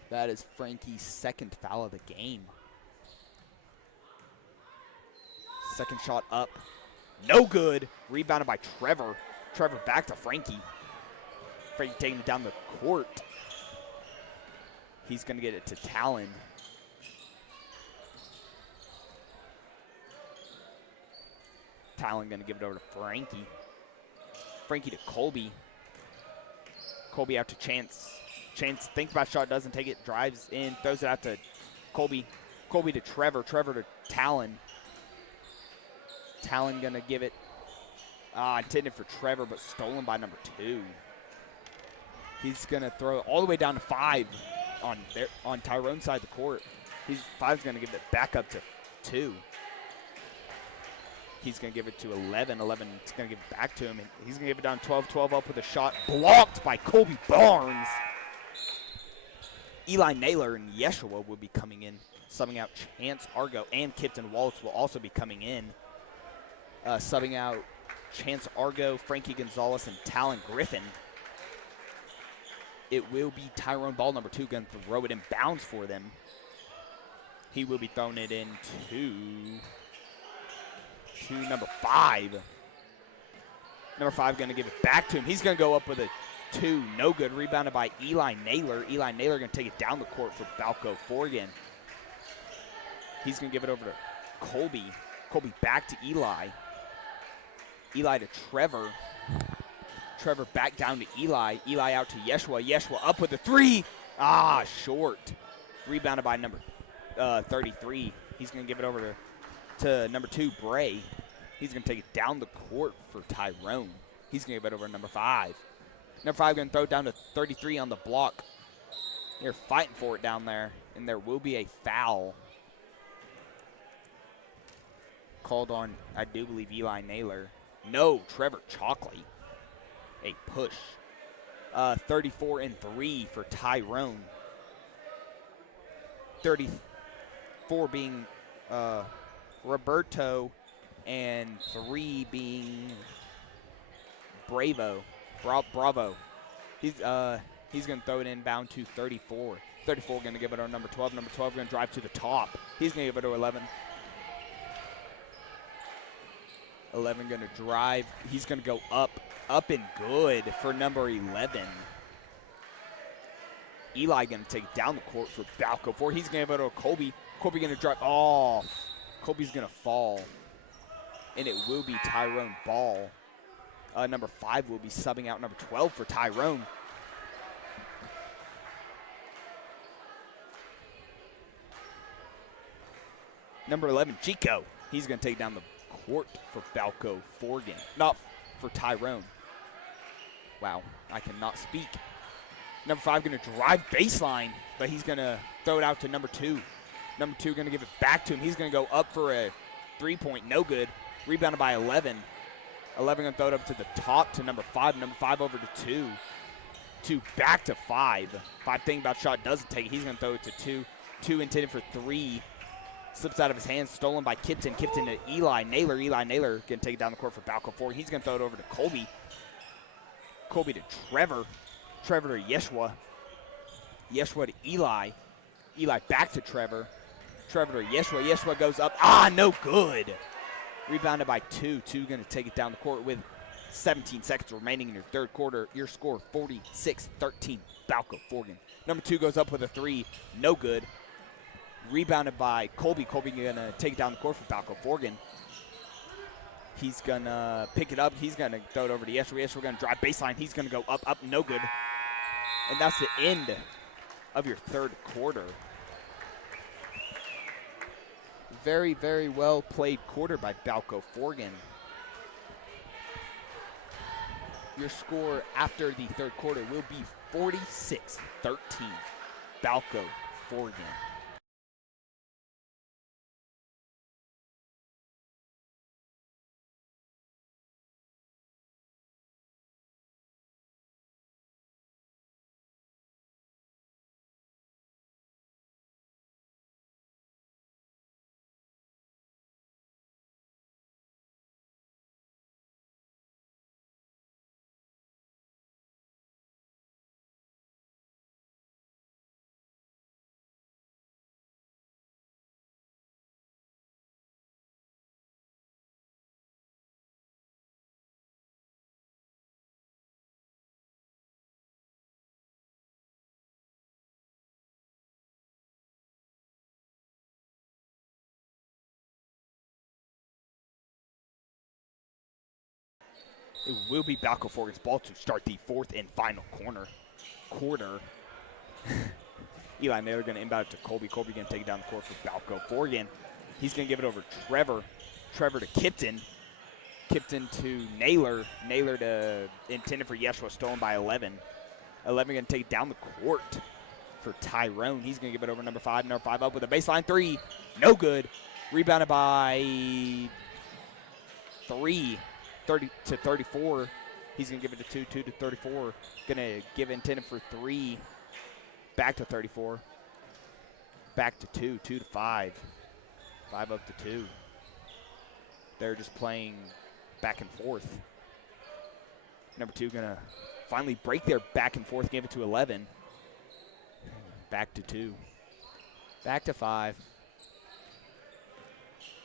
That is Frankie's second foul of the game. Second shot up. No good. Rebounded by Trevor. Trevor back to Frankie. Frankie taking it down the court. He's going to get it to Talon. Talon going to give it over to Frankie. Frankie to Colby. Colby out to Chance. Chance thinks about shot, doesn't take it, drives in, throws it out to Colby. Colby to Trevor. Trevor to Talon. Talon going to give it. Intended for Trevor, but stolen by number 2. He's going to throw it all the way down to 5 on Tyrone's side of the court. 5's going to give it back up to 2. He's going to give it to 11. 11 is going to give it back to him. And he's going to give it down 12. 12 up with a shot blocked by Colby Barnes. Eli Naylor and Yeshua will be coming in, subbing out Chance Argo, and Kipton Waltz will also be coming in. Subbing out Chance Argo, Frankie Gonzalez, and Talon Griffin. It will be Tyrone ball number 2, going to throw it in bounds for them. He will be throwing it into number 5. Number 5 going to give it back to him. He's going to go up with a 2. No good. Rebounded by Eli Naylor. Eli Naylor going to take it down the court for Balko-Forgan. He's going to give it over to Colby. Colby back to Eli. Eli to Trevor. Trevor back down to Eli. Eli out to Yeshua. Yeshua up with a 3. Short. Rebounded by number 33. He's going to give it over to number 2, Bray. He's going to take it down the court for Tyrone. He's going to give it over to number 5. Number 5 going to throw it down to 33 on the block. They're fighting for it down there, and there will be a foul called on, I do believe, Eli Naylor. No, Trevor Chalkley. A push. 34 and 3 for Tyrone. 34 being Roberto, and 3 being Bravo. He's going to throw it inbound to 34. 34 going to give it to number 12. Number 12 going to drive to the top. He's going to give it to 11. 11 going to drive. He's going to go up and good for number 11. Eli going to take it down the court for Balko-Forgan. He's going to give it to Colby. Colby going to drive. Colby's going to fall. And it will be Tyrone ball. Number 5 will be subbing out number 12 for Tyrone. Number 11, Chico. He's going to take down the court for Balko-Forgan. Not for Tyrone. Wow, I cannot speak. Number 5 going to drive baseline, but he's going to throw it out to number 2. Number 2 going to give it back to him. He's going to go up for a 3-point, no good. Rebounded by 11. 11 going to throw it up to the top to number 5. Number 5 over to 2. 2 back to 5. 5 thinking about shot, doesn't take it. He's going to throw it to 2. 2 intended for 3. Slips out of his hands, stolen by Kipton. Kipton to Eli Naylor. Eli Naylor going to take it down the court for Balko-Forgan. He's going to throw it over to Colby. Colby to Trevor. Trevor to Yeshua. Yeshua to Eli. Eli back to Trevor. Trevor to Yeshua. Yeshua goes up. No good. Rebounded by 2. 2 going to take it down the court with 17 seconds remaining in your third quarter. Your score 46-13. Balko-Forgan. Number 2 goes up with a 3. No good. Rebounded by Colby. Colby going to take it down the court for Balko-Forgan. He's going to pick it up. He's going to throw it over to Yeshua. Yeshua going to drive baseline. He's going to go up, no good. And that's the end of your third quarter. Very, very well played quarter by Balko-Forgan. Your score after the third quarter will be 46-13. Balko-Forgan. It will be Balko-Forgan's ball to start the fourth and final quarter. Eli Naylor going to inbound it to Colby. Colby going to take it down the court for Balko-Forgan. He's going to give it over to Trevor. Trevor to Kipton. Kipton to Naylor. Naylor to intended for Yeshua, stolen by 11. 11 going to take it down the court for Tyrone. He's going to give it over number 5. Number 5 up with a baseline 3. No good. Rebounded by 3. 30 to 34. He's going to give it to 2. 2 to 34. Going to give intended for 3. Back to 34. Back to 2. 2 to 5. 5 up to 2. They're just playing back and forth. Number 2 going to finally break their back and forth, give it to 11. Back to 2. Back to 5.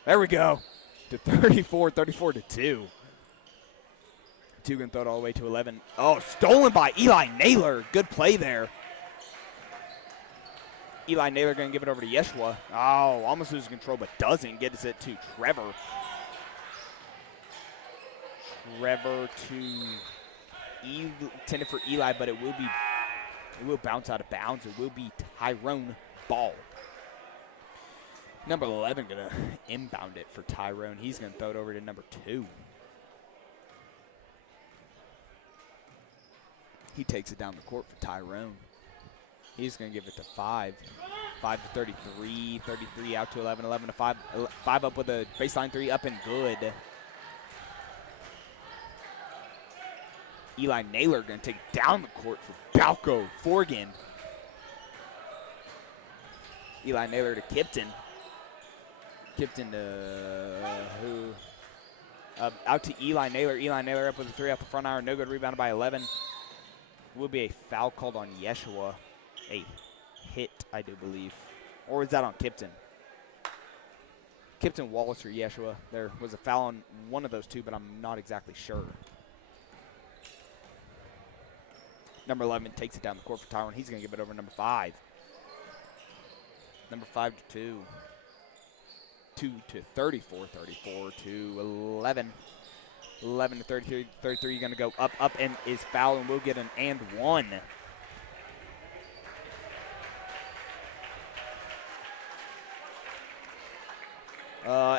There we go. To 34, 34 to 2. 2 going to throw it all the way to 11. Oh, stolen by Eli Naylor. Good play there. Eli Naylor going to give it over to Yeshua. Oh, almost loses control, but doesn't. Gets it to Trevor. Trevor to intended for Eli, but it will bounce out of bounds. It will be Tyrone ball. Number 11 going to inbound it for Tyrone. He's going to throw it over to number 2. He takes it down the court for Tyrone. He's going to give it to 5. 5 to 33. 33 out to 11. 11 to 5. 5 up with a baseline 3 up and good. Eli Naylor going to take it down the court for Balko-Forgan. Eli Naylor to Kipton. Kipton to out to Eli Naylor. Eli Naylor up with a 3 off the front iron. No good. Rebounded by 11. Will be a foul called on Yeshua. A hit, I do believe. Or is that on Kipton? Kipton, Wallace, or Yeshua. There was a foul on one of those two, but I'm not exactly sure. Number 11 takes it down the court for Tyrone. He's going to give it over to number 5. Number 5 to 2. 2 to 34. 34 to 11. 11 to 33. 33 going to go up, and is fouled, and we'll get an and 1.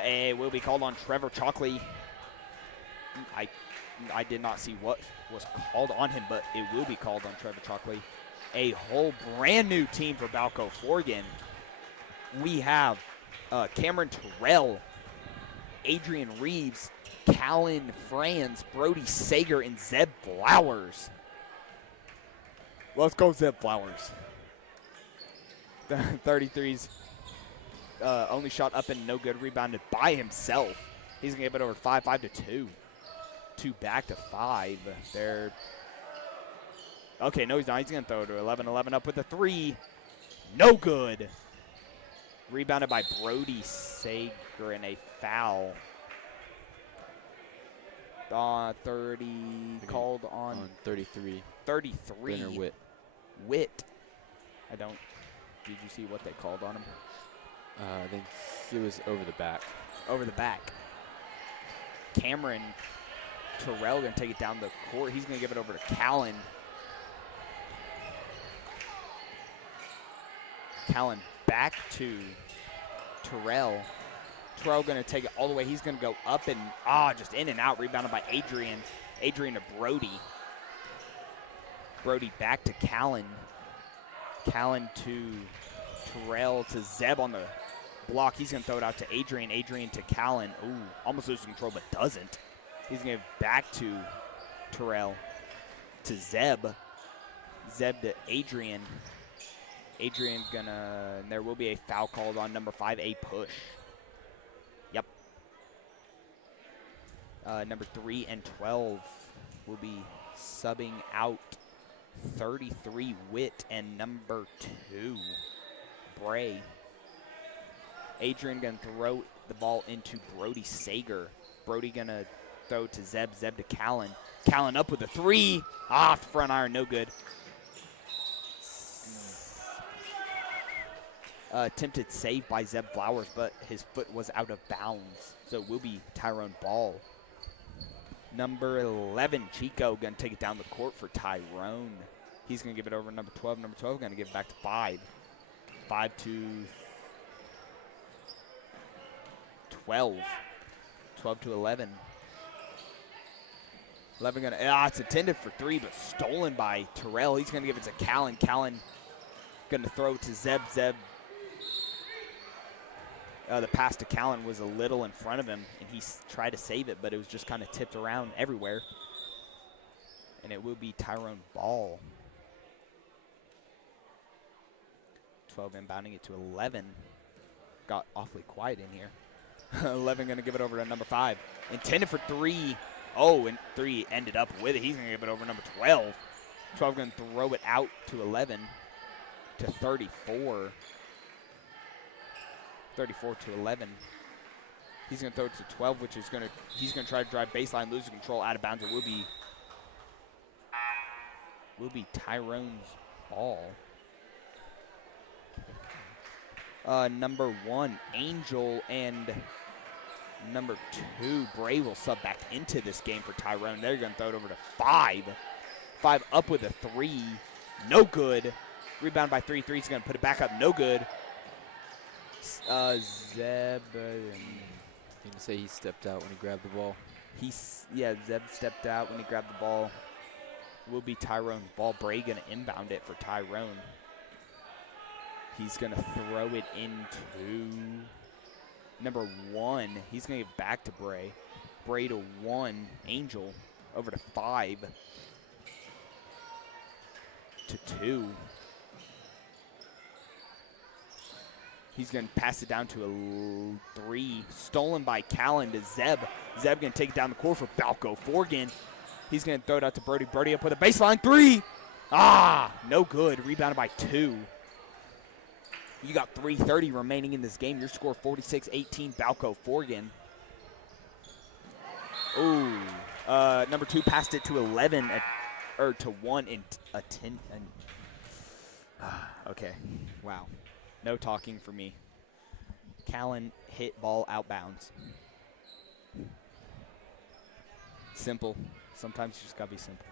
It will be called on Trevor Chalkley. I did not see what was called on him, but it will be called on Trevor Chalkley. A whole brand new team for Balko-Forgan. We have Cameron Terrell, Adrian Reeves, Callan Franz, Brody Sager, and Zeb Flowers. Let's go Zeb Flowers. The 33's only shot up and no good, rebounded by himself. He's going to give it over 5 to 2. 2 back to 5. There. Okay, no, he's not. He's going to throw it to 11. 11 up with a 3. No good. Rebounded by Brody Sager and a foul. 30 called on 33. 33. Brenner Witt. I don't. Did you see what they called on him? I think it was over the back. Over the back. Cameron Terrell going to take it down the court. He's going to give it over to Callan. Callan back to Terrell. Terrell going to take it all the way. He's going to go up and, just in and out. Rebounded by Adrian. Adrian to Brody. Brody back to Callan. Callan to Terrell to Zeb on the block. He's going to throw it out to Adrian. Adrian to Callan. Ooh, almost loses control, but doesn't. He's going to give it back to Terrell to Zeb. Zeb to Adrian. Adrian gonna, and there will be a foul called on number 5, a push. Yep. Number 3 and 12 will be subbing out 33 Witt and number 2 Bray. Adrian gonna throw the ball into Brody Sager. Brody gonna throw to Zeb. Zeb to Callan. Callan up with a 3. Off the front iron, no good. Attempted save by Zeb Flowers, but his foot was out of bounds. So it will be Tyrone ball. Number 11, Chico, going to take it down the court for Tyrone. He's going to give it over to number 12. Number 12 going to give it back to 5. 5 to 12. 12 to 11. 11 going to, it's intended for 3, but stolen by Terrell. He's going to give it to Callan. Callan going to throw it to Zeb. Zeb, the pass to Callan was a little in front of him, and he tried to save it, but it was just kind of tipped around everywhere. And it will be Tyrone ball. 12 inbounding it to 11. Got awfully quiet in here. 11 going to give it over to number 5. Intended for 3. Oh, and 3 ended up with it. He's going to give it over to number 12. 12 going to throw it out to 11 to 34. 34 to 11. He's going to throw it to 12, which is he's going to try to drive baseline, losing control, out of bounds. It will be Tyrone's ball. Number 1, Angel, and number 2, Bray will sub back into this game for Tyrone. They're going to throw it over to 5. 5 up with a 3. No good. Rebound by 3. 3's going to put it back up. No good. Zeb. You can say he stepped out when he grabbed the ball. Zeb stepped out when he grabbed the ball. Will be Tyrone's ball. Bray going to inbound it for Tyrone. He's going to throw it into number 1. He's going to give it back to Bray. Bray to 1. Angel over to 5. To 2. He's going to pass it down to a 3. Stolen by Callan to Zeb. Zeb going to take it down the court for Balko-Forgan. He's going to throw it out to Brody. Brody up with a baseline 3. No good. Rebounded by 2. You got 3:30 remaining in this game. Your score 46-18, Balko-Forgan. Ooh. Number 2 passed it to 11, to 1 in a 10. Okay. Wow. No talking for me. Callan hit ball outbounds. Simple. Sometimes you just got to be simple.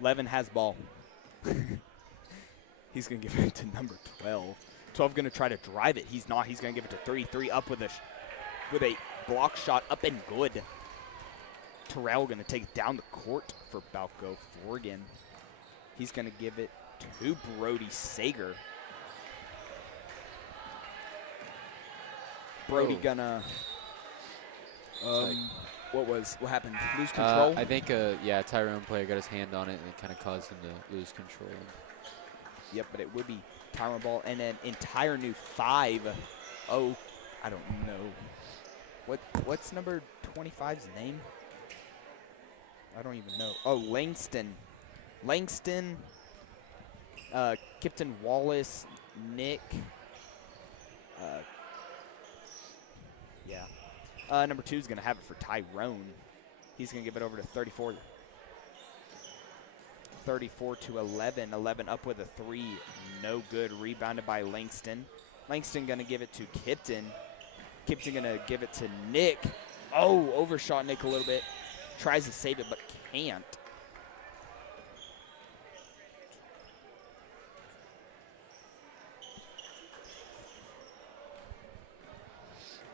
11 has ball. He's going to give it to number 12. 12 going to try to drive it. He's not. He's going to give it to 3. 3 up with a block shot up and good. Terrell going to take it down the court for Balko-Forgan. He's going to give it to Brody Sager. Brody gonna. What happened? Lose control? I think Tyrone player got his hand on it and it kind of caused him to lose control. Yep, but it would be Tyrone ball, and an entire new 5. Oh, I don't know. What's number 25's name? I don't even know. Oh, Langston. Kipton Wallace, Nick. Number 2 is going to have it for Tyrone. He's going to give it over to 34. 34 to 11. 11 up with a 3. No good. Rebounded by Langston. Langston going to give it to Kipton. Kipton going to give it to Nick. Oh, overshot Nick a little bit. Tries to save it, but can't.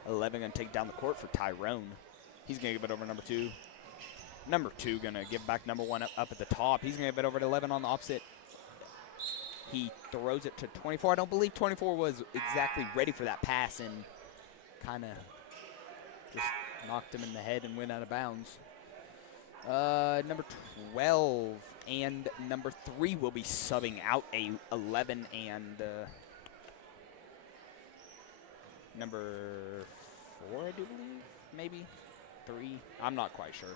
Eleven going to take down the court for Tyrone. He's going to give it over to number 2. Number 2 going to give back number 1 up at the top. He's going to give it over to 11 on the opposite. He throws it to 24. I don't believe 24 was exactly ready for that pass and kind of just knocked him in the head and went out of bounds. Number 12 and number 3 will be subbing out a 11 and number 4, I do believe, maybe 3. I'm not quite sure.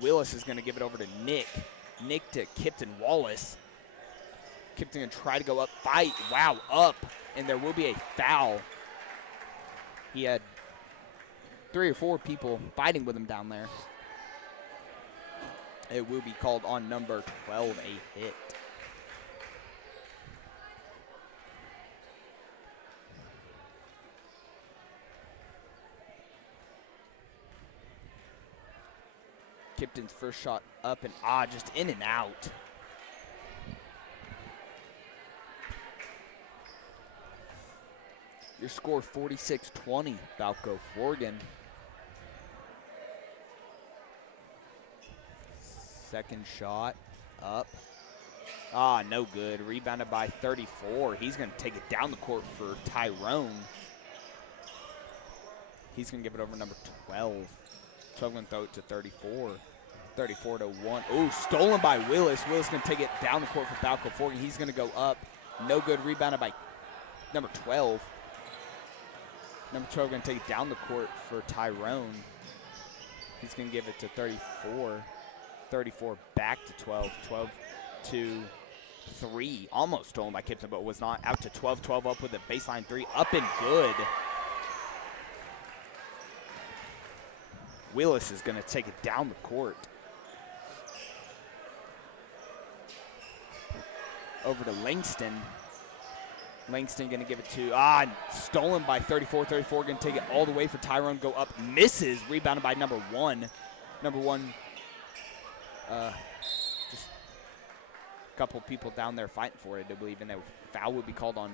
Willis is going to give it over to Nick. Nick to Kipton Wallace. Kipton going to try to go up, fight. Wow, up, and there will be a foul. He had 3 or 4 people fighting with him down there. It will be called on number 12, a hit. Kipton's first shot up and just in and out. Your score 46-20, Balko-Forgan. Second shot up. No good. Rebounded by 34. He's going to take it down the court for Tyrone. He's going to give it over number 12. 12 going to throw it to 34. 34-1. Oh, stolen by Willis. Willis going to take it down the court for Balko-Forgan. He's going to go up. No good. Rebounded by number 12. Number 12 going to take it down the court for Tyrone. He's going to give it to 34. 34 back to 12. 12-3. Almost stolen by Kipton, but was not. Out to 12. 12 up with a baseline three. Up and good. Willis is going to take it down the court. Over to Langston. Langston going to give it to, stolen by 34. 34 going to take it all the way for Tyrone. Go up, misses. Rebounded by number 1. Number 1, just a couple people down there fighting for it, I believe, and that foul would be called on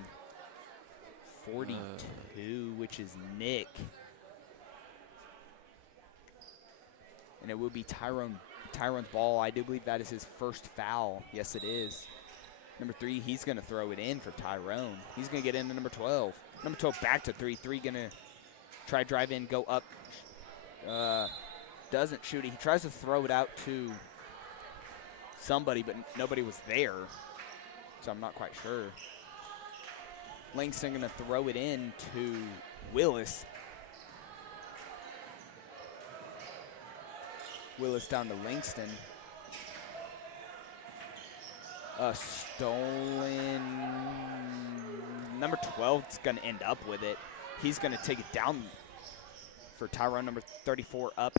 42, which is Nick. And it will be Tyrone's ball. I do believe that is his first foul. Yes, it is. Number 3, he's going to throw it in for Tyrone. He's going to get into number 12. Number 12 back to 3. 3 going to try drive in, go up. Doesn't shoot it. He tries to throw it out to somebody, but nobody was there. So I'm not quite sure. Langston going to throw it in to Willis. Willis down to Langston. Stolen. Number 12 is going to end up with it. He's going to take it down for Tyrone. Number 34 up.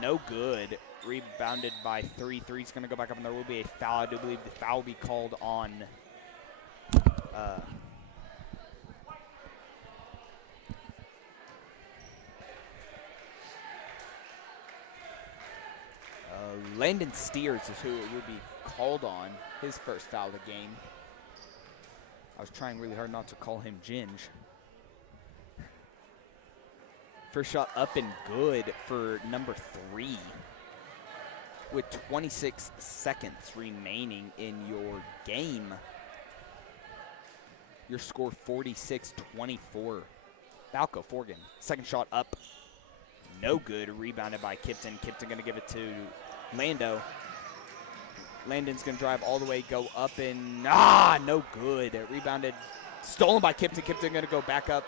No good. Rebounded by 3. 3's going to go back up, and there will be a foul. I do believe the foul will be called on Landon Steers is who it would be called on, his first foul of the game. I was trying really hard not to call him Ginge. First shot up and good for number 3 with 26 seconds remaining in your game. Your score 46-24. Balko-Forgan. Second shot up. No good. Rebounded by Kipton. Kipton going to give it to Lando. Landon's going to drive all the way, go up, and no good. Rebounded. Stolen by Kipton. Kipton going to go back up.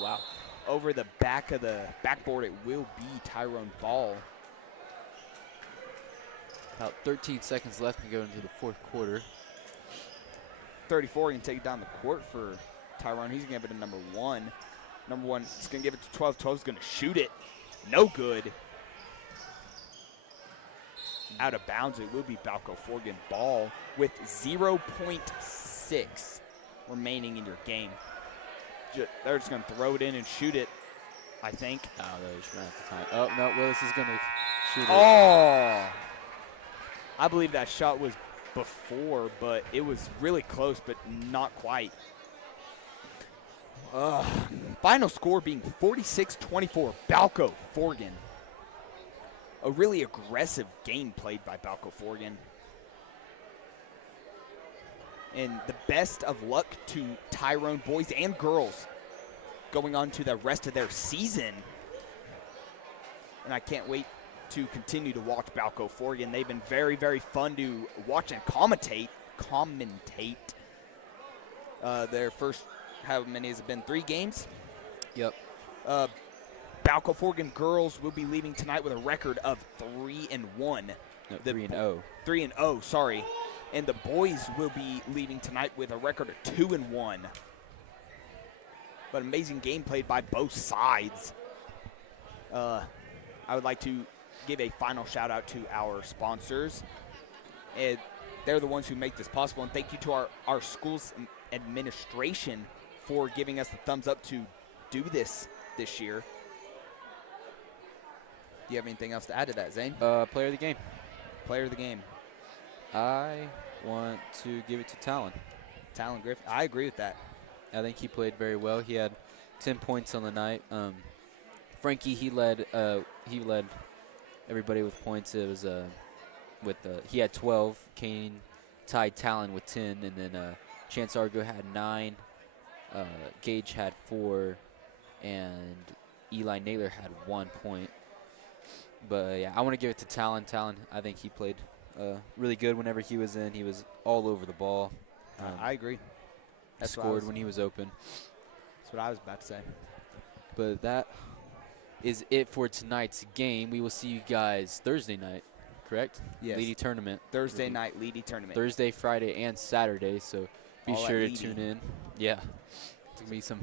Wow. Over the back of the backboard, it will be Tyrone ball. About 13 seconds left to go into the fourth quarter. 34 can take it down the court for Tyrone. He's going to give it to number 1. Number 1 is going to give it to 12. 12 is going to shoot it. No good. Out of bounds, it will be Balko-Forgan ball with 0.6 remaining in your game. They're just going to throw it in and shoot it, I think. Oh, they just ran out of time. Oh, no, Willis is going to shoot it. Oh! I believe that shot was before, but it was really close, but not quite. Final score being 46-24, Balko-Forgan. A really aggressive game played by Balko-Forgan. And the best of luck to Tyrone boys and girls going on to the rest of their season. And I can't wait to continue to watch Balko-Forgan. They've been very, very fun to watch and commentate. Their first, how many has it been, 3 games? Yep. Balko-Forgan girls will be leaving tonight with a record of 3-1. No, 3-0. 3-0, sorry. And the boys will be leaving tonight with a record of 2-1. But amazing game played by both sides. I would like to give a final shout out to our sponsors. And they're the ones who make this possible. And thank you to our school's administration for giving us the thumbs up to do this year. Do you have anything else to add to that, Zane? Player of the game. Player of the game. I want to give it to Talon. Talon Griffin. I agree with that. I think he played very well. He had 10 points on the night. Frankie, he led everybody with points. It was he had 12. Kane tied Talon with 10, and then Chance Argo had 9. Gage had 4, and Eli Naylor had 1 point. But yeah, I want to give it to Talon. Talon, I think he played really good whenever he was in. He was all over the ball. I agree. Scored when he was open. That's what I was about to say. But that is it for tonight's game. We will see you guys Thursday night, correct? Yes. Leedy tournament. Thursday night Leedy tournament. Thursday, Friday, and Saturday. So be All sure at to Leedy. tune in. Yeah. It's going to be some